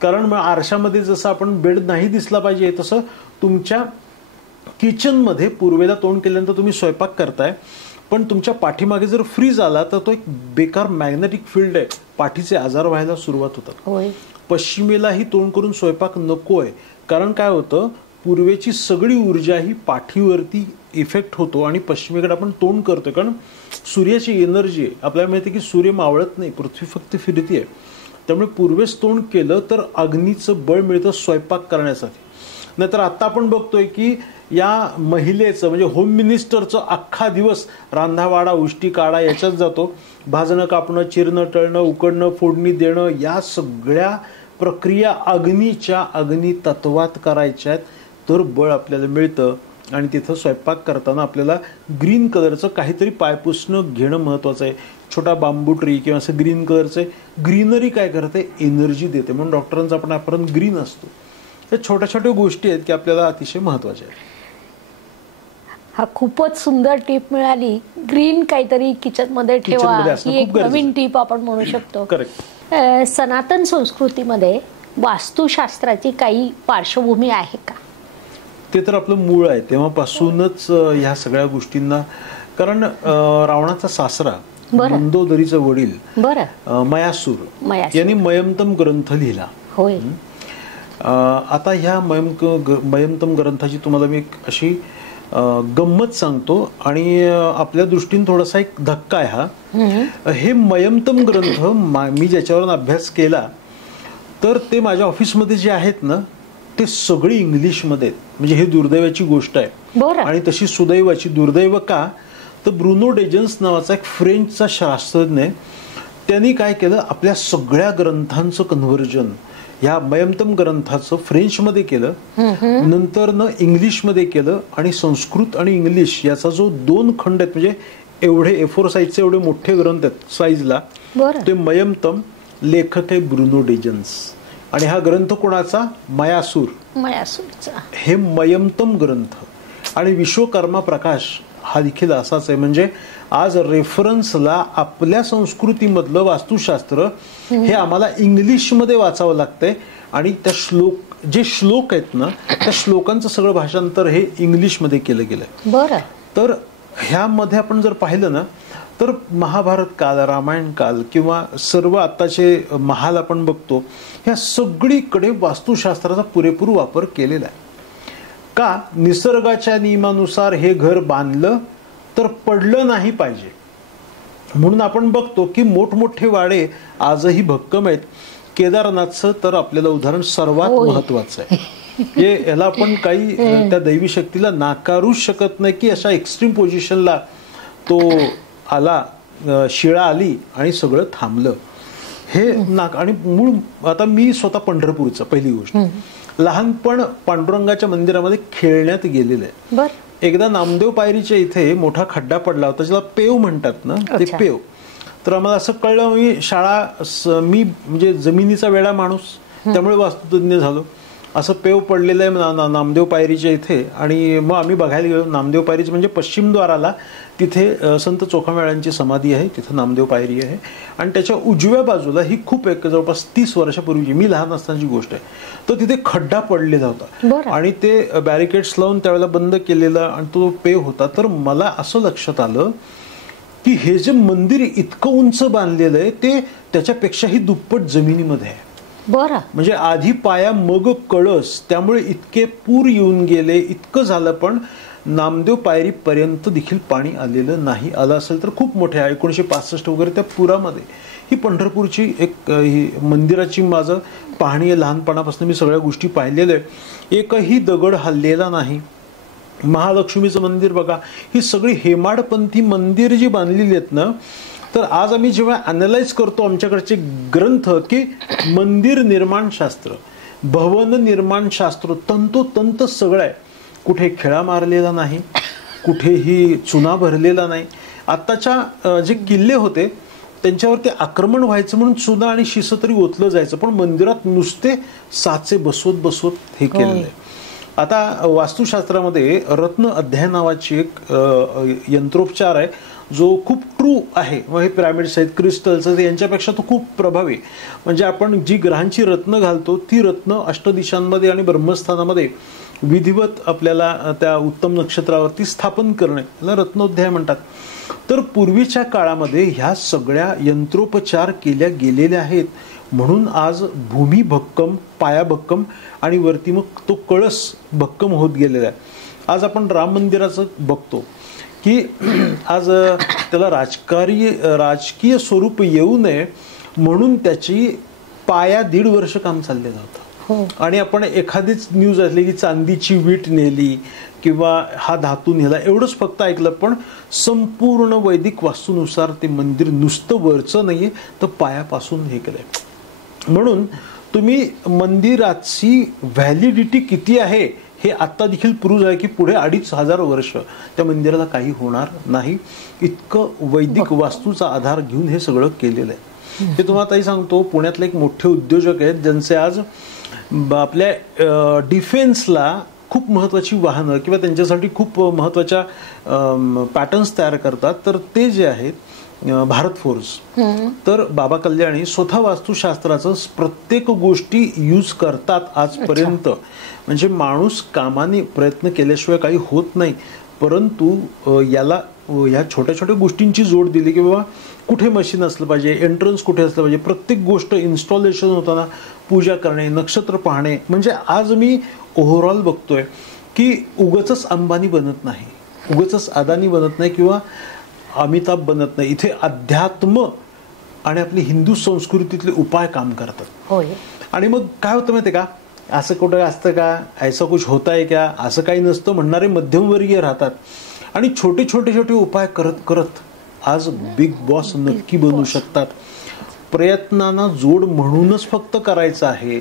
कारण मग आरशामध्ये जसं आपण बेड नाही दिसला पाहिजे तसं तुमच्या किचनमध्ये पूर्वेला तोंड केल्यानंतर तुम्ही स्वयंपाक करताय, पण तुमच्या पाठीमागे जर फ्रीज आला तर तो एक बेकार मॅग्नेटिक फील्ड आहे, पाठीचे आजार व्हायला सुरुवात होतात. पश्चिमेलाही तोंड करून स्वयंपाक नकोय. कारण काय होतं, पूर्वेची सगळी ऊर्जा ही पाठीवरती इफेक्ट होतो आणि पश्चिमेकडे आपण तोंड करतो. कारण सूर्याची एनर्जी आहे, आपल्याला माहिती की सूर्य मावळत नाही, पृथ्वी फक्त फिरती आहे. त्यामुळे पूर्वेस तोंड केलं तर अग्नीचं बळ मिळतं स्वयंपाक करण्यासाठी. नाहीतर आता आपण बघतोय की या महिलेचं म्हणजे होम मिनिस्टरचं अख्खा दिवस रांधावाडा उष्टी काढा याच्यात जातो. भाजणं, कापणं, चिरणं, टळणं, उकडणं, फोडणी देणं, या सगळ्या प्रक्रिया अग्नीच्या अग्नी तत्वात करायच्या आहेत तर बळ आपल्याला मिळतं. आणि तिथं स्वयंपाक करताना आपल्याला ग्रीन कलरचं काहीतरी पायपुसणं घेणं महत्त्वाचं आहे. छोटा बांबू ट्री किंवा असं ग्रीन कलरचं ग्रीनरी काय करते, एनर्जी देते. म्हणून डॉक्टरांचा आपण ग्रीन असतो. या छोट्या छोट्या गोष्टी आहेत की आपल्याला अतिशय महत्त्वाच्या आहेत. हा खूपच सुंदर टीप मिळाली. ग्रीन काहीतरी किचनमध्ये ठेवा, ही एक नवीन टीप आपण म्हणू शकतो. करेक्ट. सनातन संस्कृतीमध्ये वास्तुशास्त्राची काही पार्श्वभूमी आहे का? ते तर आपलं मूळ आहे, तेव्हापासूनच ह्या सगळ्या गोष्टींना. कारण रावणाचा सासरा मंदोदरीचा वडील मयासूर यांनी मयमतम ग्रंथ लिहिला. होय. आता ह्या मयमतम ग्रंथाची तुम्हाला मी एक अशी गंमत सांगतो आणि आपल्या दृष्टीने थोडासा एक धक्का आहे हा. हे मयमतम ग्रंथ मी ज्याच्यावर अभ्यास केला तर ते माझ्या ऑफिसमध्ये जे आहेत ना ते सगळे इंग्लिशमध्ये आहेत. म्हणजे हे दुर्दैवाची गोष्ट आहे. आणि तशी सुदैवाची. दुर्दैव का, तर ब्रुनो डेजन्स नावाचा एक फ्रेंचचा शास्त्रज्ञ आहे, त्यांनी काय केलं, आपल्या सगळ्या ग्रंथांचं कन्व्हर्जन ह्या मयमतम ग्रंथाचं फ्रेंचमध्ये केलं, नंतर इंग्लिशमध्ये केलं. आणि संस्कृत आणि इंग्लिश याचा जो 2 खंड आहेत, म्हणजे एवढे A4 साईजचे एवढे मोठे ग्रंथ आहेत साईजला, ते मयमतम. लेखक आहे ब्रुनो डेजन्स. आणि हा ग्रंथ कोणाचा, मयासूरचा. हे मयमतम ग्रंथ. आणि विश्वकर्मा प्रकाश हा देखील असाच आहे. म्हणजे आज रेफरन्सला आपल्या संस्कृतीमधलं वास्तुशास्त्र हे आम्हाला इंग्लिशमध्ये वाचावं लागतंय. आणि त्या जे श्लोक आहेत ना त्या श्लोकांचं सगळं भाषांतर हे इंग्लिशमध्ये केलं गेलंय. बरं. तर ह्यामध्ये आपण जर पाहिलं ना तर महाभारत काल, रामायण काल किंवा सर्व आताचे महाल आपण बघतो, ह्या सगळीकडे वास्तुशास्त्राचा पुरेपूर वापर केलेला आहे. का, निसर्गाच्या नियमानुसार हे घर बांधलं तर पडलं नाही पाहिजे. म्हणून आपण बघतो की मोठमोठे वाडे आजही भक्कम आहेत. केदारनाथचं तर आपल्याला उदाहरण सर्वात महत्वाचं आहे. याला आपण काही त्या दैवी शक्तीला नाकारूच शकत नाही की अशा एक्स्ट्रीम पोझिशनला तो आला, शिळा आली आणि सगळं थांबलं. हे आणि मूळ आता मी स्वतः पंढरपूरचं, पहिली गोष्ट लहानपण पांडुरंगाच्या मंदिरामध्ये खेळण्यात गेलेलं आहे. एकदा नामदेव पायरीच्या इथे मोठा खड्डा पडला होता, ज्याला पेव म्हणतात ना, ते पेव. तर आम्हाला असं कळलं, मी म्हणजे जमिनीचा वेडा माणूस, त्यामुळे वास्तुतज्ञ झालो. असं पेव पडलेलं आहे नामदेव पायरीच्या इथे. आणि मग आम्ही बघायला गेलो. नामदेव पायरीचे म्हणजे पश्चिम द्वाराला तिथे संत चोखामेळ्यांची समाधी आहे, तिथे नामदेव पायरी आहे. आणि त्याच्या उजव्या बाजूला ही खूप जवळपास 30 वर्षापूर्वीची, मी लहान असतानाची गोष्ट आहे, तर तिथे खड्डा पडलेला होता आणि ते बॅरिकेड्स लावून त्यावेळेला बंद केलेला आणि तो पेव होता. तर मला असं लक्षात आलं की हे जे मंदिर इतकं उंच बांधलेलं आहे ते त्याच्यापेक्षाही दुप्पट जमिनीमध्ये आहे. म्हणजे आधी पाया मग कळस, त्यामुळे इतके पूर येऊन गेले, इतकं झालं, पण नामदेव पायरी पर्यंत देखील पाणी आलेलं नाही. आलं असेल तर खूप मोठे आहे, 1965 वगैरे त्या पुरामध्ये. ही पंढरपूरची एक ही मंदिराची माझं पाहणी आहे. लहानपणापासून मी सगळ्या गोष्टी पाहिलेल्या आहे. एकही दगड हललेला नाही. महालक्ष्मीचं मंदिर बघा, ही सगळी हेमाडपंथी मंदिर जी बांधलेली आहेत ना, तर आज आम्ही जेव्हा अॅनालाइज करतो आमच्याकडचे ग्रंथ की मंदिर निर्माण शास्त्र, भवन निर्माण शास्त्र तंतोतंत सगळं आहे. कुठे खेळा मारलेला नाही, कुठेही चुना भरलेला नाही. आत्ताच्या जे किल्ले होते त्यांच्यावरती आक्रमण व्हायचं म्हणून चुना आणि शिस तरी ओतलं जायचं, पण मंदिरात नुसते साचे बसवत हे केलेलं आहे. आता वास्तुशास्त्रामध्ये रत्न अध्याय नावाची एक यंत्रोपचार आहे जो खूप ट्रू आहे. मग हे पिरामिड्स आहेत, क्रिस्टल्स आहेत, यांच्यापेक्षा तो खूप प्रभावी. म्हणजे आपण जी ग्रहांची रत्न घालतो ती रत्न अष्टदिशांमध्ये आणि ब्रह्मस्थानामध्ये विधिवत आपल्याला त्या उत्तम नक्षत्रावरती स्थापन करणे, याला रत्नोध्याय म्हणतात. तर पूर्वीच्या काळामध्ये ह्या सगळ्या यंत्रोपचार केल्या गेलेल्या आहेत, म्हणून आज भूमी भक्कम, पाया भक्कम आणि वरती मग तो कळस भक्कम होत गेलेला आहे. आज आपण राम मंदिराचं बघतो की आज त्याला राजकीय स्वरूप येऊ नये म्हणून त्याची पाया 1.5 वर्ष काम चाललेलं होतं. आणि आपण एखादीच न्यूज असली की चांदीची वीट नेली किंवा हा धातू नेला, एवढंच फक्त ऐकलं, पण संपूर्ण वैदिक वास्तूनुसार ते मंदिर नुसतं वरचं नाहीये तर पायापासून हे केलंय. म्हणून तुम्ही मंदिराची व्हॅलिडिटी किती आहे हे आता देखील प्रूव्ह आहे की पुढे 2,500 वर्ष त्या मंदिराला काही होणार नाही. इतकं वैदिक वास्तूचा आधार घेऊन हे सगळं केलेलं आहे. ते तुम्हाला ताई सांगतो, पुण्यातले एक मोठे उद्योजक आहेत ज्यांचे आज आपल्या डिफेन्सला खूप महत्वाची वाहनं किंवा त्यांच्यासाठी खूप महत्वाच्या पॅटर्न्स तयार करतात. तर ते जे आहेत भारत फोर्स, तर बाबा कल्याणी स्वतः वास्तुशास्त्राचं प्रत्येक गोष्टी यूज करतात आजपर्यंत. म्हणजे माणूस कामाने प्रयत्न केल्याशिवाय काही होत नाही, परंतु याला ह्या छोट्या छोट्या गोष्टींची जोड दिली की बाबा कुठे मशीन असलं पाहिजे, एंट्रन्स कुठे असलं पाहिजे, प्रत्येक गोष्ट इन्स्टॉलेशन होताना पूजा करणे, नक्षत्र पाहणे. म्हणजे आज मी ओव्हरऑल बघतोय की उगाचच अंबानी बनत नाही, उगाचच अदानी बनत नाही किंवा अमिताभ बनत नाही. इथे अध्यात्म आणि आपली हिंदू संस्कृतीतले उपाय काम करतात. आणि मग काय होतं माहिती का, असं कुठं असतं का, ऐसा कुछ होता है क्या, असं काही नसतं म्हणणारे मध्यमवर्गीय राहतात. आणि छोटे छोटे छोटे उपाय करत करत आज बिग बॉस नक्की बनू शकतात. प्रयत्नांना जोड म्हणूनच फक्त करायचं आहे.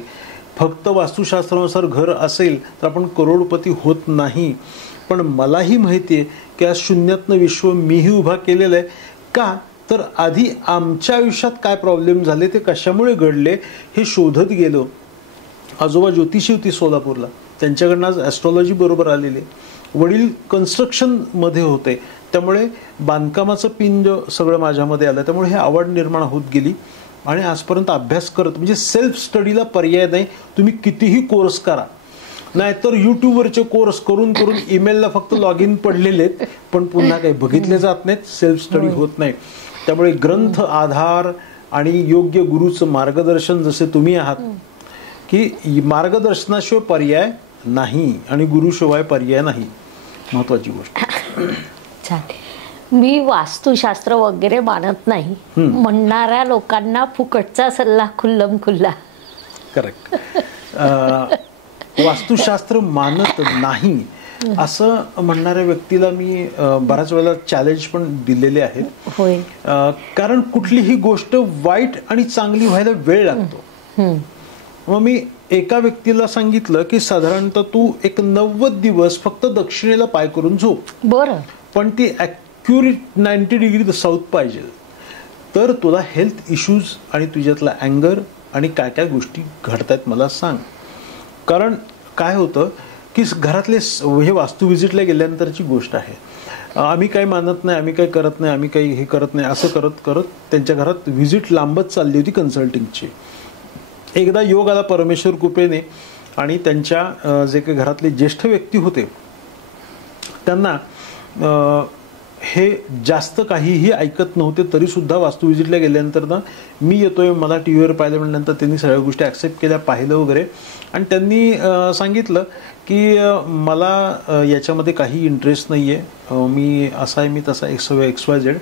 फक्त वास्तुशास्त्रानुसार घर असेल तर आपण करोडपती होत नाही. पण मलाही माहिती आहे की आज शून्यातनं विश्व मीही उभा केलेलं आहे. का तर आधी आमच्या आयुष्यात काय प्रॉब्लेम झाले, ते कशामुळे घडले हे शोधत गेलो. आजोबा ज्योतिषी होती सोलापूरला, त्यांच्याकडनं आज ॲस्ट्रॉलॉजी बरोबर आलेली. वडील कन्स्ट्रक्शनमध्ये होते, त्यामुळे बांधकामाचं पिंड सगळं माझ्यामध्ये आलं. त्यामुळे हे आवड निर्माण होत गेली आणि आजपर्यंत अभ्यास करत, म्हणजे सेल्फ स्टडीला पर्याय नाही. तुम्ही कितीही कोर्स करा, नाहीतर यूट्यूबवरचे कोर्स करून करून ईमेलला फक्त लॉग इन पडलेले आहेत, पण पुन्हा काही बघितले जात नाहीत, सेल्फ स्टडी होत नाही. त्यामुळे ग्रंथ आधार आणि योग्य गुरुचं मार्गदर्शन, जसे तुम्ही आहात की मार्गदर्शनाशिवाय पर्याय नाही आणि गुरुशिवाय पर्याय नाही, महत्वाची गोष्ट. मी वास्तुशास्त्र वगैरे मानत नाही म्हणणाऱ्या लोकांना फुकटचा सल्ला खुल्लम खुल्ला. करेक्ट. वास्तुशास्त्र मानत नाही असं म्हणणाऱ्या व्यक्तीला मी बऱ्याच वेळेला चॅलेंज पण दिलेले आहेत. कारण कुठलीही गोष्ट वाईट आणि चांगली व्हायला वेळ लागतो. मग मी एका व्यक्तीला सांगितलं की साधारणतः तू एक 90 दिवस फक्त दक्षिणेला पाय करून झोप. बरं. पण ती ॲक्युरेट 90 डिग्री साऊथ पाहिजे, तर तुला हेल्थ इश्यूज आणि तुझ्यातला अँगर आणि काय काय गोष्टी घडतायत मला सांग. कारण काय होतं की घरातले हे वास्तू व्हिजिटला गेल्यानंतरची गोष्ट आहे. आम्ही काही मानत नाही, आम्ही काही करत नाही, आम्ही काही हे करत नाही असं करत करत त्यांच्या घरात व्हिजिट लांबच चालली होती कन्सल्टिंगची. एकदा योग आला परमेश्वर कृपेने आणि त्यांच्या जे काही घरातले ज्येष्ठ व्यक्ती होते त्यांना हे जास्त काहीही ऐकत नव्हते, तरी सुद्धा वास्तू व्हिजिटला गेल्यानंतर ना मी येतोय, मला टी व्हीवर पाहिलं म्हणल्यानंतर त्यांनी सगळ्या गोष्टी ॲक्सेप्ट केल्या, पाहिलं वगैरे. आणि त्यांनी सांगितलं की मला याच्यामध्ये काही इंटरेस्ट नाही आहे, मी असा आहे, मी तसा XYZ.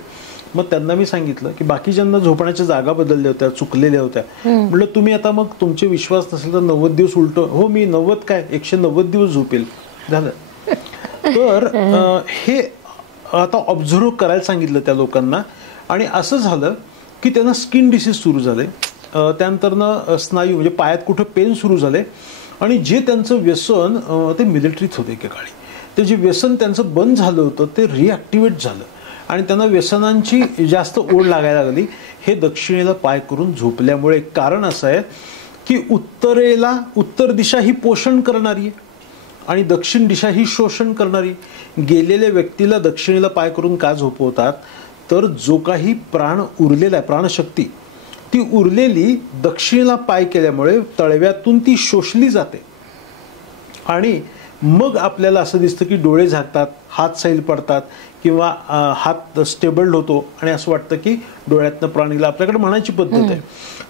मग त्यांना मी सांगितलं की बाकीच्यांना झोपण्याच्या जागा बदलल्या होत्या, चुकलेल्या होत्या. म्हटलं तुम्ही आता मग तुमचे विश्वास नसेल तर 90 दिवस उलट, हो मी 90 काय 190 दिवस झोपेल झालं. तर हे आता ऑब्झर्व करायला सांगितलं त्या लोकांना. आणि असं झालं की त्यांना स्किन डिसीज सुरू झाले, त्यानंतर स्नायू म्हणजे पायात कुठं पेन सुरू झाले. आणि जे त्यांचं व्यसन ते मिलिटरीत होते एके काळी, ते जे व्यसन त्यांचं बंद झालं होतं ते रिॲक्टिवेट झालं आणि त्यांना व्यसनांची जास्त ओढ लागायला लागली. हे दक्षिणेला पाय करून झोपल्यामुळे. कारण असं आहे की उत्तर दिशा ही पोषण करणारी आहे आणि दक्षिण दिशा ही शोषण करणारी. गेलेल्या व्यक्तीला दक्षिणेला पाय करून का झोपवतात, तर जो काही प्राण उरलेला आहे, प्राणशक्ती ती उरलेली दक्षिणेला पाय केल्यामुळे तळव्यातून ती शोषली जाते. आणि मग आपल्याला असं दिसतं की डोळे झाकतात, हात सैल पडतात किंवा हात स्टेबल्ड होतो आणि असं वाटतं की डोळ्यातनं प्राणीला, आपल्याकडे म्हणायची पद्धत आहे.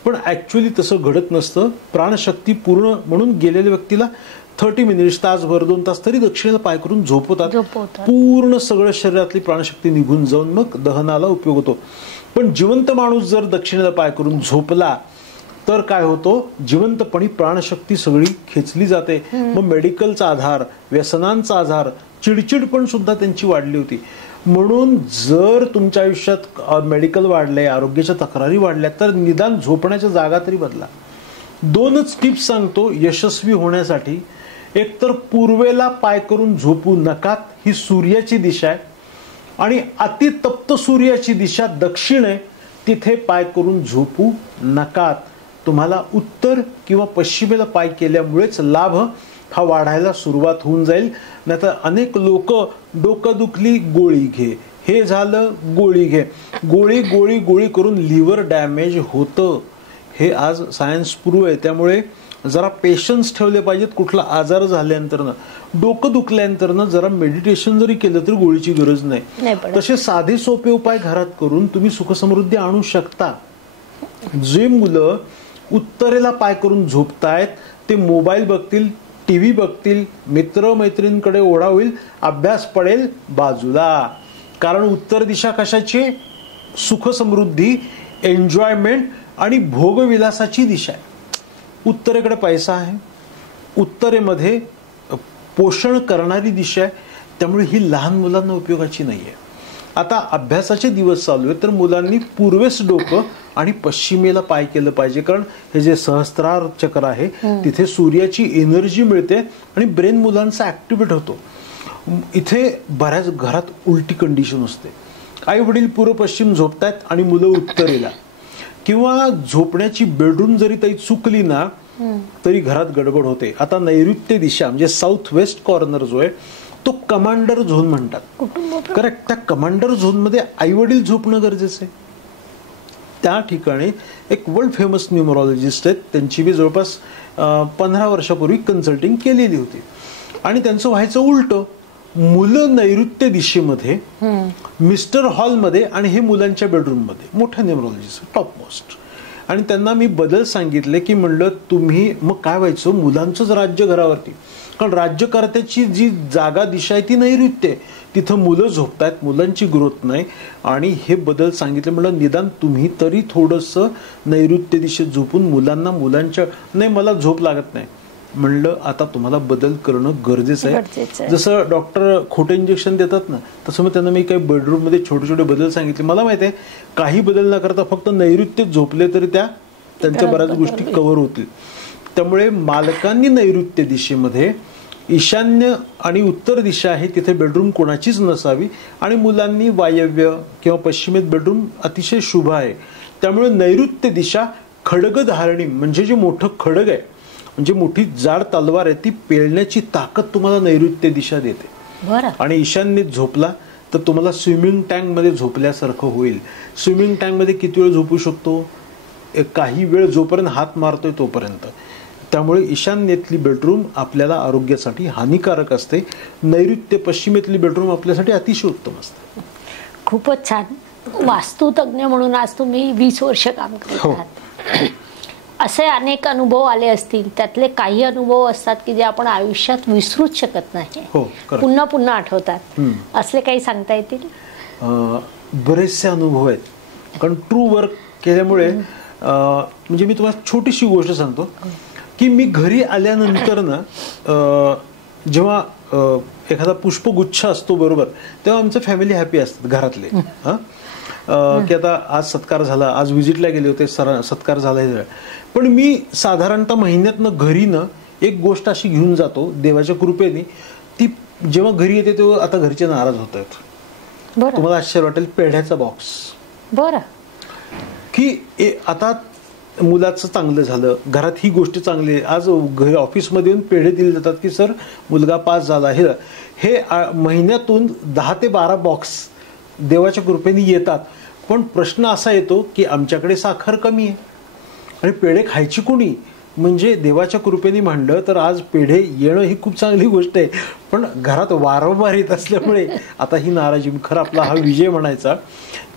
पण ॲक्च्युअली तसं घडत नसतं. प्राणशक्ती पूर्ण म्हणून गेलेल्या व्यक्तीला 30 मिनिट्स, तासभर, 2 तास तरी दक्षिणेला पाय करून झोपवतात. पूर्ण सगळं शरीरातली प्राणशक्ती निघून जाऊन मग दहनाला उपयोग होतो. पण जिवंत माणूस जर दक्षिणेला पाय करून झोपला तर काय होतो, जिवंतपणी प्राणशक्ती सगळी खेचली जाते. मग मेडिकलचा आधार, व्यसनांचा आधार, चिडचिड पण सुद्धा त्यांची वाढली होती. म्हणून जर तुमच्या आयुष्यात मेडिकल वाढलंय, आरोग्याच्या तक्रारी वाढल्या, तर निदान झोपण्याच्या जागा तरी बदला. 2च टिप्स सांगतो यशस्वी होण्यासाठी. एक तर पूर्वेला पाय करून झोपू नकात, ही सूर्याची दिशा आहे. आणि अतितप्त सूर्याची दिशा दक्षिण आहे, तिथे पाय करून झोपू नकात. तुम्हाला उत्तर किंवा पश्चिमेला पाय केल्यामुळेच लाभ हा वाढायला सुरुवात होऊन जाईल. नाहीतर अनेक लोक डोकं दुखली गोळी घे, हे झालं गोळी घे, गोळी गोळी गोळी करून लिव्हर डॅमेज होतं. हे आज सायन्स प्रूव्ह आहे. त्यामुळे जरा पेशन्स ठेवले पाहिजेत. कुठला आजार झाल्यानंतर, डोकं दुखल्यानंतर जरा मेडिटेशन जरी केलं तरी गोळीची गरज नाही. तसे साधे सोपे उपाय घरात करून तुम्ही सुखसमृद्धी आणू शकता. जे मुलं उत्तरेला पाय करून झोपतायत ते मोबाईल बघतील, टीव्ही बघतील, मित्र मैत्रिणींकडे ओढा होईल, अभ्यास पडेल बाजूला. कारण उत्तर दिशा कशाची? सुखसमृद्धी, एन्जॉयमेंट आणि भोगविलासाची दिशा आहे. उत्तरेकडे पैसा आहे, उत्तरेमध्ये पोषण करणारी दिशा आहे. त्यामुळे ही लहान मुलांना उपयोगाची नाही आहे. आता अभ्यासाचे दिवस चालू आहेत तर मुलांनी पूर्वेस डोकं आणि पश्चिमेला पाय केलं पाहिजे. कारण हे जे सहस्त्रार चक्र आहे तिथे सूर्याची एनर्जी मिळते आणि ब्रेन मुलांचा ऍक्टिव्हेट होतो. इथे बऱ्याच घरात उलटी कंडिशन असते. आई वडील पूर्व पश्चिम झोपतायत आणि मुलं उत्तरेला, किंवा झोपण्याची बेडरूम जरी काही चुकली ना तरी घरात गडबड होते. आता नैऋत्य दिशा म्हणजे साऊथ वेस्ट कॉर्नर जो आहे तो कमांडर झोन म्हणतात. करेक्ट. त्या कमांडर झोन मध्ये आई वडील झोपणं गरजेचं आहे. त्या ठिकाणी एक वर्ल्ड फेमस न्यूमरॉलॉजिस्ट आहेत, त्यांची मी जवळपास 15 वर्षापूर्वी कन्सल्टिंग केलेली होती. आणि त्यांचं व्हायचं उलट. मुलं नैऋत्य दिशेमध्ये, मिस्टर हॉलमध्ये आणि हे मुलांच्या बेडरूममध्ये. मोठ्या न्यूमरॉलॉजिस्ट, टॉप मोस्ट. आणि त्यांना मी बदल सांगितले की म्हणलं तुम्ही मग काय व्हायचं, मुलांचंच राज्य घरावरती. कारण राज्यकर्त्याची जी जागा दिशा आहे ती नैऋत्य आहे, तिथं मुलं झोपतायत, मुलांची ग्रोथ नाही. आणि हे बदल सांगितले. म्हणलं निदान तुम्ही तरी थोडंसं नैऋत्य दिशेत झोपून मुलांना, मुलांच्या नाही मला झोप लागत नाही, म्हणलं आता तुम्हाला बदल करणं गरजेचं आहे. जसं डॉक्टर खोटे इंजेक्शन देतात ना, तसं मग त्यांना मी काही बेडरूम मध्ये छोटे छोटे बदल सांगितले. मला माहिती आहे काही बदल न करता फक्त नैऋत्येत झोपले तरी त्यांच्या बऱ्याच गोष्टी कव्हर होतील. त्यामुळे मालकांनी नैऋत्य दिशेमध्ये, ईशान्य आणि उत्तर दिशा आहे तिथे बेडरूम कोणाचीच नसावी, आणि मुलांनी वायव्य किंवा पश्चिमेत बेडरूम अतिशय शुभ आहे. त्यामुळे नैऋत्य दिशा खडग धारणी, म्हणजे जे मोठं खडग आहे, म्हणजे मोठी जाड तलवार आहे, ती पेलण्याची ताकद तुम्हाला नैऋत्य दिशा देते. आणि ईशान्येत झोपला तर तुम्हाला स्विमिंग टँक मध्ये झोपल्यासारखं होईल. स्विमिंग टँक मध्ये किती वेळ झोपू शकतो? काही वेळ, जोपर्यंत हात मारतोय तोपर्यंत. त्यामुळे ईशान्येतली बेडरूम आपल्याला आरोग्यासाठी हानिकारक असते, नैऋत्य पश्चिमेतली बेडरूम आपल्यासाठी अतिशय उत्तम असते. खूपच छान. वास्तुतज्ञ म्हणून आज तुम्ही 20 वर्ष काम करत आहात. असे अनेक अनुभव आले असतील, त्यातले काही अनुभव असतात की जे आपण आयुष्यात विसरूच शकत नाही, पुन्हा पुन्हा आठवतात. असले काही सांगता येतील? बरेचसे अनुभव आहेत, कारण ट्रू वर्क केल्यामुळे. म्हणजे मी तुम्हाला छोटीशी गोष्ट सांगतो की मी घरी आल्यानंतर ना, जेव्हा एखादा पुष्पगुच्छ असतो बरोबर, तेव्हा आमचं फॅमिली हॅपी असतात घरातले. की आता आज सत्कार झाला, आज व्हिजिटला गेले होते, सत्कार झाला. पण मी साधारणतः महिन्यातनं घरी न एक गोष्ट अशी घेऊन जातो देवाच्या कृपेने, ती जेव्हा घरी येते तेव्हा आता घरचे नाराज होत आहेत. तुम्हाला आश्चर्य वाटेल, पेढ्याचा बॉक्स. बरं. की आता मुलाचं चांगलं झालं, घरात ही गोष्ट चांगली आहे. आज घरी ऑफिसमध्ये येऊन पेढे दिले जातात की सर मुलगा पास झाला. हे महिन्यातून 10 ते 12 बॉक्स देवाच्या कृपेने येतात. पण प्रश्न असा येतो की आमच्याकडे साखर कमी आहे आणि पेढे खायची कोणी? म्हणजे देवाच्या कृपेने म्हणलं तर आज पेढे येणं ही खूप चांगली गोष्ट आहे, पण घरात वारंवार येत असल्यामुळे आता ही नाराजी. खरं आपला हा विजय म्हणायचा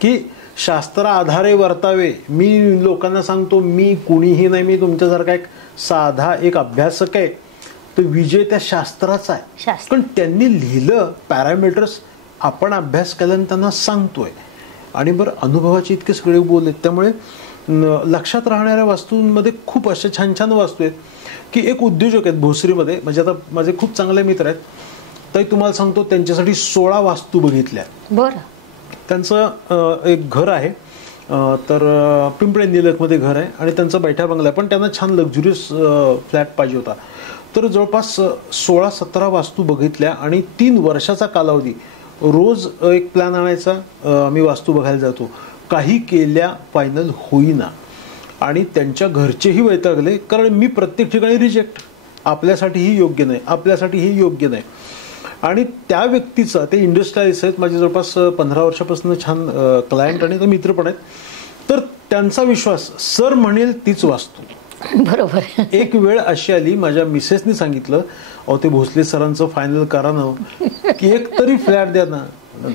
की शास्त्र आधारे वर्तावे. मी लोकांना सांगतो मी कुणीही नाही, मी तुमच्यासारखा एक साधा एक अभ्यासक आहे. तो विजय त्या शास्त्राचा आहे. पण त्यांनी लिहिलं पॅरामीटर्स, आपण अभ्यास केल्यानं त्यांना सांगतोय. आणि बरं, अनुभवाचे इतके सगळे बोलले, त्यामुळे लक्षात राहणाऱ्या वास्तूंमध्ये खूप अशा छान छान वास्तू आहेत की एक उद्योजक आहेत भोसरीमध्ये, म्हणजे आता माझे खूप चांगले मित्र आहेत, तर तुम्हाला सांगतो त्यांच्यासाठी 16 वास्तू बघितल्या. बरं. त्यांचं एक घर आहे, तर पिंपळे निलखमध्ये घर आहे आणि त्यांचा बैठा बंगला आहे, पण त्यांना छान लक्झुरियस फ्लॅट पाहिजे होता. तर जवळपास 16-17 वास्तू बघितल्या आणि 3 वर्षाचा कालावधी. रोज एक प्लॅन आणायचा, आम्ही वास्तू बघायला जातो. काही केल्या फायनल होईना आणि त्यांच्या घरचेही वैतागले, कारण मी प्रत्येक ठिकाणी रिजेक्ट, आपल्यासाठीही योग्य नाही, आपल्यासाठीही योग्य नाही. आणि त्या व्यक्तीचा, ते इंडस्ट्रियलिस्ट आहेत, माझे जवळपास 15 वर्षापासून छान क्लायंट आणि मित्र पण आहेत. तर त्यांचा विश्वास, सर म्हणेल तीच वास्तू. बरोबर. एक वेळ अशी आली, माझ्या मिसेसनी सांगितलं, अहो ते भोसले सरांचं फायनल करा ना, की एक तरी फ्लॅट द्या ना. नाही,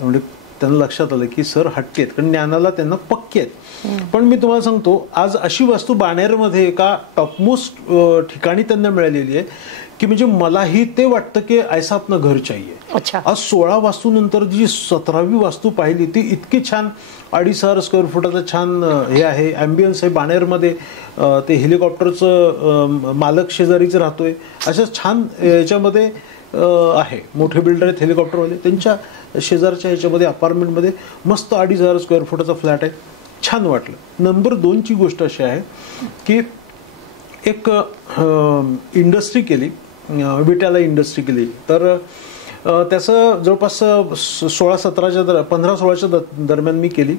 म्हणजे त्यांना लक्षात आलं की सर हट्टी आहेत, कारण ज्ञानाला त्यांना पक्के आहेत. पण मी तुम्हाला सांगतो, आज अशी वास्तू बाणेरमध्ये एका टॉपमोस्ट ठिकाणी त्यांना मिळालेली आहे की म्हणजे मलाही ते वाटतं की ऐसा आपलं घर चाहिए. आज 16 वास्तू नंतर जी 17वी वास्तू पाहिली, ती इतकी छान, 2,500 स्क्वेअर फुटाचं छान हे आहे, ॲम्बियन्स आहे. बाणेरमध्ये ते हेलिकॉप्टरचं मालक शेजारीच राहतोय, अशा छान याच्यामध्ये आहे. मोठे बिल्डर आहेत हेलिकॉप्टरवाले, त्यांच्या शेजारच्या ह्याच्यामध्ये अपार्टमेंटमध्ये मस्त 2,500 स्क्वेअर फुटाचा फ्लॅट आहे. छान वाटलं. नंबर 2ची गोष्ट अशी आहे की एक इंडस्ट्री केली, विट्याला इंडस्ट्री केली. तर त्याचं जवळपास 15-16च्या दरम्यान मी केली.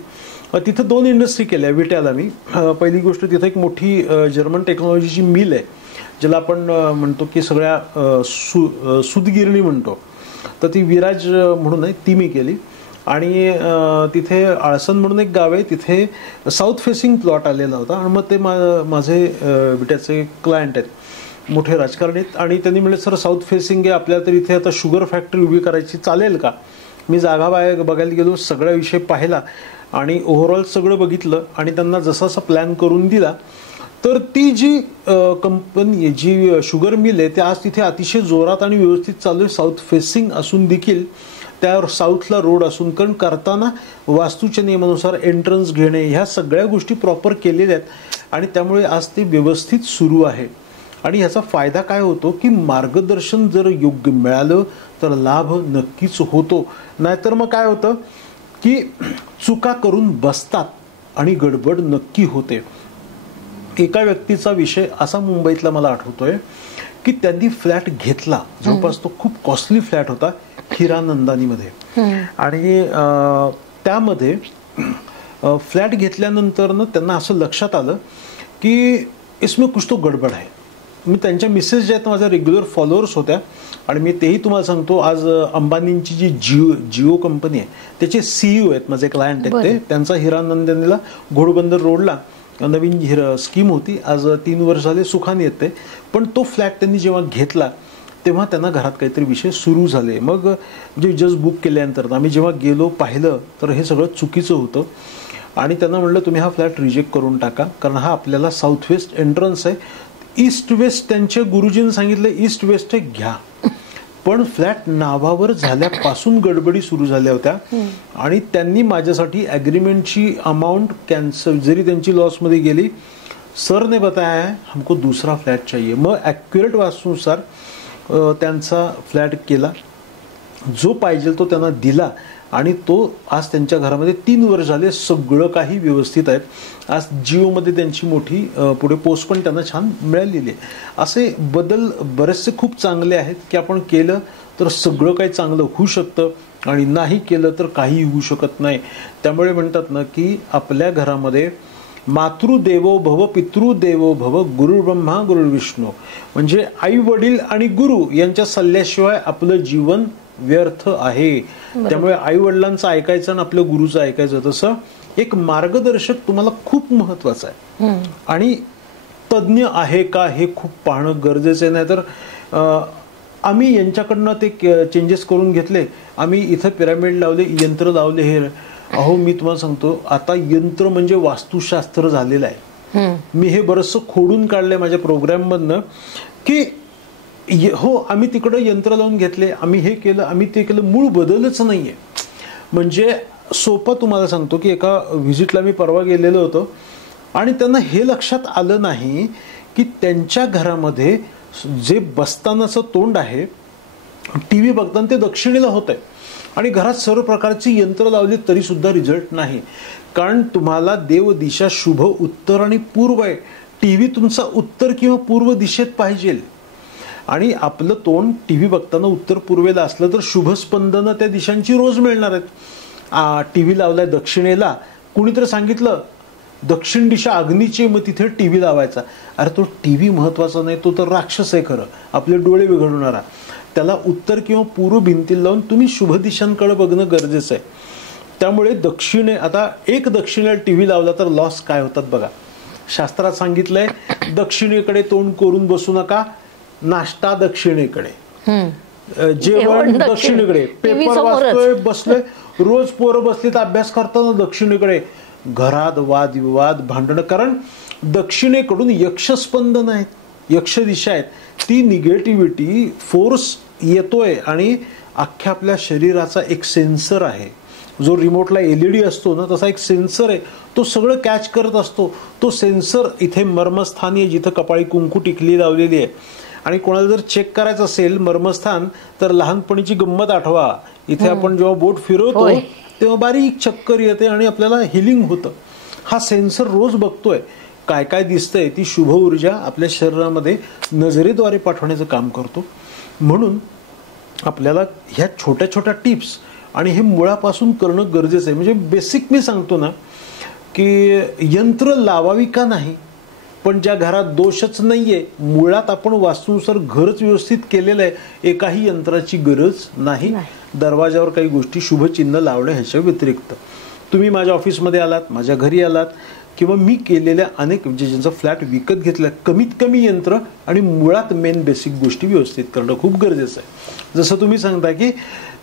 तिथं 2 इंडस्ट्री केल्या विट्याला मी. पहिली गोष्ट, तिथं एक मोठी जर्मन टेक्नॉलॉजीची मिल आहे, ज्याला आपण म्हणतो की सगळ्या सूतगिरणी म्हणतो, तर ती विराज म्हणून आहे, ती मी केली. आणि तिथे आळसन म्हणून एक गाव आहे, तिथे साऊथ फेसिंग प्लॉट आलेला होता. आणि मग ते माझे विट्याचे क्लायंट आहेत, मोठे राजकारणी आहेत, आणि त्यांनी म्हणले सर साऊथ फेसिंग आहे, आपल्याला तर इथे आता शुगर फॅक्टरी उभी करायची, चालेल का? मी जागा बघायला गेलो, सगळा विषय पाहिला आणि ओव्हरऑल सगळं बघितलं आणि त्यांना जसा प्लॅन करून दिला. तर ती जी कंपनी, जी शुगर मिल आहे, ते आज तिथे अतिशय जोरात आणि व्यवस्थित चालू आहे, साऊथ फेसिंग असून देखील, त्यावर साऊथला रोड असून, कारण करताना वास्तूच्या नियमानुसार एंट्रन्स घेणे, ह्या सगळ्या गोष्टी प्रॉपर केलेल्या आहेत आणि त्यामुळे आज ते व्यवस्थित सुरू आहे. आणि ह्याचा फायदा काय होतो की मार्गदर्शन जर योग्य मिळालं तर लाभ नक्कीच होतो. नाहीतर मग काय होतं की चुका करून बसतात आणि गडबड नक्की होते. एका व्यक्तीचा विषय असा मुंबईतला मला आठवतोय की त्यांनी फ्लॅट घेतला, जवळपास तो खूप कॉस्टली फ्लॅट होता हिरानंदानीमध्ये. आणि त्यामध्ये फ्लॅट घेतल्यानंतर त्यांना असं लक्षात आलं की इसमें कुछ तो गडबड आहे. मी त्यांच्या मिसेस ज्या आहेत माझ्या रेग्युलर फॉलोअर्स होत्या आणि मी तेही तुम्हाला सांगतो, आज अंबानींची जी जिओ कंपनी आहे त्याचे CEO आहेत माझे क्लायंट आहेत ते. त्यांचा हिरानंदानीला घोडबंदर रोडला नवीन स्कीम होती. आज 3 वर्ष झाले सुखाने येते. पण तो फ्लॅट त्यांनी जेव्हा घेतला तेव्हा त्यांना घरात काहीतरी विषय सुरू झाले. मग जे जस्ट बुक केल्यानंतर आम्ही जेव्हा गेलो पाहिलं तर हे सगळं चुकीचं होतं. आणि त्यांना म्हणलं तुम्ही हा फ्लॅट रिजेक्ट करून टाका, कारण हा आपल्याला साऊथ वेस्ट एंट्रन्स आहे. ईस्ट वेस्ट त्यांच्या गुरुजींनी सांगितलं ईस्ट वेस्ट घ्या. पण फ्लॅट नावावर झाल्यापासून गडबडी सुरू झाल्या होत्या आणि त्यांनी माझ्यासाठी ॲग्रीमेंटची अमाऊंट कॅन्सल, जरी त्यांची लॉसमध्ये गेली, सर ने बताया है हमको दूसरा फ्लॅट चाहिए. मग ॲक्युरेट वास्तूनुसार त्यांचा फ्लॅट केला, जो पाहिजे तो त्यांना दिला आणि तो आज त्यांच्या घरामध्ये 3 वर्ष झाले सगळं काही व्यवस्थित आहेत. आज जिओमध्ये त्यांची मोठी पुढे पोस्ट पण त्यांना छान मिळालेली आहे. असे बदल बरेचसे खूप चांगले आहेत की आपण केलं तर सगळं काही चांगलं होऊ शकतं आणि नाही केलं तर काही होऊ शकत नाही. त्यामुळे म्हणतात ना की आपल्या घरामध्ये मातृदेवो भव पितृदेवो भव गुरुर्ब्रह्मा गुरुर्विष्णू, म्हणजे आई वडील आणि गुरु यांच्या सल्ल्याशिवाय आपलं जीवन व्यर्थ आहे. त्यामुळे आई वडिलांचं ऐकायचं आणि आपल्या गुरुचं ऐकायचं. तसं एक मार्गदर्शक तुम्हाला खूप महत्वाचं आहे आणि तज्ञ आहे का हे खूप पाहणं गरजेचं आहे. नाहीतर आम्ही यांच्याकडनं ते चेंजेस करून घेतले, आम्ही इथं पिरामिड लावले, यंत्र लावले. हे अहो मी तुम्हाला सांगतो, आता यंत्र म्हणजे वास्तुशास्त्र झालेलं आहे. मी हे बरंचसं खोडून काढलंय माझ्या प्रोग्राम मधनं की हो आम्ही तिकडं यंत्र लावून घेतले, आम्ही हे केलं, आम्ही ते केलं, मूळ बदलच नाहीये. म्हणजे सोपं तुम्हाला सांगतो की एका व्हिजिटला मी परवा गेलेलो होतो आणि त्यांना हे लक्षात आलं नाही की त्यांच्या घरामध्ये जे बसतानाचं तोंड आहे, TV बघताना ते दक्षिणेला होत आहे आणि घरात सर्व प्रकारची यंत्र लावली तरी सुद्धा रिझल्ट नाही. कारण तुम्हाला देव दिशा शुभ उत्तर आणि पूर्व आहे. TV तुमचा उत्तर किंवा पूर्व दिशेत पाहिजे आणि आपलं तोंड TV बघताना उत्तर पूर्वेला असलं तर शुभ स्पंदनं त्या दिशांची रोज मिळणार आहेत. TV लावलाय दक्षिणेला, कुणीतरी सांगितलं दक्षिण दिशा अग्नीची, मग तिथे TV लावायचा. अरे तो TV महत्वाचा नाही, तो तर राक्षस आहे खरं, आपले डोळे बिघडवणारा. त्याला उत्तर किंवा पूर्व भिंतीला लावून तुम्ही शुभ दिशांकडे बघणं गरजेचं आहे. त्यामुळे दक्षिणे, आता एक दक्षिणेला TV लावला तर लॉस काय होतात बघा. शास्त्रात सांगितलंय दक्षिणेकडे तोंड करून बसू नका, नाश्ता दक्षिणेकडे, जेवण दक्षिणेकडे, पेपर वाचतोय बसलोय, रोज पोरं बसलीत अभ्यास करताना दक्षिणेकडे, घरात वादविवाद भांडणं. कारण दक्षिणेकडून यक्षस्पंदन आहेत, यक्ष दिशा आहेत, ती निगेटिव्हिटी फोर्स येतोय आणि अख्ख्या आपल्या शरीराचा एक सेन्सर आहे. जो रिमोटला LED असतो ना, तसा एक सेन्सर आहे, तो सगळं कॅच करत असतो. तो सेन्सर इथे मर्मस्थानी आहे, जिथं कपाळी कुंकू टिकली लावलेली आहे. आणि कोणाला जर चेक करायचं असेल मर्मस्थान तर लहानपणीची गंमत आठवा. इथे आपण जेव्हा बोट फिरवतो तेव्हा बारीक चक्कर येते आणि आपल्याला हिलिंग होतं. हा सेन्सर रोज बघतोय काय काय दिसतंय, ती शुभ ऊर्जा आपल्या शरीरामध्ये नजरेद्वारे पाठवण्याचं काम करतो. म्हणून आपल्याला ह्या छोट्या छोट्या टिप्स आणि हे मुळापासून करणं गरजेचं आहे. म्हणजे बेसिक मी सांगतो ना की यंत्र लावावी का नाही, पण ज्या घरात दोषच नाहीये, मुळात आपण वास्तूनुसार घरच व्यवस्थित केलेलं आहे, एकाही यंत्राची गरज नाही. दरवाजावर काही गोष्टी शुभचिन्ह लावणं ह्याच्या व्यतिरिक्त तुम्ही माझ्या ऑफिसमध्ये आलात, माझ्या घरी आलात किंवा मी केलेल्या अनेक म्हणजे ज्यांचा फ्लॅट विकत घेतला, कमीत कमी यंत्र आणि मुळात मेन बेसिक गोष्टी व्यवस्थित करणं खूप गरजेचं आहे. जसं तुम्ही सांगता की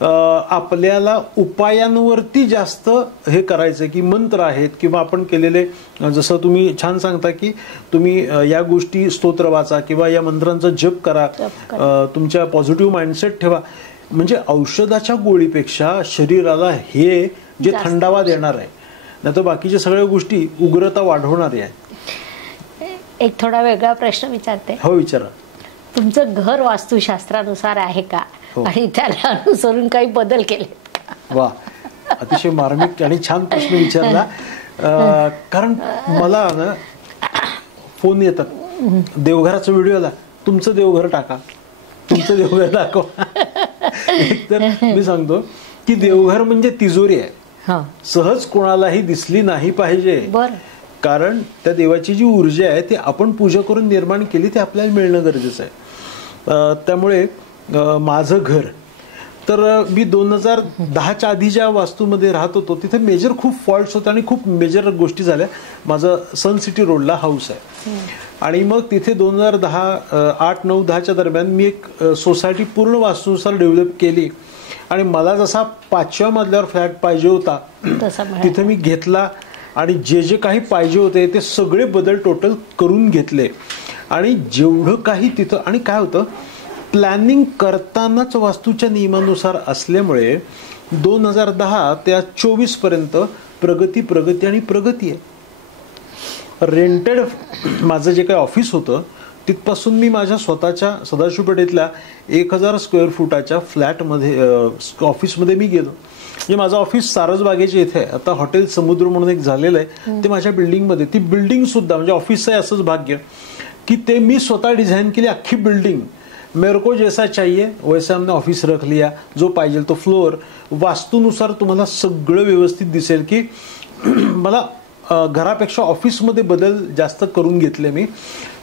आपल्याला उपायांवरती जास्त हे करायचं की मंत्र आहेत किंवा आपण केलेले, जसं तुम्ही छान सांगता की तुम्ही या गोष्टी स्तोत्र वाचा किंवा या मंत्रांचा जप करा, तुमच्या पॉझिटिव्ह माइंडसेट ठेवा. म्हणजे औषधाच्या गोळीपेक्षा शरीराला हे जे थंडावा देणार आहे, नाही तर बाकीच्या सगळ्या गोष्टी उग्रता वाढवणाऱ्या आहेत. एक थोडा वेगळा प्रश्न विचारते. हो, विचारा. तुमचं घर वास्तुशास्त्रानुसार आहे का? आणि त्याला अनुसरून काही बदल केले? वा, अतिशय मार्मिक आणि छान प्रश्न विचारला. कारण मला ना फोन येतात, देवघराचा व्हिडिओ आला, तुमचं देवघर टाका, तुमचं देवघर दाखवा. तर मी सांगतो की देवघर म्हणजे तिजोरी आहे, सहज कोणालाही दिसली नाही पाहिजे. कारण त्या देवाची जी ऊर्जा आहे ती आपण पूजा करून निर्माण केली, ते आपल्याला मिळणं गरजेचं आहे. त्यामुळे माझं घर तर मी 2010च्या आधी ज्या वास्तूमध्ये राहत होतो तिथे मेजर खूप फॉल्ट्स होते आणि खूप मेजर गोष्टी झाल्या. माझं सन सिटी रोडला हाऊस आहे आणि मग तिथे 2008, 9, 10च्या दरम्यान मी एक सोसायटी पूर्ण वास्तूनुसार डेव्हलप केली आणि मला जसा 5व्या मजल्यावर फ्लॅट पाहिजे होता तिथे मी घेतला आणि जे जे काही पाहिजे होते ते सगळे बदल टोटल करून घेतले. आणि जेवढं काही तिथं, आणि काय होतं, प्लॅनिंग करतानाच वास्तूच्या नियमानुसार असल्यामुळे 2010 ते 24 पर्यंत प्रगती प्रगती आणि प्रगती आहे. रेंटेड माझं जे काही ऑफिस होतं तिथपासून मी माझ्या स्वतःच्या सदाशिव पेठेतल्या 1000 स्क्वेअर फुटाच्या फ्लॅटमध्ये ऑफिसमध्ये मी गेलो. म्हणजे माझं ऑफिस सारसबागेच्या इथे आहे. आता हॉटेल समुद्र म्हणून एक झालेलं आहे, ते माझ्या बिल्डिंगमध्ये. ती बिल्डिंग सुद्धा, म्हणजे ऑफिसचं आहे असंच भाग्य की ते मी स्वतः डिझाईन केली अख्खी बिल्डिंग. मेरे को जैसा चाहिए वैसा हमने ऑफिस रख लिया, जो पाहिजे तो फ्लोअर वास्तूनुसार तुम्हाला सगळं व्यवस्थित दिसेल. की मला घरापेक्षा ऑफिसमध्ये बदल जास्त करून घेतले मी,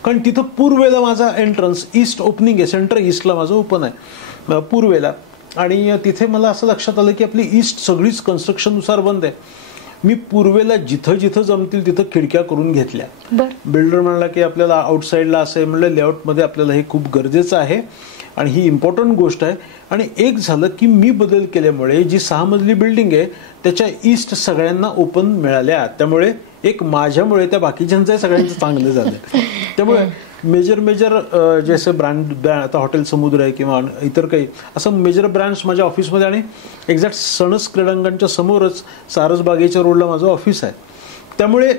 कारण तिथं पूर्वेला माझा एंट्रन्स ईस्ट ओपनिंग आहे, सेंटर ईस्टला माझं ओपन आहे पूर्वेला. आणि तिथे मला असं लक्षात आलं की आपली ईस्ट सगळीच कन्स्ट्रक्शननुसार बंद आहे. मी पूर्वेला जिथं जिथं जमतील तिथं खिडक्या करून घेतल्या. बिल्डर म्हणला की आपल्याला आउटसाईडला असं आहे, म्हणलं लेआउटमध्ये आपल्याला हे खूप गरजेचं आहे आणि ही इम्पॉर्टंट गोष्ट आहे. आणि एक झालं की मी बदल केल्यामुळे जी 6 मजली बिल्डिंग आहे त्याच्या ईस्ट सगळ्यांना ओपन मिळाल्या, त्यामुळे एक माझ्यामुळे त्या बाकीच्यांचं सगळ्यांचं चांगलं झालं. त्यामुळे मेजर जसे ब्रँड आता हॉटेल समुद्र आहे किंवा इतर काही असं मेजर ब्रँड्स माझ्या ऑफिसमध्ये. आणि एक्झॅक्ट सणस क्रीडांगणच्या समोरच सारसबागेच्या रोडला माझं ऑफिस आहे. त्यामुळे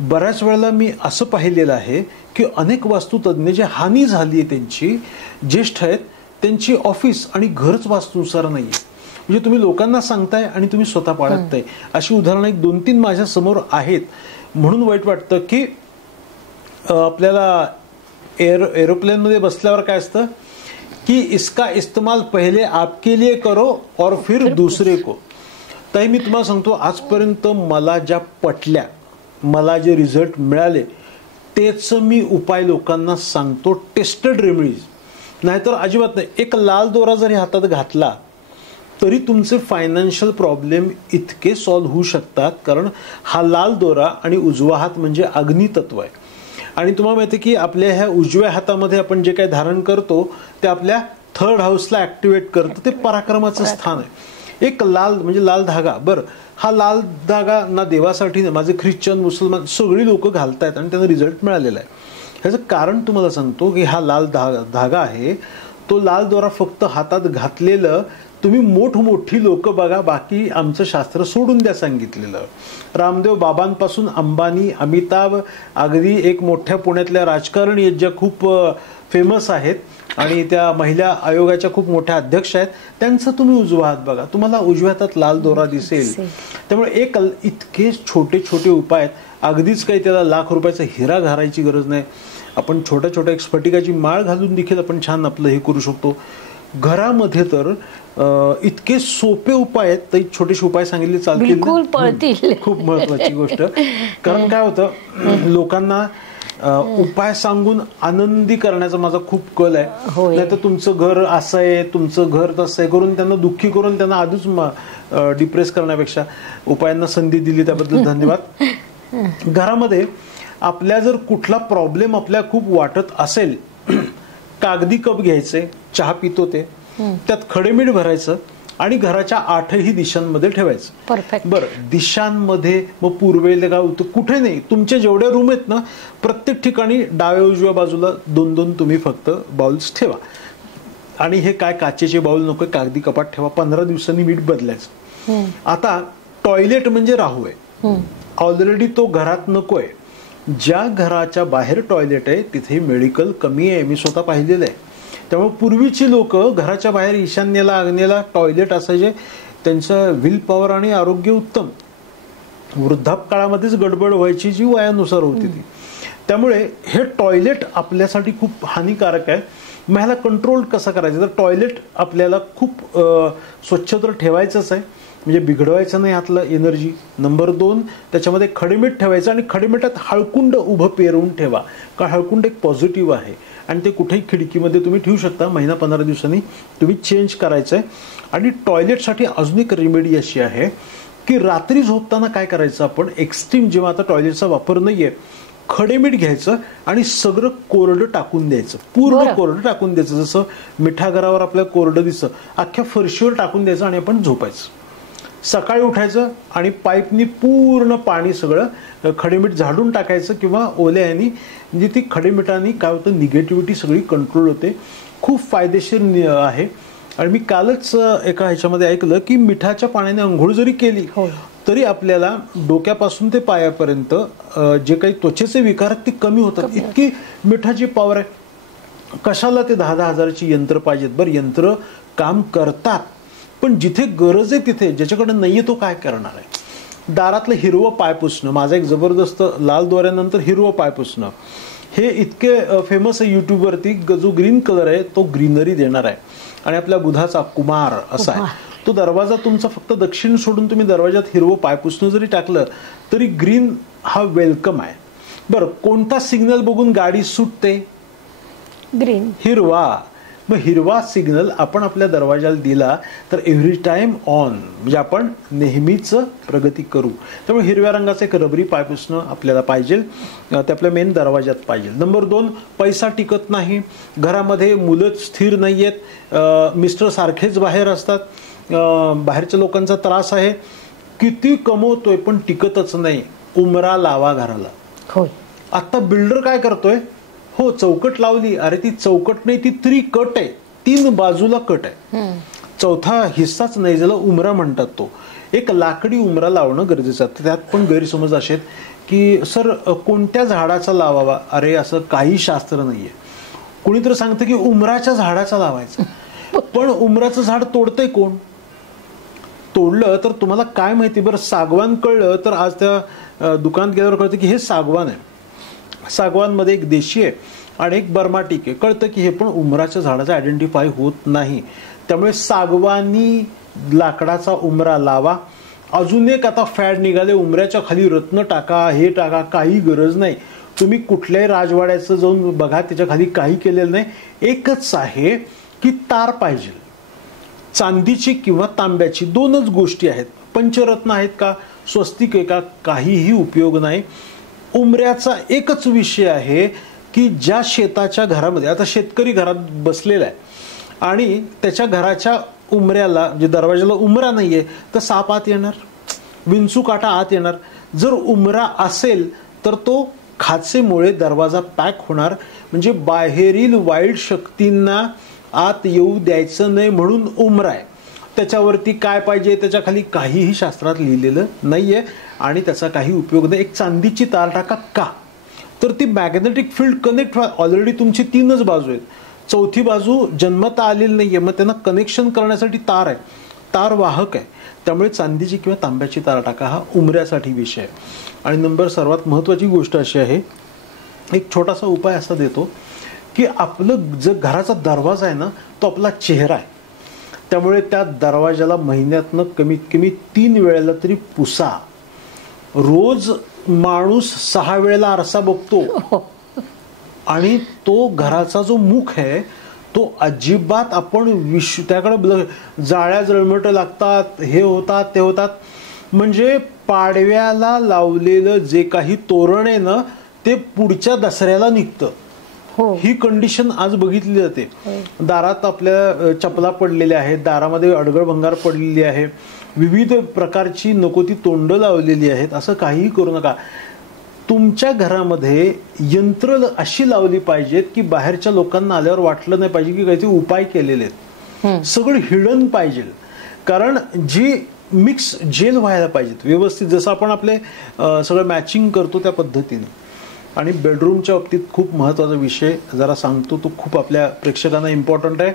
बऱ्याच वेळेला मी असं पाहिलेलं आहे की अनेक वास्तुतज्ञ जे हानी झाली आहे त्यांची, ज्येष्ठ आहेत, त्यांची ऑफिस आणि घरच वास्तूनुसार नाही आहे. म्हणजे तुम्ही लोकांना सांगताय आणि तुम्ही स्वतः पाळत नाही. अशी उदाहरणं 1-2-3 माझ्या समोर आहेत. म्हणून वाईट वाटतं की आपल्याला एरोप्लेनमध्ये बसल्यावर काय असतं की इसका इस्तेमाल पहिले आपके लिए करो और फिर दूसरे को. ताई मी तुम्हाला सांगतो, आजपर्यंत मला ज्या पटल्या, मला जे रिझल्ट मिळाले तेच मी उपाय लोकांना सांगतो, टेस्टेड रेमेडीज. नाहीतर अजिबात नाही. एक लाल दोरा जरी हातात घातला तरी तुमचे फायनान्शियल प्रॉब्लेम इतके सॉल्व्ह होऊ शकतात, कारण हा लाल दोरा आणि उजवा हात म्हणजे अग्नितत्व आहे. आणि तुम्हाला माहिती आहे की आपल्या ह्या उजव्या हातामध्ये आपण जे काही धारण करतो ते आपल्या 3rd हाऊसला ऍक्टिव्हेट करतं, ते पराक्रमाचं स्थान आहे. एक लाल म्हणजे लाल धागा. बरं, हा लाल धागा ना देवासाठी नाही, माझे ख्रिश्चन, मुसलमान सगळी लोक घालतायत आणि त्यांना रिझल्ट मिळालेला आहे. ह्याचं कारण तुम्हाला सांगतो की हा लाल धागा आहे, तो लाल दोरा फक्त हातात घातलेलं तुम्ही मोठमोठी लोक बघा, बाकी आमचं शास्त्र सोडून द्या सांगितलेलं. रामदेव बाबांपासून अंबानी, अमिताभ, अगदी एक मोठ्या पुण्यातल्या राजकारणी आहेत ज्या खूप फेमस आहेत आणि त्या महिला आयोगाच्या खूप मोठ्या अध्यक्ष आहेत, त्यांचा तुम्ही उजवा हात बघा, तुम्हाला उजव्या हातात लाल दोरा दिसेल. त्यामुळे एक इतके छोटे छोटे उपाय आहेत. अगदीच काही त्याला लाख रुपयाचा हिरा घालायची गरज नाही. आपण छोट्या छोट्या एक स्फटिकाची माळ घालून देखील आपण छान आपलं हे करू शकतो. घरामध्ये तर इतके सोपे उपाय आहेत. तर छोटेसे उपाय सांगितले चालतील, खूप महत्वाची गोष्ट. कारण काय होतं, लोकांना उपाय सांगून आनंदी करण्याचा माझा खूप कल आहे. नाही तर तुमचं घर असं आहे, तुमचं घर तसं आहे करून त्यांना दुःखी करून त्यांना आधीच डिप्रेस करण्यापेक्षा उपायांना संधी दिली त्याबद्दल धन्यवाद. घरामध्ये आपल्या जर कुठला प्रॉब्लेम आपल्या खूप वाटत असेल, कागदी कप घ्यायचे, चहा पितो ते, त्यात खडेमीठ भरायचं आणि घराच्या 8ही दिशांमध्ये ठेवायचं. परफेक्ट. बरं, दिशांमध्ये मग पूर्वेला का कुठे नाही, तुमचे जेवढे रूम आहेत ना प्रत्येक ठिकाणी डाव्या उजव्या बाजूला 2-2 तुम्ही फक्त बाउल्स ठेवा. आणि हे काय काचेचे बाउल नको, कागदी कपाट ठेवा. 15 दिवसांनी मीठ बदलायचं. आता टॉयलेट म्हणजे राहू आहे, ऑलरेडी तो घरात नकोय. ज्या घराच्या बाहेर टॉयलेट आहे तिथे मेडिकल कमी आहे, मी स्वतः पाहिलेलं आहे. त्यामुळे पूर्वीची लोक घराच्या बाहेर ईशान्येला आग्नेला टॉयलेट असायचे, त्यांचं विल पॉवर आणि आरोग्य उत्तम. वृद्धापकाळामध्येच गडबड व्हायची जी वयानुसार होती ती. त्यामुळे हे टॉयलेट आपल्यासाठी खूप हानिकारक आहे. मग ह्याला कंट्रोल कसं करायचं, तर टॉयलेट आपल्याला खूप स्वच्छ तर ठेवायचंच आहे, म्हणजे बिघडवायचं नाही आतलं एनर्जी. नंबर 2, त्याच्यामध्ये खडेमीठ ठेवायचं आणि खडेमिठात हळकुंड उभं पेरवून ठेवा, कारण हळकुंड एक पॉझिटिव्ह आहे आणि ते कुठेही खिडकीमध्ये तुम्ही ठेवू शकता. महिना 15 दिवसांनी तुम्ही चेंज करायचं आहे. आणि टॉयलेटसाठी अजून एक रेमेडी अशी आहे की रात्री झोपताना काय करायचं, आपण एक्स्ट्रीम जेव्हा आता टॉयलेटचा वापर नाहीये, खडेमीठ घ्यायचं आणि सगळं कोरडं टाकून द्यायचं, पूर्ण कोरडं टाकून द्यायचं. जसं मिठागरावर आपल्याला कोरडं दिसतं, अख्ख्या फरशीवर टाकून द्यायचं आणि आपण झोपायचं. सकाळी उठायचं आणि पाईपनी पूर्ण पाणी सगळं खडेमीठ झाडून टाकायचं किंवा ओल्या ह्यानी, म्हणजे ती खडेमिठानी काय होतं, निगेटिव्हिटी सगळी कंट्रोल होते. खूप फायदेशीर आहे. आणि मी कालच एका ह्याच्यामध्ये ऐकलं की मिठाच्या पाण्याने अंघोळ जरी केली तरी आपल्याला डोक्यापासून ते पायापर्यंत जे काही त्वचेचे विकार आहेत ते कमी होतात. इतकी मिठाची पॉवर आहे. कशाला ते 10-10 हजाराची यंत्र पाहिजेत. बरं, यंत्र काम करतात, पण जिथे गरज आहे तिथे, ज्याच्याकडे नाहीये तो काय करणार आहे. दारातलं हिरवं पाय पुसणं, माझा एक जबरदस्त लाल दोऱ्यानंतर हिरवं पाय पुसणं, हे इतके फेमस आहे यूट्यूबवरती. जो ग्रीन कलर आहे तो ग्रीनरी देणार आहे. आणि आपल्या बुधाचा कुमार असा आहे तो. दरवाजा तुमचा फक्त दक्षिण सोडून तुम्ही दरवाजात हिरवं पाय पुसणं जरी टाकलं तरी ग्रीन हा वेलकम आहे. बरं, कोणता सिग्नल बघून गाडी सुटते, ग्रीन, हिरवा. मग हिरवा सिग्नल आपण आपल्या दरवाजाला दिला तर एव्हरी टाइम ऑन, म्हणजे आपण नेहमीच प्रगती करू. त्यामुळे हिरव्या रंगाचं एक रबरी पाय पुसणं आपल्याला पाहिजे, ते आपल्या मेन दरवाजात पाहिजे. नंबर 2, पैसा टिकत नाही. घरामध्ये मुलंच स्थिर नाही आहेत, मिस्टर सारखेच बाहेर असतात, बाहेरच्या लोकांचा त्रास आहे, किती कमवतोय पण टिकतच नाही. उमरा लावा घराला. होय, आता बिल्डर काय करतोय, हो चौकट लावली, अरे ती चौकट नाही, ती त्रिकट आहे, 3 बाजूला कट आहे, चौथा हिस्साच नाही, ज्याला उमरा म्हणतात. तो एक लाकडी उमरा लावणं गरजेचं आहे. त्यात पण गैरसमज असे की सर कोणत्या झाडाचा लावावा, अरे असं काही शास्त्र नाहीये. कुणीतरी सांगतं की उमराच्या झाडाचा लावायचा, पण उमराचं झाड तोडतंय कोण, तोडलं तर तुम्हाला काय माहिती. बरं, सागवान कळलं तर आज त्या दुकानात गेल्यावर कळतं की हे सागवान आहे. सागवानमध्ये एक देशी आहे आणि एक बर्माटिक आहे, कळतं की हे पण उमराच्या झाडाचं आयडेंटिफाय होत नाही. त्यामुळे सागवानी लाकडाचा उमरा लावा. अजून एक आता फॅड निघाले, उमऱ्याच्या खाली रत्न टाका, हे टाका, काही गरज नाही. तुम्ही कुठल्याही राजवाड्याचं जाऊन बघा, त्याच्या खाली काही केलेलं नाही. एकच आहे की तार पाहिजे, चांदीची किंवा तांब्याची, 2च गोष्टी आहेत. पंचरत्न आहेत का, स्वस्तिक आहे का, काहीही उपयोग नाही. उमऱ्याचा एकच विषय आहे की ज्या शेताच्या घरामध्ये, आता शेतकरी घरात बसलेला आहे आणि त्याच्या घराच्या उमऱ्याला, जे दरवाजाला उमरा नाहीये, तर साप आत येणार, विंचू काटा आत येणार. जर उमरा असेल तर तो खाचेमुळे दरवाजा पॅक होणार, म्हणजे बाहेरील वाईट शक्तींना आत येऊ द्यायचं नाही, म्हणून उमरा आहे. त्याच्यावरती काय पाहिजे, त्याच्या खाली काहीही शास्त्रात लिहिलेलं नाहीये आणि त्याचा काही उपयोग नाही. एक चांदीची तार टाका, का तर ती मॅग्नेटिक फील्ड कनेक्ट व्हा. ऑलरेडी तुमची 3च बाजू आहेत, चौथी बाजू जन्मता आलेली नाहीये, मग त्यांना कनेक्शन करण्यासाठी तार आहे, तार वाहक आहे. त्यामुळे चांदीची किंवा तांब्याची तार टाका, हा उमऱ्यासाठी विषय आहे. आणि नंबर सर्वात महत्त्वाची गोष्ट अशी आहे, एक छोटासा उपाय असा देतो की आपलं जो घराचा दरवाजा आहे ना, तो आपला चेहरा आहे. त्यामुळे त्या दरवाजाला महिन्यातनं कमीत कमी 3 वेळेला तरी पुसा. रोज माणूस 6 वेळेला आरसा बघतो आणि तो घराचा जो मुख आहे तो अजिबात आपण त्याकडे जाळ्या जळमट लागतात, हे होतात ते होतात. म्हणजे पाडव्याला लावलेलं जे काही तोरण आहे ना, ते पुढच्या दसऱ्याला निघतं. ही कंडिशन आज बघितली जाते. दारात आपल्या चपला पडलेल्या आहेत, दारामध्ये अडगळ भंगार पडलेली आहे, विविध प्रकारची नको ती तोंड लावलेली आहेत. असं काहीही करू नका. तुमच्या घरामध्ये यंत्र अशी लावली पाहिजेत की बाहेरच्या लोकांना आल्यावर वाटलं नाही पाहिजे की काहीतरी उपाय केलेले आहेत. सगळं हिडन पाहिजे, कारण जी मिक्स जेल व्हायला पाहिजेत व्यवस्थित, जसं आपण आपले सगळं मॅचिंग करतो त्या पद्धतीने. आणि बेडरूमच्या बाबतीत खूप महत्त्वाचा विषय जरा सांगतो, तो खूप आपल्या प्रेक्षकांना इम्पॉर्टंट आहे.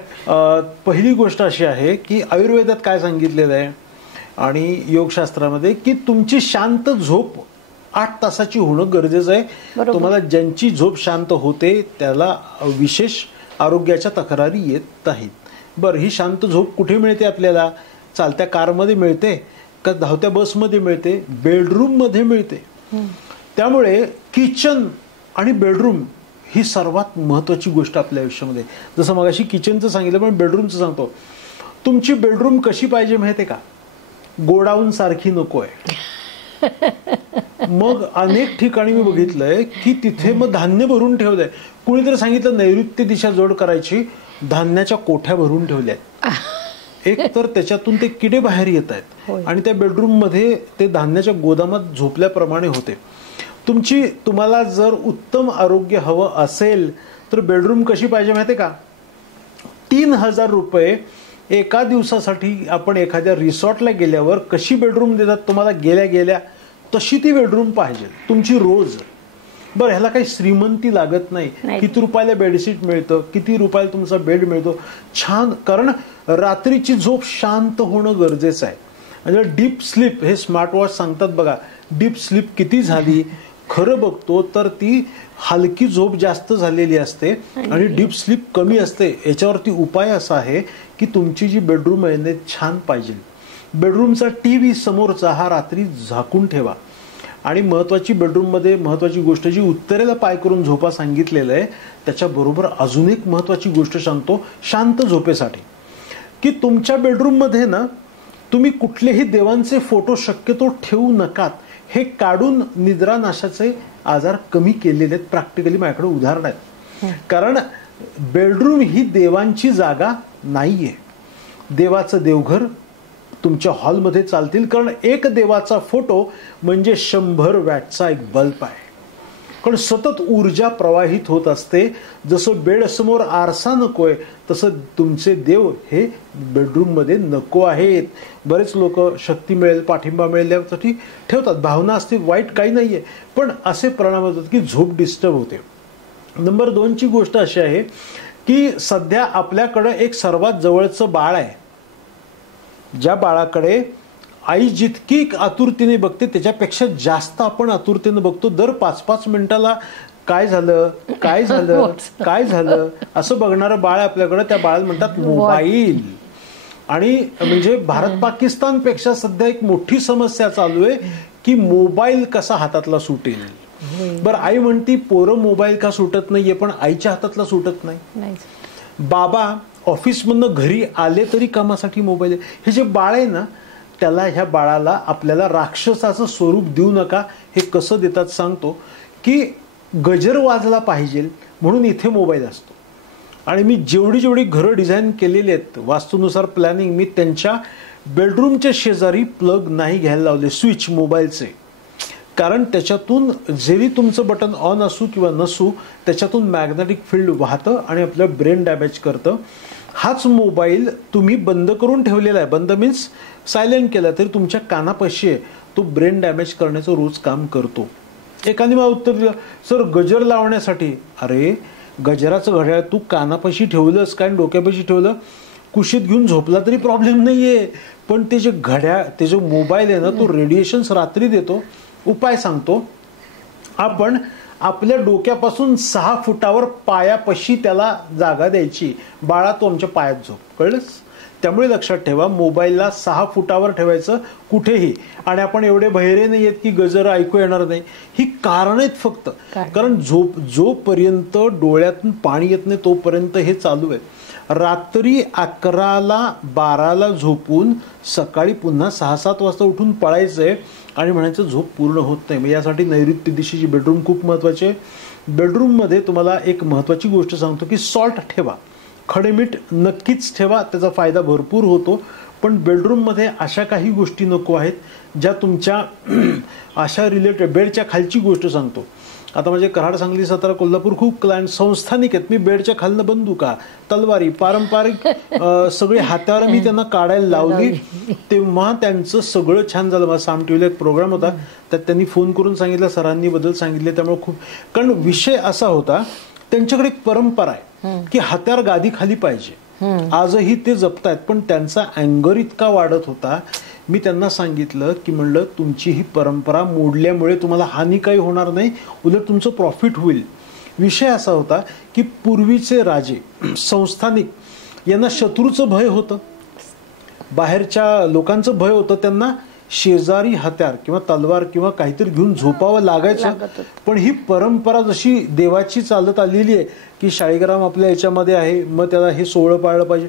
पहिली गोष्ट अशी आहे की आयुर्वेदात काय सांगितलेलं आहे आणि योगशास्त्रामध्ये की तुमची शांत झोप 8 तासाची होणं गरजेचं आहे. तुम्हाला ज्यांची झोप शांत होते त्याला विशेष आरोग्याच्या तक्रारी येत नाहीत. बरं, ही शांत झोप कुठे मिळते आपल्याला? चालत्या कारमध्ये मिळते का धावत्या बसमध्ये मिळते? बेडरूममध्ये मिळते. त्यामुळे किचन आणि बेडरूम ही सर्वात महत्त्वाची गोष्ट आपल्या आयुष्यामध्ये. जसं मगाशी किचनचं सांगितलं, पण बेडरूमचं सांगतो. तुमची बेडरूम कशी पाहिजे माहिती आहे का? गोडाऊन सारखी नको आहे. मग अनेक ठिकाणी मी बघितलंय की तिथे मग धान्य भरून ठेवलंय. कुणीतरी सांगितलं नैऋत्य दिशा जोड करायची, धान्याच्या कोठ्या भरून ठेवल्यात. एक तर त्याच्यातून ते किडे बाहेर येत आहेत आणि त्या बेडरूम मध्ये ते धान्याच्या गोदामात झोपल्याप्रमाणे होते. तुम्हाला जर उत्तम आरोग्य हवं असेल तर बेडरूम कशी पाहिजे माहितीये का? 3,000 रुपये एका दिवसासाठी आपण एखाद्या रिसॉर्टला गेल्यावर कशी बेडरूम देतात तुम्हाला, गेल्या गेल्या तशी ती बेडरूम पाहिजे तुमची रोज. बरं, ह्याला काही श्रीमंती लागत नाही. किती रुपयाला बेडशीट मिळतं, किती रुपयाला तुमचा बेड मिळतो, छान. कारण रात्रीची झोप शांत होणं गरजेचं आहे. म्हणजे डीप स्लीप हे स्मार्ट वॉच सांगतात बघा, डीप स्लीप किती झाली. खरं बघतो तर ती हलकी झोप जास्त झालेली असते आणि डीप स्लीप कमी असते. याच्यावरती उपाय असा आहे की तुमची जी बेडरूम आहे ते छान पाहिजे. बेडरूमचा टीव्ही समोरचा हा रात्री झाकून ठेवा. आणि महत्वाची बेडरूममध्ये महत्वाची गोष्ट जी उत्तरेला पाय करून झोपा सांगितलेलं आहे, त्याच्याबरोबर अजून एक महत्वाची गोष्ट सांगतो शांत झोपेसाठी, की तुमच्या बेडरूममध्ये ना तुम्ही कुठलेही देवांचे फोटो शक्यतो ठेवू नकात. हे काढून निद्रानाशाचे आजार कमी केलेले आहेत. प्रॅक्टिकली माझ्याकडे उदाहरण आहेत. कारण बेडरूम ही देवांची जागा नाहीये. देवाचं देवघर तुमच्या हॉलमध्ये चालतील, कारण एक देवाचा फोटो म्हणजे 100 वॅटचा एक बल्ब आहे. कारण सतत ऊर्जा प्रवाहित होत असते. जसं बेडसमोर आरसा नकोय तसं तुमचे देव हे बेडरूममध्ये नको आहेत. बरेच लोक शक्ती मिळेल, पाठिंबा मिळेल यासाठी ठेवतात. भावना असते, वाईट काही नाहीये, पण असे परिणाम होतात की झोप डिस्टर्ब होते. नंबर 2ची गोष्ट अशी आहे की सध्या आपल्याकडे एक सर्वात जवळचं बाळ आहे. ज्या बाळाकडे आई जितकी आतुरतेने बघते त्याच्यापेक्षा जास्त आपण आतुरतेने बघतो. दर 5-5 मिनिटाला काय झालं काय झालं काय झालं असं बघणारं बाळ आपल्याकडे. त्या बाळाला म्हणतात मोबाईल. आणि म्हणजे भारत पाकिस्तान पेक्षा सध्या एक मोठी समस्या चालू आहे की मोबाईल कसा हातातला सुटेल. बरं, आई म्हणती पोरं मोबाईल का सुटत नाहीये, पण आईच्या हातातला सुटत नाही. बाबा ऑफिसमधनं घरी आले तरी कामासाठी मोबाईल आहे. हे जे बाळ आहे ना, त्याला ह्या बाळाला आपल्याला राक्षसाचं स्वरूप देऊ नका. हे कसं देतात सांगतो, की गजर वाजला पाहिजे म्हणून इथे मोबाईल असतो. आणि मी जेवढी घरं डिझाईन केलेली आहेत वास्तूनुसार प्लॅनिंग, मी त्यांच्या बेडरूमच्या शेजारी प्लग नाही घ्यायला लावले स्विच मोबाईलचे. कारण त्याच्यातून जरी तुमचं बटन ऑन असू किंवा नसू त्याच्यातून मॅग्नेटिक फील्ड वाहतं आणि आपलं ब्रेन डॅमेज करतं. हाच मोबाईल तुम्ही बंद करून ठेवलेला आहे, बंद मीन्स सायलेंट केला तरी तुमच्या कानापाशी आहे, तो ब्रेन डॅमेज करण्याचं रोज काम करतो. एकाने मला उत्तर दिलं, सर गजर लावण्यासाठी. अरे गजराचं घड्याळ तू कानापाशी ठेवलंस काय डोक्यापाशी ठेवलं, कुशीत घेऊन झोपला तरी प्रॉब्लेम नाहीये, पण ते जे घड्याळ ते जो मोबाईल आहे ना तो रेडिएशन्स रात्री देतो. उपाय सांगतो, आपण आपल्या डोक्यापासून 6 फुटावर पायापाशी त्याला जागा द्यायची. बाळा तू आमच्या पायात झोप, कळलंस. त्यामुळे लक्षात ठेवा, मोबाईलला 6 फुटावर ठेवायचं कुठेही. आणि आपण एवढे बहिरे नाही आहेत की गजर ऐकू येणार नाही. ही कारण आहेत फक्त. कारण जोपर्यंत डोळ्यातून पाणी येत नाही तोपर्यंत हे चालू आहे. रात्री 11ला 12ला झोपून सकाळी पुन्हा 6-7 वाजता उठून पळायचंय आणि म्हणायचं झोप पूर्ण होत नाही. मग यासाठी नैऋत्य दिशेची बेडरूम खूप महत्वाची आहे. बेडरूममध्ये तुम्हाला एक महत्वाची गोष्ट सांगतो की सॉल्ट ठेवा, खडे मीठ नक्कीच ठेवा, त्याचा फायदा भरपूर होतो. पण बेडरूममध्ये अशा काही गोष्टी नको आहेत ज्या तुमच्या अशा रिलेटेड. बेडच्या खालची गोष्ट सांगतो, आता म्हणजे कराड, सांगली, सातारा, कोल्हापूर खूप क्लायंट संस्थानिक आहेत. मी बेडच्या खालनं बंदुका, तलवारी, पारंपरिक सगळे हातावर मी त्यांना काढायला लावली. तेव्हा त्यांचं सगळं छान झालं. माझा साम टीव्हीला एक प्रोग्राम होता, त्यात त्यांनी फोन करून सांगितलं, सरांनी बदल सांगितले. त्यामुळे खूप, कारण विषय असा होता, त्यांच्याकडे एक परंपरा आहे की हत्यार गादी खाली पाहिजे. आजही ते जपतायत, पण त्यांचा अँगर इतका वाढत होता. मी त्यांना सांगितलं की म्हणलं, तुमची ही परंपरा मोडल्यामुळे तुम्हाला हानी काही होणार नाही, उलट तुमचं प्रॉफिट होईल. विषय असा होता की पूर्वीचे राजे संस्थानिक यांना शत्रूचं भय होतं, बाहेरच्या लोकांचं भय होतं. त्यांना शेजारी हत्यार किंवा तलवार किंवा काहीतरी घेऊन झोपावं लागायचं. पण ही परंपरा जशी देवाची चालत आलेली आहे की शाळीग्राम आपल्या याच्यामध्ये आहे, मग त्याला हे सोहळं पाळलं पाहिजे,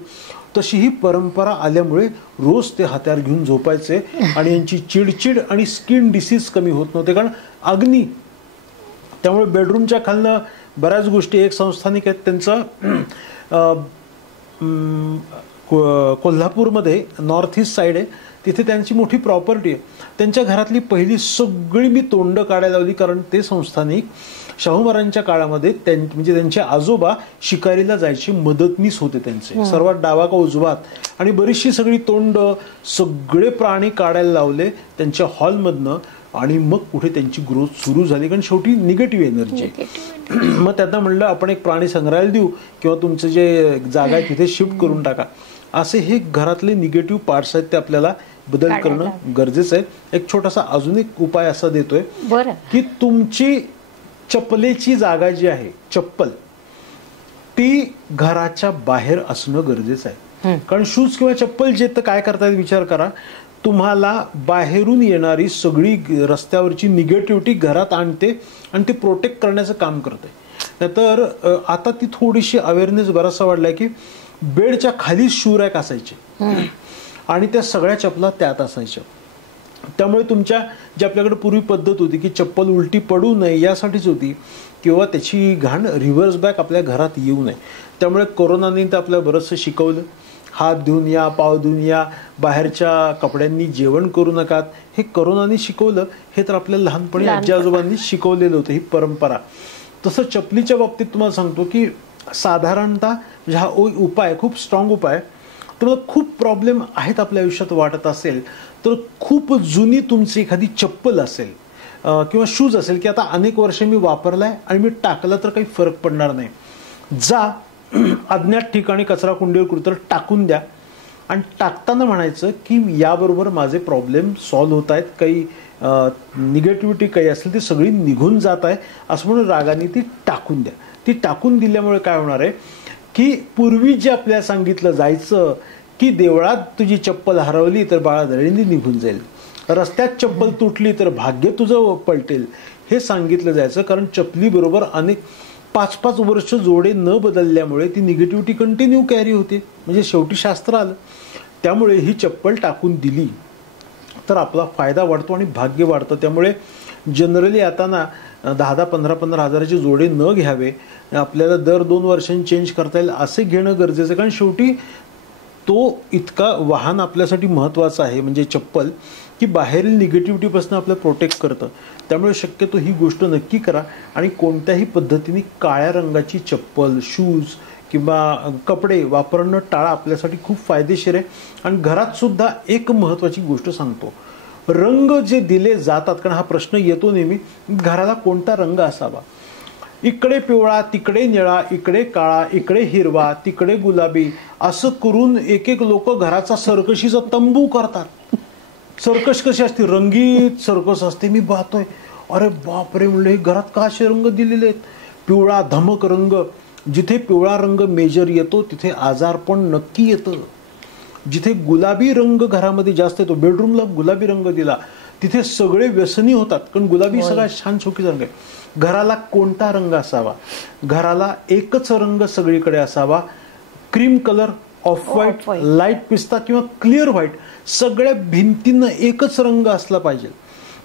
तशी ही परंपरा आल्यामुळे रोज ते हत्यार घेऊन झोपायचे. आणि यांची चिडचिड आणि स्किन डिसीज कमी होत नव्हते, कारण अग्नी. त्यामुळे बेडरूमच्या खालनं बऱ्याच गोष्टी, एक संस्थानिक आहेत त्यांचं कोल्हापूरमध्ये नॉर्थ ईस्ट साईड आहे, तिथे त्यांची मोठी प्रॉपर्टी आहे. त्यांच्या घरातली पहिली सगळी मी तोंड काढायला लावली, कारण ते संस्थानिक शाहू महाराजांच्या काळामध्ये म्हणजे त्यांचे आजोबा शिकारीला जायचे, मदतनीस होते त्यांचे, सर्वात डावा का उजवा. आणि बरीचशी सगळी तोंड, सगळे प्राणी काढायला लावले त्यांच्या हॉलमधनं. आणि मग कुठे त्यांची ग्रोथ सुरू झाली, कारण शेवटी निगेटिव्ह एनर्जी. मग त्यांना म्हणलं, आपण एक प्राणी संग्रहालय देऊ किंवा तुमचं जे जागा आहे तिथे शिफ्ट करून टाका. असे हे घरातले निगेटिव्ह पार्ट्स आहेत, ते आपल्याला बदल करणं गरजेचं आहे. एक छोटासा अजून एक उपाय असा देतोय की तुमची चप्पलेची जागा जी आहे, चप्पल, ती घराच्या बाहेर असणं गरजेचं आहे. कारण शूज किंवा चप्पल जे, तर काय करतायत विचार करा, तुम्हाला बाहेरून येणारी सगळी रस्त्यावरची निगेटिव्हिटी घरात आणते आणि ते प्रोटेक्ट करण्याचं काम करते. नाहीतर आता ती थोडीशी अवेअरनेस बराचसा वाढलाय की बेडच्या खाली शू रॅक असायचे आणि त्या सगळ्या चपला त्यात असायच्या. त्यामुळे तुमच्या जी आपल्याकडे पूर्वी पद्धत होती की चप्पल उलटी पडू नये यासाठीच होती, किंवा त्याची घाण रिव्हर्स बॅक आपल्या घरात येऊ नये. त्यामुळे कोरोनाने तर आपल्याला बरंचसं शिकवलं. हात धुवून या, पाव धुवून या, बाहेरच्या कपड्यांनी जेवण करू नका, हे कोरोनाने शिकवलं. हे तर आपल्याला लहानपणी आजी आजोबांनी शिकवलेलं होतं, ही परंपरा. तसं चपलीच्या बाबतीत तुम्हाला सांगतो की साधारणतः म्हणजे हा उपाय खूप स्ट्रॉंग उपाय. तर खूप प्रॉब्लेम आहेत आपल्या आयुष्यात वाटत असेल तर, खूप जुनी तुमची एखादी चप्पल असेल किंवा शूज असेल की आता अनेक वर्ष मी वापरलाय आणि मी टाकला तर काही फरक पडणार नाही, जा अज्ञात ठिकाणी कचरा कुंडीवर कुठेतरी टाकून द्या. आणि टाकताना म्हणायचं की याबरोबर माझे प्रॉब्लेम सॉल्व्ह होत आहेत, काही निगेटिव्हिटी काही असेल ती सगळी निघून जात आहे, असं म्हणून रागाने ती टाकून द्या. ती टाकून दिल्यामुळे काय होणार आहे की पूर्वी जे आपल्याला सांगितलं जायचं की देवळात तुझी चप्पल हरवली तर बाळा दळींनी निघून जाईल, रस्त्यात चप्पल तुटली तर भाग्य तुझं पलटेल, हे सांगितलं जायचं. कारण चपलीबरोबर अनेक 5-5 वर्ष जोडे न बदलल्यामुळे ती निगेटिव्हिटी कंटिन्यू कॅरी होते. म्हणजे शेवटी शास्त्र आलं. त्यामुळे ही चप्पल टाकून दिली तर आपला फायदा वाढतो आणि भाग्य वाढतं. त्यामुळे जनरली आता ना 10-10, 15-15 हजाराचे जोडे न घ्यावे, आपल्याला दर 2 वर्षांनी चेंज करता येईल असे घेणं गरजेचं आहे. कारण शेवटी तो इतका वाहन आपल्यासाठी महत्त्वाचा आहे, म्हणजे चप्पल, की बाहेरील निगेटिव्हिटीपासून आपल्याला प्रोटेक्ट करतं. त्यामुळे शक्यतो ही गोष्ट नक्की करा. आणि कोणत्याही पद्धतीने काळ्या रंगाची चप्पल, शूज किंवा कपडे वापरणं टाळा, आपल्यासाठी खूप फायदेशीर आहे. आणि घरात सुद्धा एक महत्त्वाची गोष्ट सांगतो, रंग जे दिले जातात, कारण हा प्रश्न येतो नेहमी, घराला कोणता रंग असावा. इकडे पिवळा, तिकडे निळा, इकडे काळा, इकडे हिरवा, तिकडे गुलाबी, असं करून एक एक लोक घराचा सर्कशीचा तंबू करतात. सर्कस कशी असते, रंगीत सर्कस असते. मी पाहतोय, अरे बापरे, म्हणलं हे घरात का असे रंग दिलेले आहेत. पिवळा धमक रंग, जिथे पिवळा रंग मेजर येतो तिथे आजारपण नक्की येतं. जिथे गुलाबी रंग घरामध्ये जास्त येतो, बेडरूमला गुलाबी रंग दिला तिथे सगळे व्यसनी होतात, कारण गुलाबी सगळा छान शोकीचा रंग आहे. घराला कोणता रंग असावा, घराला एकच रंग सगळीकडे असावा, cream colour, off white, light पिस्ता किंवा क्लिअर व्हाईट, सगळ्या भिंतींना एकच रंग असला पाहिजे.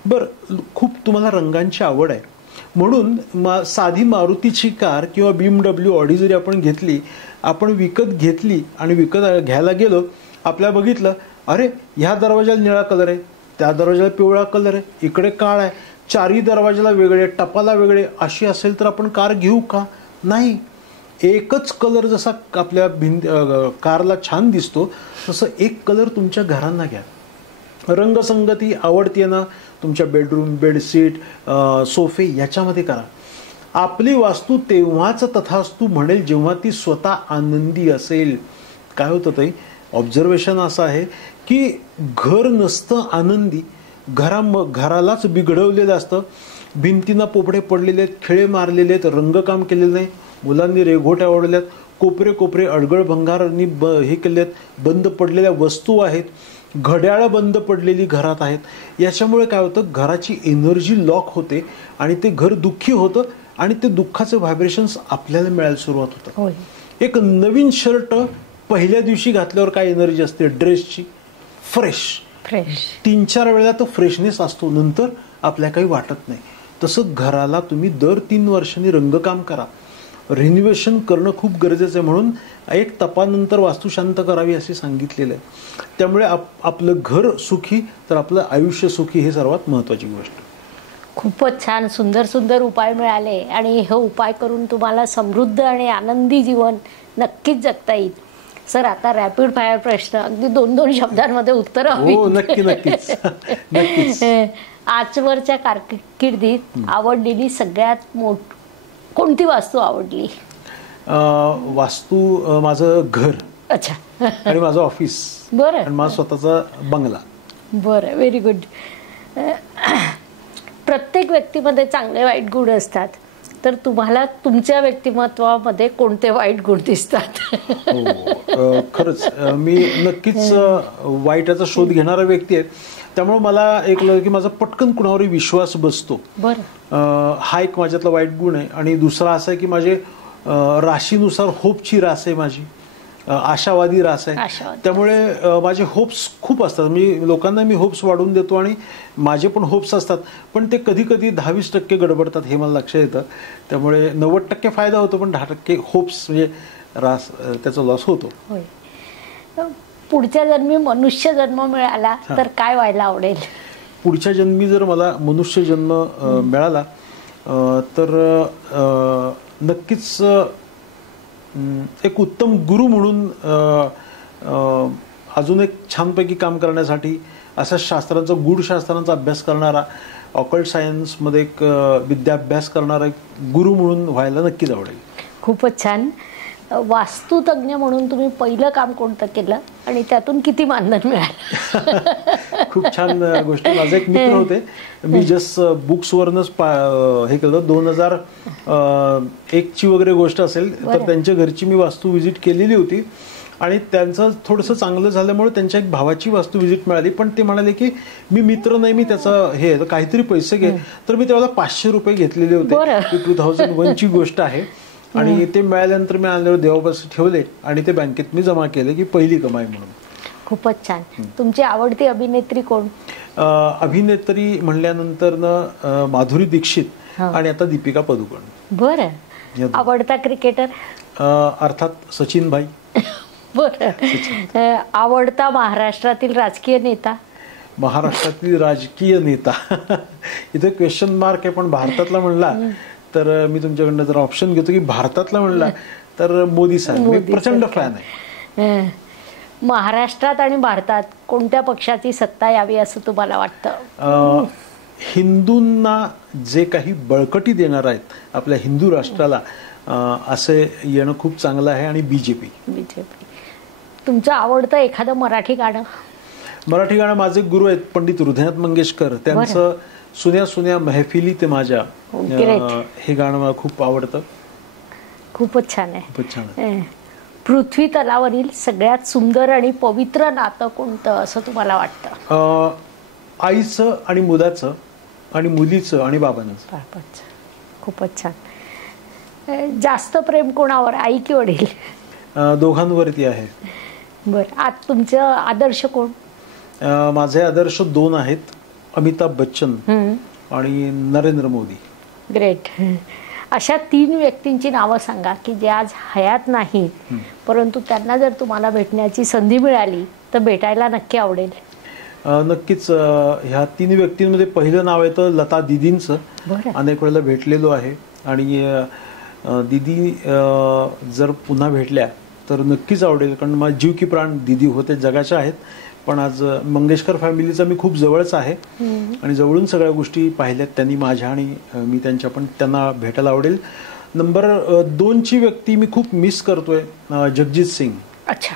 बरं, खूप तुम्हाला रंगांची आवड आहे म्हणून साधी मारुतीची कार किंवा BMW ऑडी जरी आपण घेतली, आपण विकत घेतली आणि विकत घ्यायला गेलो, आपल्याला बघितलं, अरे ह्या दरवाजाला निळा कलर आहे, त्या दरवाजाला पिवळा कलर आहे, इकडे काळा आहे, चारी दरवाजाला वेगळे, टपाला वेगळे अशी असेल तर आपण कार घेऊ का? नाही. एकच कलर जसा आपल्या कारला छान दिसतो तसं एक कलर तुमच्या घरांना घ्या. रंगसंगती आवडते ना तुमच्या बेडरूम, बेडशीट, सोफे याच्यामध्ये करा. आपली वास्तू तेव्हाच तथास्तू म्हणेल जेव्हा ती स्वतः आनंदी असेल. काय होतं ताई, ऑब्झर्वेशन असं आहे की घर नसतं आनंदी, घरालाच बिघडवलेलं असतं. भिंतींना पोपडे पडलेले आहेत, खिळे मारलेले आहेत, रंगकाम केलेलं नाही, मुलांनी रेघोट्या ओढल्यात, कोपरे कोपरे अडगळ भंगारांनी हे केले आहेत, बंद पडलेल्या वस्तू आहेत, घड्याळं बंद पडलेली घरात आहेत. याच्यामुळे काय होतं, घराची एनर्जी लॉक होते आणि ते घर दुःखी होतं आणि ते दुःखाचे व्हायब्रेशन्स आपल्याला मिळायला सुरुवात होतं. एक नवीन शर्ट पहिल्या दिवशी घातल्यावर काय एनर्जी असते ड्रेसची, फ्रेश 3-4 वेळा तो फ्रेशनेस असतो, नंतर आपल्याला काही वाटत नाही. तसं घराला तुम्ही दर 3 वर्षांनी रंगकाम करा. रिनोव्हेशन करणं खूप गरजेचं आहे. म्हणून एक तपानंतर वास्तू शांत करावी असे सांगितलेलं आहे. त्यामुळे आपलं घर सुखी तर आपलं आयुष्य सुखी, हे सर्वात महत्त्वाची गोष्ट. खूपच छान, सुंदर सुंदर उपाय मिळाले आणि हे उपाय करून तुम्हाला समृद्ध आणि आनंदी जीवन नक्कीच जगता येईल. सर, आता रॅपिड फायर प्रश्न, अगदी 2-2 शब्दांमध्ये उत्तर हवी. हो, नक्कीच. आजवरच्या कारकिर्दीत आवडलेली सगळ्यात कोणती वास्तू आवडली? वास्तू माझं घर. अच्छा. आणि माझं ऑफिस. बरं. आणि माझा स्वतःचा बंगला. बरं, व्हेरी गुड. प्रत्येक व्यक्तीमध्ये चांगले वाईट गुण असतात, तर तुम्हाला तुमच्या व्यक्तिमत्वामध्ये कोणते वाईट गुण दिसतात? खरंच मी नक्कीच वाईटाचा शोध घेणारा व्यक्ती आहे. त्यामुळे मला एक की माझा पटकन कुणावरही विश्वास बसतो. बरं. हा एक माझ्यातला वाईट गुण आहे. आणि दुसरा असा आहे की माझे राशीनुसार होपची रास आहे माझी, आशावादी रास आहे. त्यामुळे माझे होप्स खूप असतात. लोकांना मी होप्स वाढवून देतो आणि माझे पण होप्स असतात, पण ते कधी कधी 10-20% गडबडतात, हे मला लक्षात येतं. त्यामुळे 90% फायदा होतो, पण 10% होप्स म्हणजे रास त्याचा लॉस होतो. पुढच्या जन्मी मनुष्य जन्म मिळाला तर काय व्हायला आवडेल? पुढच्या जन्मी जर मला मनुष्य जन्म मिळाला तर नक्कीच एक उत्तम गुरु म्हणून अजून एक छानपैकी काम करण्यासाठी अशा शास्त्रांचा, गूढ शास्त्रांचा अभ्यास करणारा, ऑकल्ट सायन्समध्ये एक विद्याभ्यास करणारा एक गुरु म्हणून व्हायला नक्कीच आवडेल. खूपच छान. वास्तुतज्ञ म्हणून तुम्ही पहिलं काम कोणतं केलं आणि त्यातून किती मानधन मिळालं? खूप छान गोष्ट. माझे एक मित्र होते, मी जस्ट बुक्सवरनच हे केलं. 2001ची वगैरे गोष्ट असेल, तर त्यांच्या घरची मी वास्तू व्हिजिट केलेली होती आणि त्यांचं थोडंसं चांगलं झाल्यामुळे त्यांच्या एक भावाची वास्तू व्हिजिट मिळाली. पण ते म्हणाले की मी मित्र नाही, मी त्याचं हे काहीतरी पैसे घे. तर मी त्यावेळेला 500 रुपये घेतलेले होते. 2001ची गोष्ट आहे. आणि ते मिळाल्यानंतर मी आणल्यावर देवापाशी ठेवले आणि ते बँकेत मी जमा केले की पहिली कमाई म्हणून. खूपच छान. तुमची आवडती अभिनेत्री कोण? अभिनेत्री म्हणल्यानंतर माधुरी दीक्षित आणि आता दीपिका पदुकोण. बरं. आवडता क्रिकेटर? अर्थात सचिन भाई. बरं. आवडता महाराष्ट्रातील राजकीय नेता? महाराष्ट्रातील राजकीय नेता इथे क्वेश्चन मार्क आहे, पण भारतातला म्हणला तर मी तुमच्याकडनं जर ऑप्शन घेतो की भारतातला म्हणला तर मोदी साहेब. मी प्रचंड फॅन आहे. महाराष्ट्रात आणि भारतात कोणत्या पक्षाची सत्ता यावी असं तुम्हाला वाटतं? हिंदूंना जे काही बळकटी देणार आहेत आपल्या हिंदू राष्ट्राला, असे येणं खूप चांगलं आहे. आणि बीजेपी. तुमचं आवडतं एखादं मराठी गाणं? मराठी गाणं माझे गुरु आहेत पंडित हृदयनाथ मंगेशकर, त्यांचं सुन्या सुन्या महफिली ते माझ्या, हे गाणं मला खूप आवडतं. खूपच छान आहे. खूपच छान आहे. पृथ्वी तलावरील सगळ्यात सुंदर आणि पवित्र नातं कोणतं असं तुम्हाला वाटतं? आईचं आणि मुलाचं आणि मुलीचं आणि बाबांचं. खूपच छान. जास्त प्रेम कोणावर, आई की वडील? दोघांवरती आहे. बरं. आज तुमचं आदर्श कोण? माझे आदर्श 2 आहेत, अमिताभ बच्चन आणि नरेंद्र मोदी. ग्रेट. अशा 3 व्यक्तींची नावं सांगा की जे आज हयात नाही, परंतु त्यांना जर तुम्हाला भेटण्याची संधी मिळाली तर भेटायला नक्की आवडेल. नक्कीच ह्या 3 व्यक्तींमध्ये पहिलं नाव येतं लता दिदींचं. बरं. अनेक वेळेला भेटलेलो आहे आणि दीदी जर पुन्हा भेटल्या तर नक्कीच आवडेल, कारण माझी जीव की प्राण दीदी होते, जगाच्या आहेत. पण आज मंगेशकर फॅमिलीचा मी खूप जवळच आहे आणि जवळून सगळ्या गोष्टी पाहिल्यात त्यांनी माझ्या, आणि मी त्यांच्या पण त्यांना भेटायला आवडेल. नंबर 2ची व्यक्ती मी खूप मिस करतोय, जगजीत सिंग. अच्छा.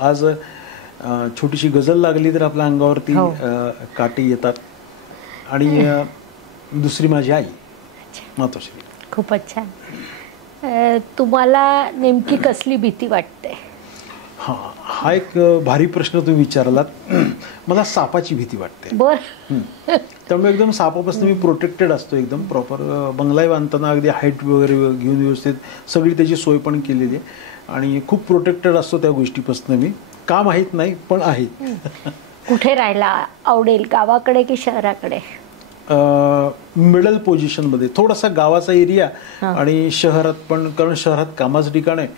आज छोटीशी गजल लागली तर आपल्या अंगावरती काटे येतात. आणि दुसरी माझी आई मातोश्री. खूपच छान. तुम्हाला नेमकी कसली भीती वाटते? हा एक भारी प्रश्न तुम्ही विचारलात. मला सापाची भीती वाटते. त्यामुळे एकदम सापापासून मी प्रोटेक्टेड असतो, एकदम प्रॉपर. बंगला बांधताना अगदी हाईट वगैरे घेऊन व्यवस्थित सगळी त्याची सोय पण केलेली आहे आणि खूप प्रोटेक्टेड असतो त्या गोष्टीपासून मी. का माहीत नाही, पण आहे. कुठे राहायला आवडेल, गावाकडे की शहराकडे? मिडल पोझिशनमध्ये, थोडासा गावाचा एरिया आणि शहरात पण, कारण शहरात कामाचं ठिकाण आहे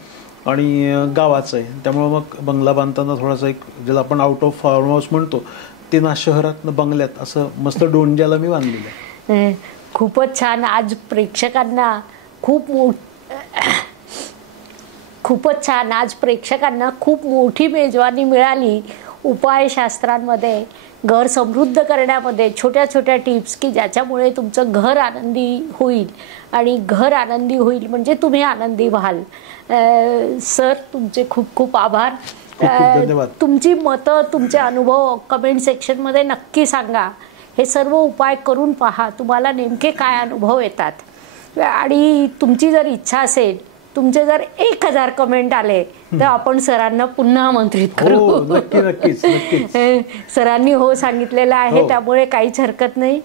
आणि गावाचं आहे. त्यामुळे मग बंगला बांधताना थोडासा एक, ज्याला आपण आउट ऑफ फार्म हाऊस म्हणतो ते ना, शहरात ना बंगल्यात, असं मस्त डोंज्याला मी बांधलेलं आहे. खूपच छान. आज प्रेक्षकांना खूपच छान. आज प्रेक्षकांना खूप मोठी मेजवानी मिळाली उपायशास्त्रांमध्ये, घर समृद्ध करण्यामध्ये, छोट्या छोट्या टिप्स की ज्याच्यामुळे तुमचं घर आनंदी होईल आणि घर आनंदी होईल म्हणजे तुम्ही आनंदी व्हाल. सर, तुमचे खूप खूप आभार. धन्यवाद. तुमची मतं, तुमचे अनुभव कमेंट सेक्शनमध्ये नक्की सांगा. हे सर्व उपाय करून पहा, तुम्हाला नेमके काय अनुभव येतात. आणि तुमची जर इच्छा असेल, तुमचे जर 1000 कमेंट आले तर आपण सरांना पुन्हा आमंत्रित करू. नक्कीच. सरांनी हो सांगितलेलं आहे, त्यामुळे काहीच हरकत नाही.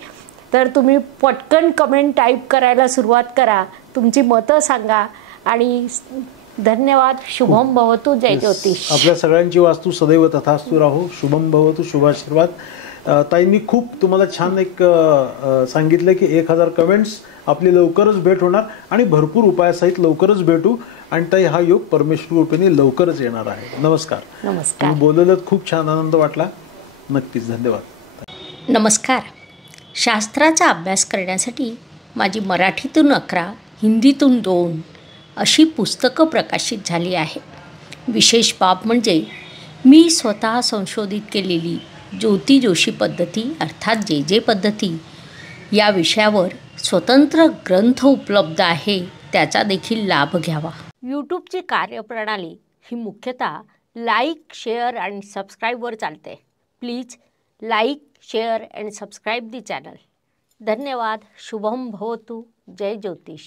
तर तुम्ही पटकन कमेंट टाईप करायला सुरुवात करा, तुमची मतं सांगा. आणि धन्यवाद. शुभम भवतु. जय ज्योतिष. आपल्या सगळ्यांची वास्तू सदैव तथास्तु राहो. शुभम भवतु. शुभाशीर्वाद. ताईंनी खूप तुम्हाला छान एक सांगितलं की 1000 कमेंट्स, आपली लवकरच भेट होणार आणि भरपूर उपायासहित लवकरच भेटू. आणि ताई, हा योग परमेश्वर कृपेने लवकरच येणार आहे. नमस्कार. तुम्ही बोललेलं खूप छान आनंद वाटला. नक्कीच. धन्यवाद. नमस्कार. शास्त्राचा अभ्यास करण्यासाठी माझी मराठीतून 11, हिंदीतून 2 अशी पुस्तकं प्रकाशित झाली आहे. विशेष बाब म्हणजे मी स्वतः संशोधित केलेली ज्योती जोशी पद्धती अर्थात जे पद्धती या विषयावर स्वतंत्र ग्रंथ उपलब्ध आहे, त्याचा देखील लाभ घ्यावा. यूट्यूबची कार्यप्रणाली ही मुख्यतः लाईक, शेअर आणि सबस्क्राईबवर चालते. Please like, share and subscribe the channel. धन्यवाद. शुभम भवतु. जय ज्योतिष.